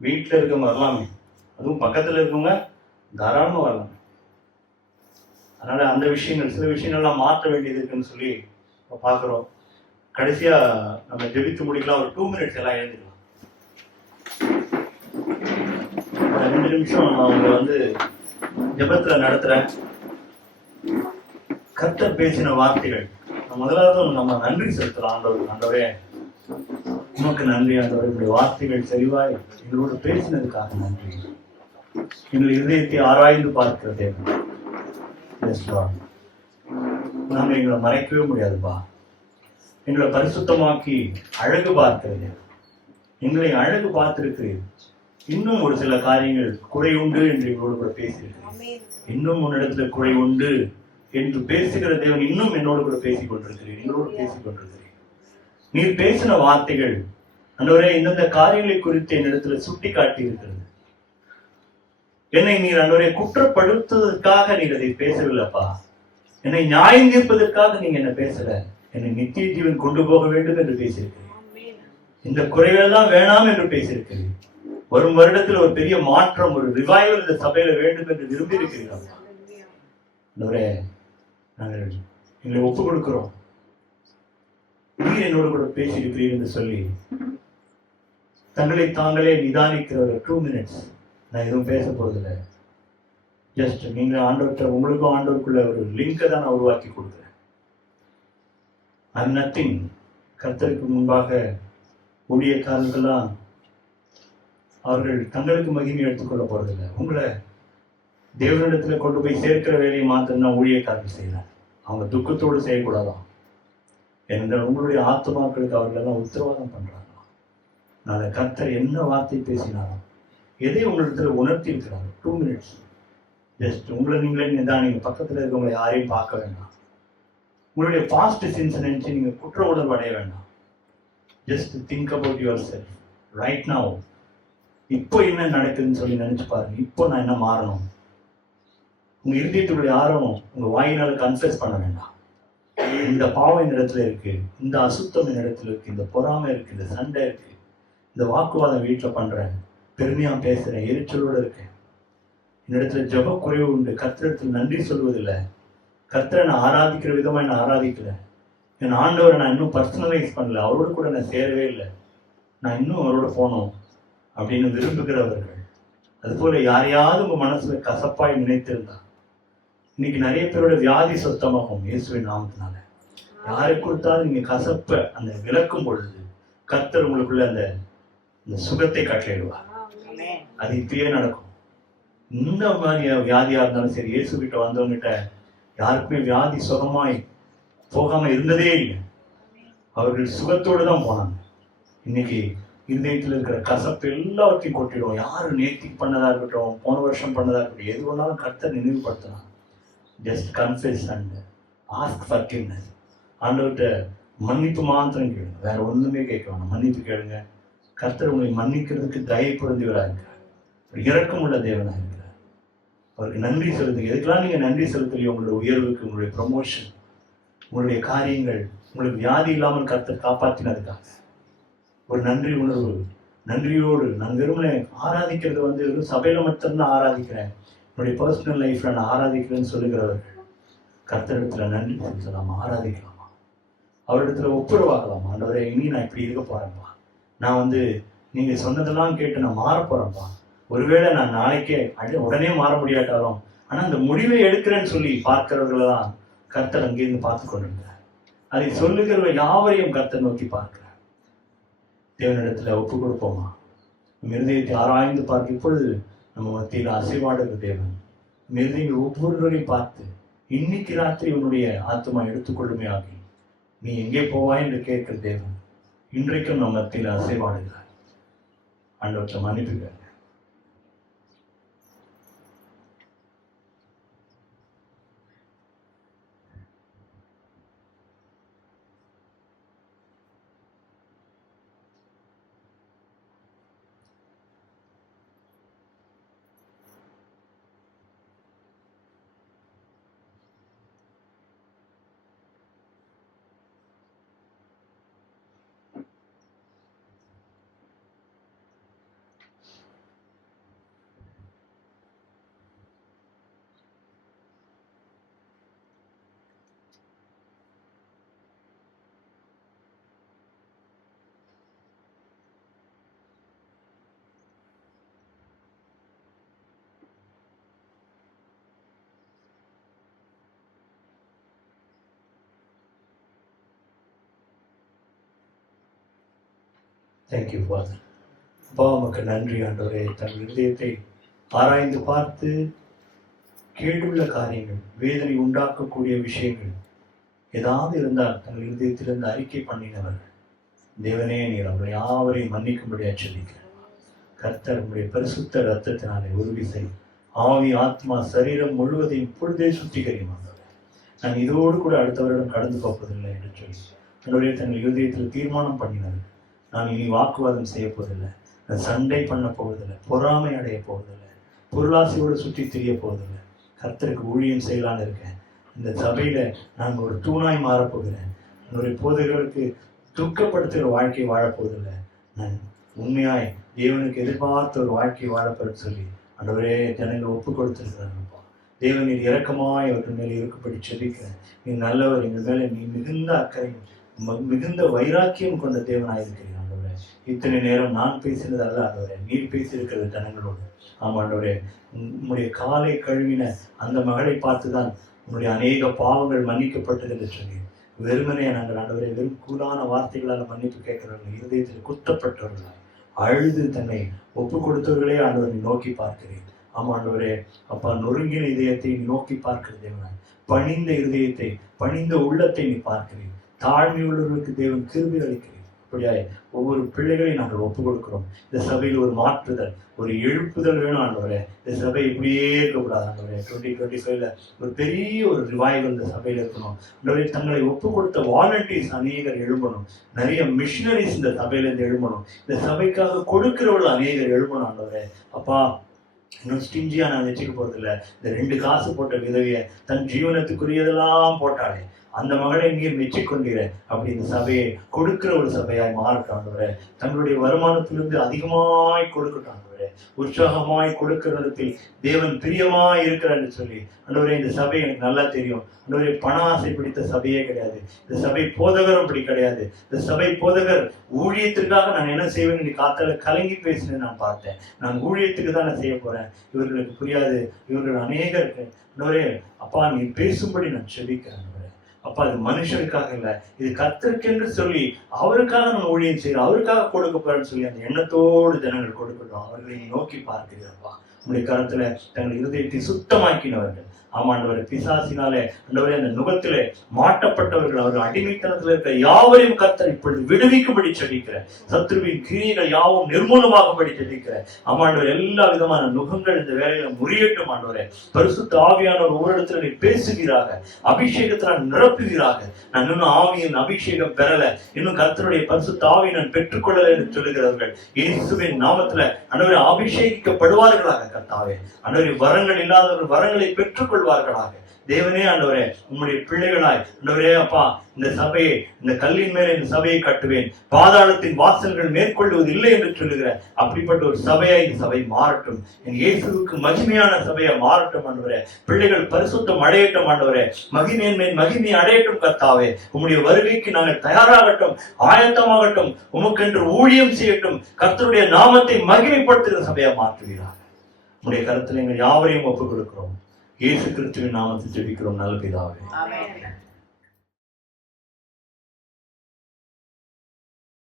வீட்டில் இருக்கவங்க வரலாமே, அதுவும் பக்கத்தில் இருக்கவங்க தாராளமா வரலாம். அதனால அந்த விஷயங்கள், சில விஷயங்கள்லாம் மாற்ற வேண்டியது இருக்குன்னு சொல்லி பார்க்குறோம். கடைசியா நம்ம ஜெபித்து முடிக்கலாம். ஒரு 2 minutes எல்லாம் எழுந்துக்கலாம். 2 நிமிஷம் நான் உங்களை வந்து ஜெபத்துல நடத்துறேன். கர்த்தர் பேசின வார்த்தைகள் முதலாவது நம்ம நன்றி செலுத்தலாம். ஆண்டவரே உமக்கு நன்றி ஆண்டவரே. உங்களுடைய வார்த்தைகள் தெளிவாய் எங்களோடு பேசினதுக்காக நன்றி. எங்கள் இதயத்தை ஆராய்ந்து பார்க்கிறதே நாங்க எங்களை மறைக்கவே முடியாதுப்பா. எங்களை பரிசுத்தமாக்கி அழகு பார்க்கிறது, எங்களை அழகு பார்த்திருக்கிறீர். இன்னும் ஒரு சில காரியங்கள் குறை உண்டு என்று எங்களோடு கூட பேசியிருக்கிறேன். இன்னும் உன்னிடத்துல குறை உண்டு என்று பேசுகிற தேவன் இன்னும் என்னோடு கூட பேசிக் கொண்டிருக்கிறேன், எங்களோடு பேசிக் கொண்டிருக்கிறேன். நீர் பேசின வார்த்தைகள் அன்றவரே இந்தந்த காரியங்களை குறித்து என்னிடத்துல சுட்டி காட்டி இருக்கிறது. என்னை நீர் அன்றவரை குற்றப்படுத்துவதற்காக நீர் அதை பேசவில்லைப்பா. என்னை நியாயம் தீர்ப்பதற்காக நீங்க என்ன பேசல. என்னை நித்திய ஜீவன் கொண்டு போக வேண்டும் என்று பேசியிருக்கிறேன். இந்த குறைகள் தான் வேணாம் என்று பேசியிருக்கிறேன். வரும் வருடத்தில் ஒரு பெரிய மாற்றம், ஒரு ரிவைவல் இந்த சபையில வேண்டும் என்று விரும்பி இருக்கிறீர்கள். நாங்கள் எங்களை ஒப்புக் கொடுக்கிறோம். நீர் என்னோடு கூட பேசியிருக்கிறீர் என்று சொல்லி தங்களை தாங்களே நிதானிக்கிற ஒரு 2 minutes நான் எதுவும் பேச போறதில்லை. ஜஸ்ட் நீங்க ஆண்டவர்கிட்ட உங்களுக்கும் ஆண்டவருக்குள்ள ஒரு லிங்கை தான் நான் உருவாக்கி கொடுக்குறேன். ஐ நத்திங். கர்த்தருக்கு முன்பாக ஊழியக்காரர்கள்லாம் அவர்கள் தங்களுக்கு மகிமை எடுத்துக்கொள்ள போறதில்லை. உங்களை தேவனிடத்துல கொண்டு போய் சேர்க்கிற வேலையை மாத்திரம் ஊழியக்காரர்கள் செய்யலாம். அவங்க துக்கத்தோடு செய்யக்கூடாதான். ஏனென்றால் உங்களுடைய ஆத்மாக்களுக்கு அவர்கள் எல்லாம் உத்தரவாதம் பண்றாங்க. நான் கர்த்தர் என்ன வார்த்தை பேசினாலும் எதை உங்களிடத்துல உணர்த்தி இருக்கிறாங்க. 2 minutes ஜஸ்ட் உங்களை நீங்களே தான். நீங்க பக்கத்துல இருக்கவங்களை யாரையும் பார்க்க வேண்டாம். உங்களுடைய பாஸ்ட் சின்ஸ் நினைச்சு நீங்க குற்ற உணர்வு அடைய வேண்டாம். Just think about your self right now. இப்போ என்ன நடக்குதுன்னு சொல்லி நினைச்சு பாருங்க. இப்போ நான் என்ன மாறணும். உங்க இருதயத்துடைய ஆரம்பம் உங்க வாயினால கன்ஃபெஸ் பண்ண வேண்டாம். இந்த பாவம் இந்த இடத்துல இருக்கு, இந்த அசுத்தம் இந்த இடத்துல இருக்கு, இந்த பொறாமை இருக்கு, இந்த சண்டை இருக்கு, இந்த வாக்குவாதம் வீட்டுல பண்றேன், பெருமையா பேசுறேன், எரிச்சலோட இருக்கேன், இந்த இடத்துல ஜப குறைவு உண்டு, கர்த்தரிடத்தில் நன்றி சொல்வதில்லை, கர்த்தரை நான் ஆராதிக்கிற விதமா என்ன ஆராதிக்கல, என் ஆண்டவரை நான் இன்னும் பர்சனலைஸ் பண்ணல, அவரோட கூட நான் சேரவே இல்லை, நான் இன்னும் அவரோட போனோம் அப்படின்னு விரும்புகிறவர்கள். அதுபோல யாரையாவது உங்க மனசுல கசப்பாய் நினைத்திருந்தா இன்னைக்கு நிறைய பேரோட வியாதி சொத்தமாகும் இயேசுவின் நாமத்தினால. யாரை கொடுத்தாலும் நீங்க கசப்ப அந்த விளக்கும் பொழுது கர்த்தர் உங்களுக்குள்ள அந்த சுகத்தை கட்டளையிடுவார். அது இப்பயே நடக்கும். இந்த மாதிரி வியாதியா இருந்தாலும் சரி, இயேசு கிட்ட வந்தவங்கிட்ட யாருக்குமே வியாதி சுகமாய் போகாம இருந்ததே இல்லை. அவர்கள் சுகத்தோடு தான் போனாங்க. இன்னைக்கு இதயத்தில் இருக்கிற கசப்பு எல்லாவற்றையும் கொட்டிடுவோம். யாரு நேர்த்திக்கு பண்ணதா இருக்கட்டும், போன வருஷம் பண்ணதா இருக்கட்டும், எது ஒன்றாலும் கர்த்தர் நினைவுபடுத்தலாம். Just confess and ask forgiveness. ஆண்டவர்கிட்ட மன்னிப்பு மாத்திரம் கேளுங்க, வேற ஒண்ணுமே கேட்க வேண்டாம். மன்னிப்பு கேளுங்க. கர்த்தர் உங்களை மன்னிக்கிறதுக்கு தயை பொருந்தியவராக இருக்கிறார். இரக்கம் உள்ள தேவனாக இருக்கிறார். அவருக்கு நன்றி செலுத்துங்க. எதுக்கெல்லாம் நீங்க நன்றி செலுத்தலையோ, உங்களுடைய உயர்வுக்கு, உங்களுடைய ப்ரமோஷன், உங்களுடைய காரியங்கள், உங்களுக்கு வியாதி இல்லாமல் கர்த்தர் காப்பாற்றினதுக்காக ஒரு நன்றி உணர்வு, நன்றியோடு நான் வெறுமனே ஆராதிக்கிறது வெறும் சபையில மட்டும்தான் ஆராதிக்கிறேன், என்னுடைய பர்சனல் லைஃப்ல நான் ஆராதிக்கிறேன்னு சொல்லுகிறவர்கள் கர்த்தரிடத்துல நன்றி செலுத்தலாமா, ஆராதிக்கலாமா, அவரிடத்துல ஒப்புரவாகலாமா. ஆண்டவரே, இனி நான் இப்படி இருக்க போறேன்ப்பா, நான் நீங்க சொன்னதெல்லாம் கேட்டு நான் மாற போறேன்ப்பா. ஒருவேளை நான் நாளைக்கே உடனே மாற முடியாட்டாலும், ஆனா அந்த முடிவை எடுக்கிறேன்னு சொல்லி பார்க்கிறவர்களெல்லாம் கர்த்தர் அங்கேருந்து பார்த்து கொண்டிருந்தார். அதை சொல்லுகிற யாவரையும் கர்த்தர் நோக்கி பார்க்கிறார். தேவனிடத்துல ஒப்பு கொடுப்போமா? மிருதயத்தை ஆராய்ந்து பார்க்க இப்பொழுது நம்ம மத்தியில் அசைவாடுகிற தேவன் மிருதயங்கள் ஒவ்வொருவரையும் பார்த்து இன்னைக்கு ராத்திரி உன்னுடைய ஆத்மா எடுத்துக்கொள்ளுமே ஆகி நீ எங்கே போவாய் என்று கேட்கிற தேவன் இன்றைக்கும் நம்ம மத்தியில் அசைவாடுகிறார். ஆண்டவற்றை மன்னிப்புகிறார். Thank you father. அப்பா உமக்கு நன்றி ஆண்டவரே. தன் இருதயத்தை ஆராய்ந்து பார்த்து கேட்டுள்ள காரியங்கள், வேதனை உண்டாக்கக்கூடிய விஷயங்கள் ஏதாவது இருந்தால் தங்கள் இருதயத்திலிருந்து அறிக்கை பண்ணினவர்கள் தேவனே நீர் அவரை யாவரையும் மன்னிக்கும்படியா சொல்லிக்கிறேன். கர்த்தர் உங்களுடைய பரிசுத்த ரத்தத்தினாலே உறுதி செய்யும் ஆவி ஆத்மா சரீரம் முழுவதையும் இப்பொழுதே சுத்திகரியுமாக. நான் இதோடு கூட அடுத்த வருடம் கடந்து போவதில்லை என்று சொல்லி என்னுடைய தங்கள் இருதயத்தில் தீர்மானம் பண்ணினார். நான் இனி வாக்குவாதம் செய்ய போவதில்லை, நான் சண்டை பண்ண போவதில்லை, பொறாமை அடைய போவதில்லை, பொருளாசையோடு சுற்றி தெரிய போவதில்லை. கர்த்தருக்கு ஊழியம் செய்யலான்னு இருக்கேன். இந்த சபையில நான் ஒரு தூணாய் மாறப்போகிறேன். என்னுடைய போதைகளுக்கு துக்கப்படுத்துகிற வாழ்க்கை வாழப்போவதில்லை. நான் உண்மையாய் தேவனுக்கு எதிர்பார்த்த ஒரு வாழ்க்கை வாழப்போன்னு சொல்லி ஆண்டவரே ஜனங்களை ஒப்பு கொடுத்துருக்கிறாங்கப்பா. தேவன் நீர் இரக்கமாய் அவர்கள் மேலே இருக்கும்படி செபிக்கிறேன். நீ நல்லவர், எங்கள் மேலே நீ மிகுந்த அக்கறையும் மிகுந்த வைராக்கியம் கொண்ட தேவனாயிருக்கிறீர் ஆண்டவரே. இத்தனை நேரம் நான் பேசினது அல்ல ஆண்டவரே, நீர் பேசியிருக்கிறது ஜனங்களோடு. ஆமா ஆண்டவரே, உம்முடைய காலை கழுவின அந்த மகளை பார்த்துதான் உன்னுடைய அநேக பாவங்கள் மன்னிக்கப்பட்டது என்று சொல்லி வெறுமனே நாங்கள் ஆண்டவரே வெறும் கூலான வார்த்தைகளால் மன்னிப்பு கேட்கிறவர்கள், இருதயத்தில் குத்தப்பட்டவர்களாய் அழுது தன்னை ஒப்பு கொடுத்தவர்களே ஆண்டவரை நோக்கி பார்க்கிறேன். ஆமா ஆண்டவரே, அப்பா நொறுங்கின இதயத்தை நீ நோக்கி பார்க்கிற தேவனாய், பணிந்த இருதயத்தை பணிந்த உள்ளத்தை நீ பார்க்கிறேன். தாழ்மை உள்ளவர்களுக்கு தேவன் கிருபை அளிக்கிறேன். அப்படியாய் ஒவ்வொரு பிள்ளைகளையும் நாங்கள் ஒப்பு கொடுக்கிறோம். இந்த சபையில் ஒரு மாற்றுதல், ஒரு எழுப்புதல் வேணும் ஆண்டவரே. இந்த சபை இப்படியே இருக்கக்கூடாது ஆண்டவரே. 2025ல ஒரு பெரிய ஒரு ரிவைவல் இந்த சபையில் இருக்கணும் ஆண்டவரே. தங்களை ஒப்பு கொடுத்த வாலண்டியர்ஸ் அநேகர் எழும்பணும். நிறைய மிஷினரிஸ் இந்த சபையிலேருந்து எழும்பணும். இந்த சபைக்காக கொடுக்கிறவர்கள் அநேகர் எழும்பணும் ஆண்டவரே. அப்பா இன்னும் ஸ்டிஞ்சியா நான் வச்சுக்க போறதில்லை. இந்த 2 காசு போட்ட விதவிய தன் ஜீவனத்துக்குரியதெல்லாம் போட்டாளே அந்த மகளை நீர் மெச்சிக்கொண்டீர. அப்படி இந்த சபையை கொடுக்கிற ஒரு சபையாய் மாறட்டும் ஆண்டவரே. தங்களுடைய வருமானத்திலிருந்து அதிகமாய் கொடுக்கட்டும் ஆண்டவரே. உற்சாகமாய் கொடுக்கிறதில் தேவன் பிரியமாய் இருக்கிறார் என்று சொல்லி ஆண்டவரே, இந்த சபை எனக்கு நல்லா தெரியும் ஆண்டவரே. பண ஆசை பிடித்த சபையே கிடையாது. இந்த சபை போதகரும் அப்படி கிடையாது. இந்த சபை போதகர் ஊழியத்திற்காக நான் என்ன செய்வேன் நீ காத்தால கலங்கி பேசினேன் நான் பார்த்தேன். நான் ஊழியத்துக்கு தான் நான் செய்ய போறேன். இவர்களுக்கு புரியாது, இவர்கள் அநேகர் ஆண்டவரே. அப்பா நீ பேசும்படி நான் செபிக்கிறேன் அப்பா. இது மனுஷனுக்காக இல்லை, இது கர்த்தருக்கென்று சொல்லி அவருக்காக நான் ஊழியம் செய்யறோம், அவருக்காக கொடுக்க போறேன்னு சொல்லி அந்த எண்ணத்தோடு ஜனங்கள் கொடுக்கட்டும். அவர்களை நோக்கி பார்க்கிறப்பா. உங்களுடைய கருத்துல தங்கள் இருதயத்தை சுத்தமாக்கினவர்கள். ஆமாண்டவரை பிசாசினாலே ஆண்டவரே அந்த நுகத்திலே மாட்டப்பட்டவர்கள், அவர்கள் அடிமைத்தனத்தில் இருக்கிற யாவரையும் கர்த்தர் இப்பொழுது விடுவிக்கும்படி செபிக்கிற. சத்ருவின் கிரியைகள் யாவும் நிர்மூலமாகும்படி செபிக்கிற. ஆமாண்டவர் எல்லா விதமான நுகங்கள் இந்த வேலையில முறியட்டும் ஆண்டவரே. பரிசுத்த ஆவியானவர் ஒவ்வொரு இடத்துல நீ பேசுகிறாக, அபிஷேகத்தினால் நிரப்புகிறாக. நான் இன்னும் ஆவியின் அபிஷேகம் பெறல, இன்னும் கர்த்தருடைய பரிசுத்த ஆவியை நான் பெற்றுக்கொள்ளல என்று சொல்லுகிறவர்கள் இயேசுவின் நாமத்துல ஆண்டவரே அபிஷேகிக்கப்படுவார்களாக. கர்த்தாவே ஆண்டவரே வரங்கள் இல்லாதவர்கள் வரங்களை பெற்றுக்கொள்ள தேவனே ஆண்டவரே, உம்முடைய பிள்ளைகளாய் ஆண்டவரே அப்பா இந்த சபையை, இந்த கல்லின் மேலே இந்த சபையை கட்டுவேன், பாதாளத்தின் வாசல்கள் மேற்கொள்வது இல்லை என்று சொல்லுகிற அப்படிப்பட்ட ஒரு சபையா இந்த சபை மாறட்டும். என் இயேசுவுக்கு மகிமையான சபையா மாறட்டும் ஆண்டவரே. பிள்ளைகள் பரிசுத்தம் அடையட்டும் ஆண்டவரே. மகிமை அடையட்டும் கர்த்தாவே. உம்முடைய வருகைக்கு நாங்கள் தயாராகட்டும், ஆயத்தமாகட்டும், உமக்கென்று ஊழியம் செய்யட்டும். கர்த்தருடைய நாமத்தை மகிமைப்படுத்துகிற சபையா மாற்றுகிறார். உம்முடைய கருத்துல எங்கள் யாவரையும் ஒப்புக் கொடுக்கிறோம். இயேசு கிறிஸ்துவின் நாமத்தில் ஜெபிக்கிறோம் நல்ல பிதாவே. ஆமென்.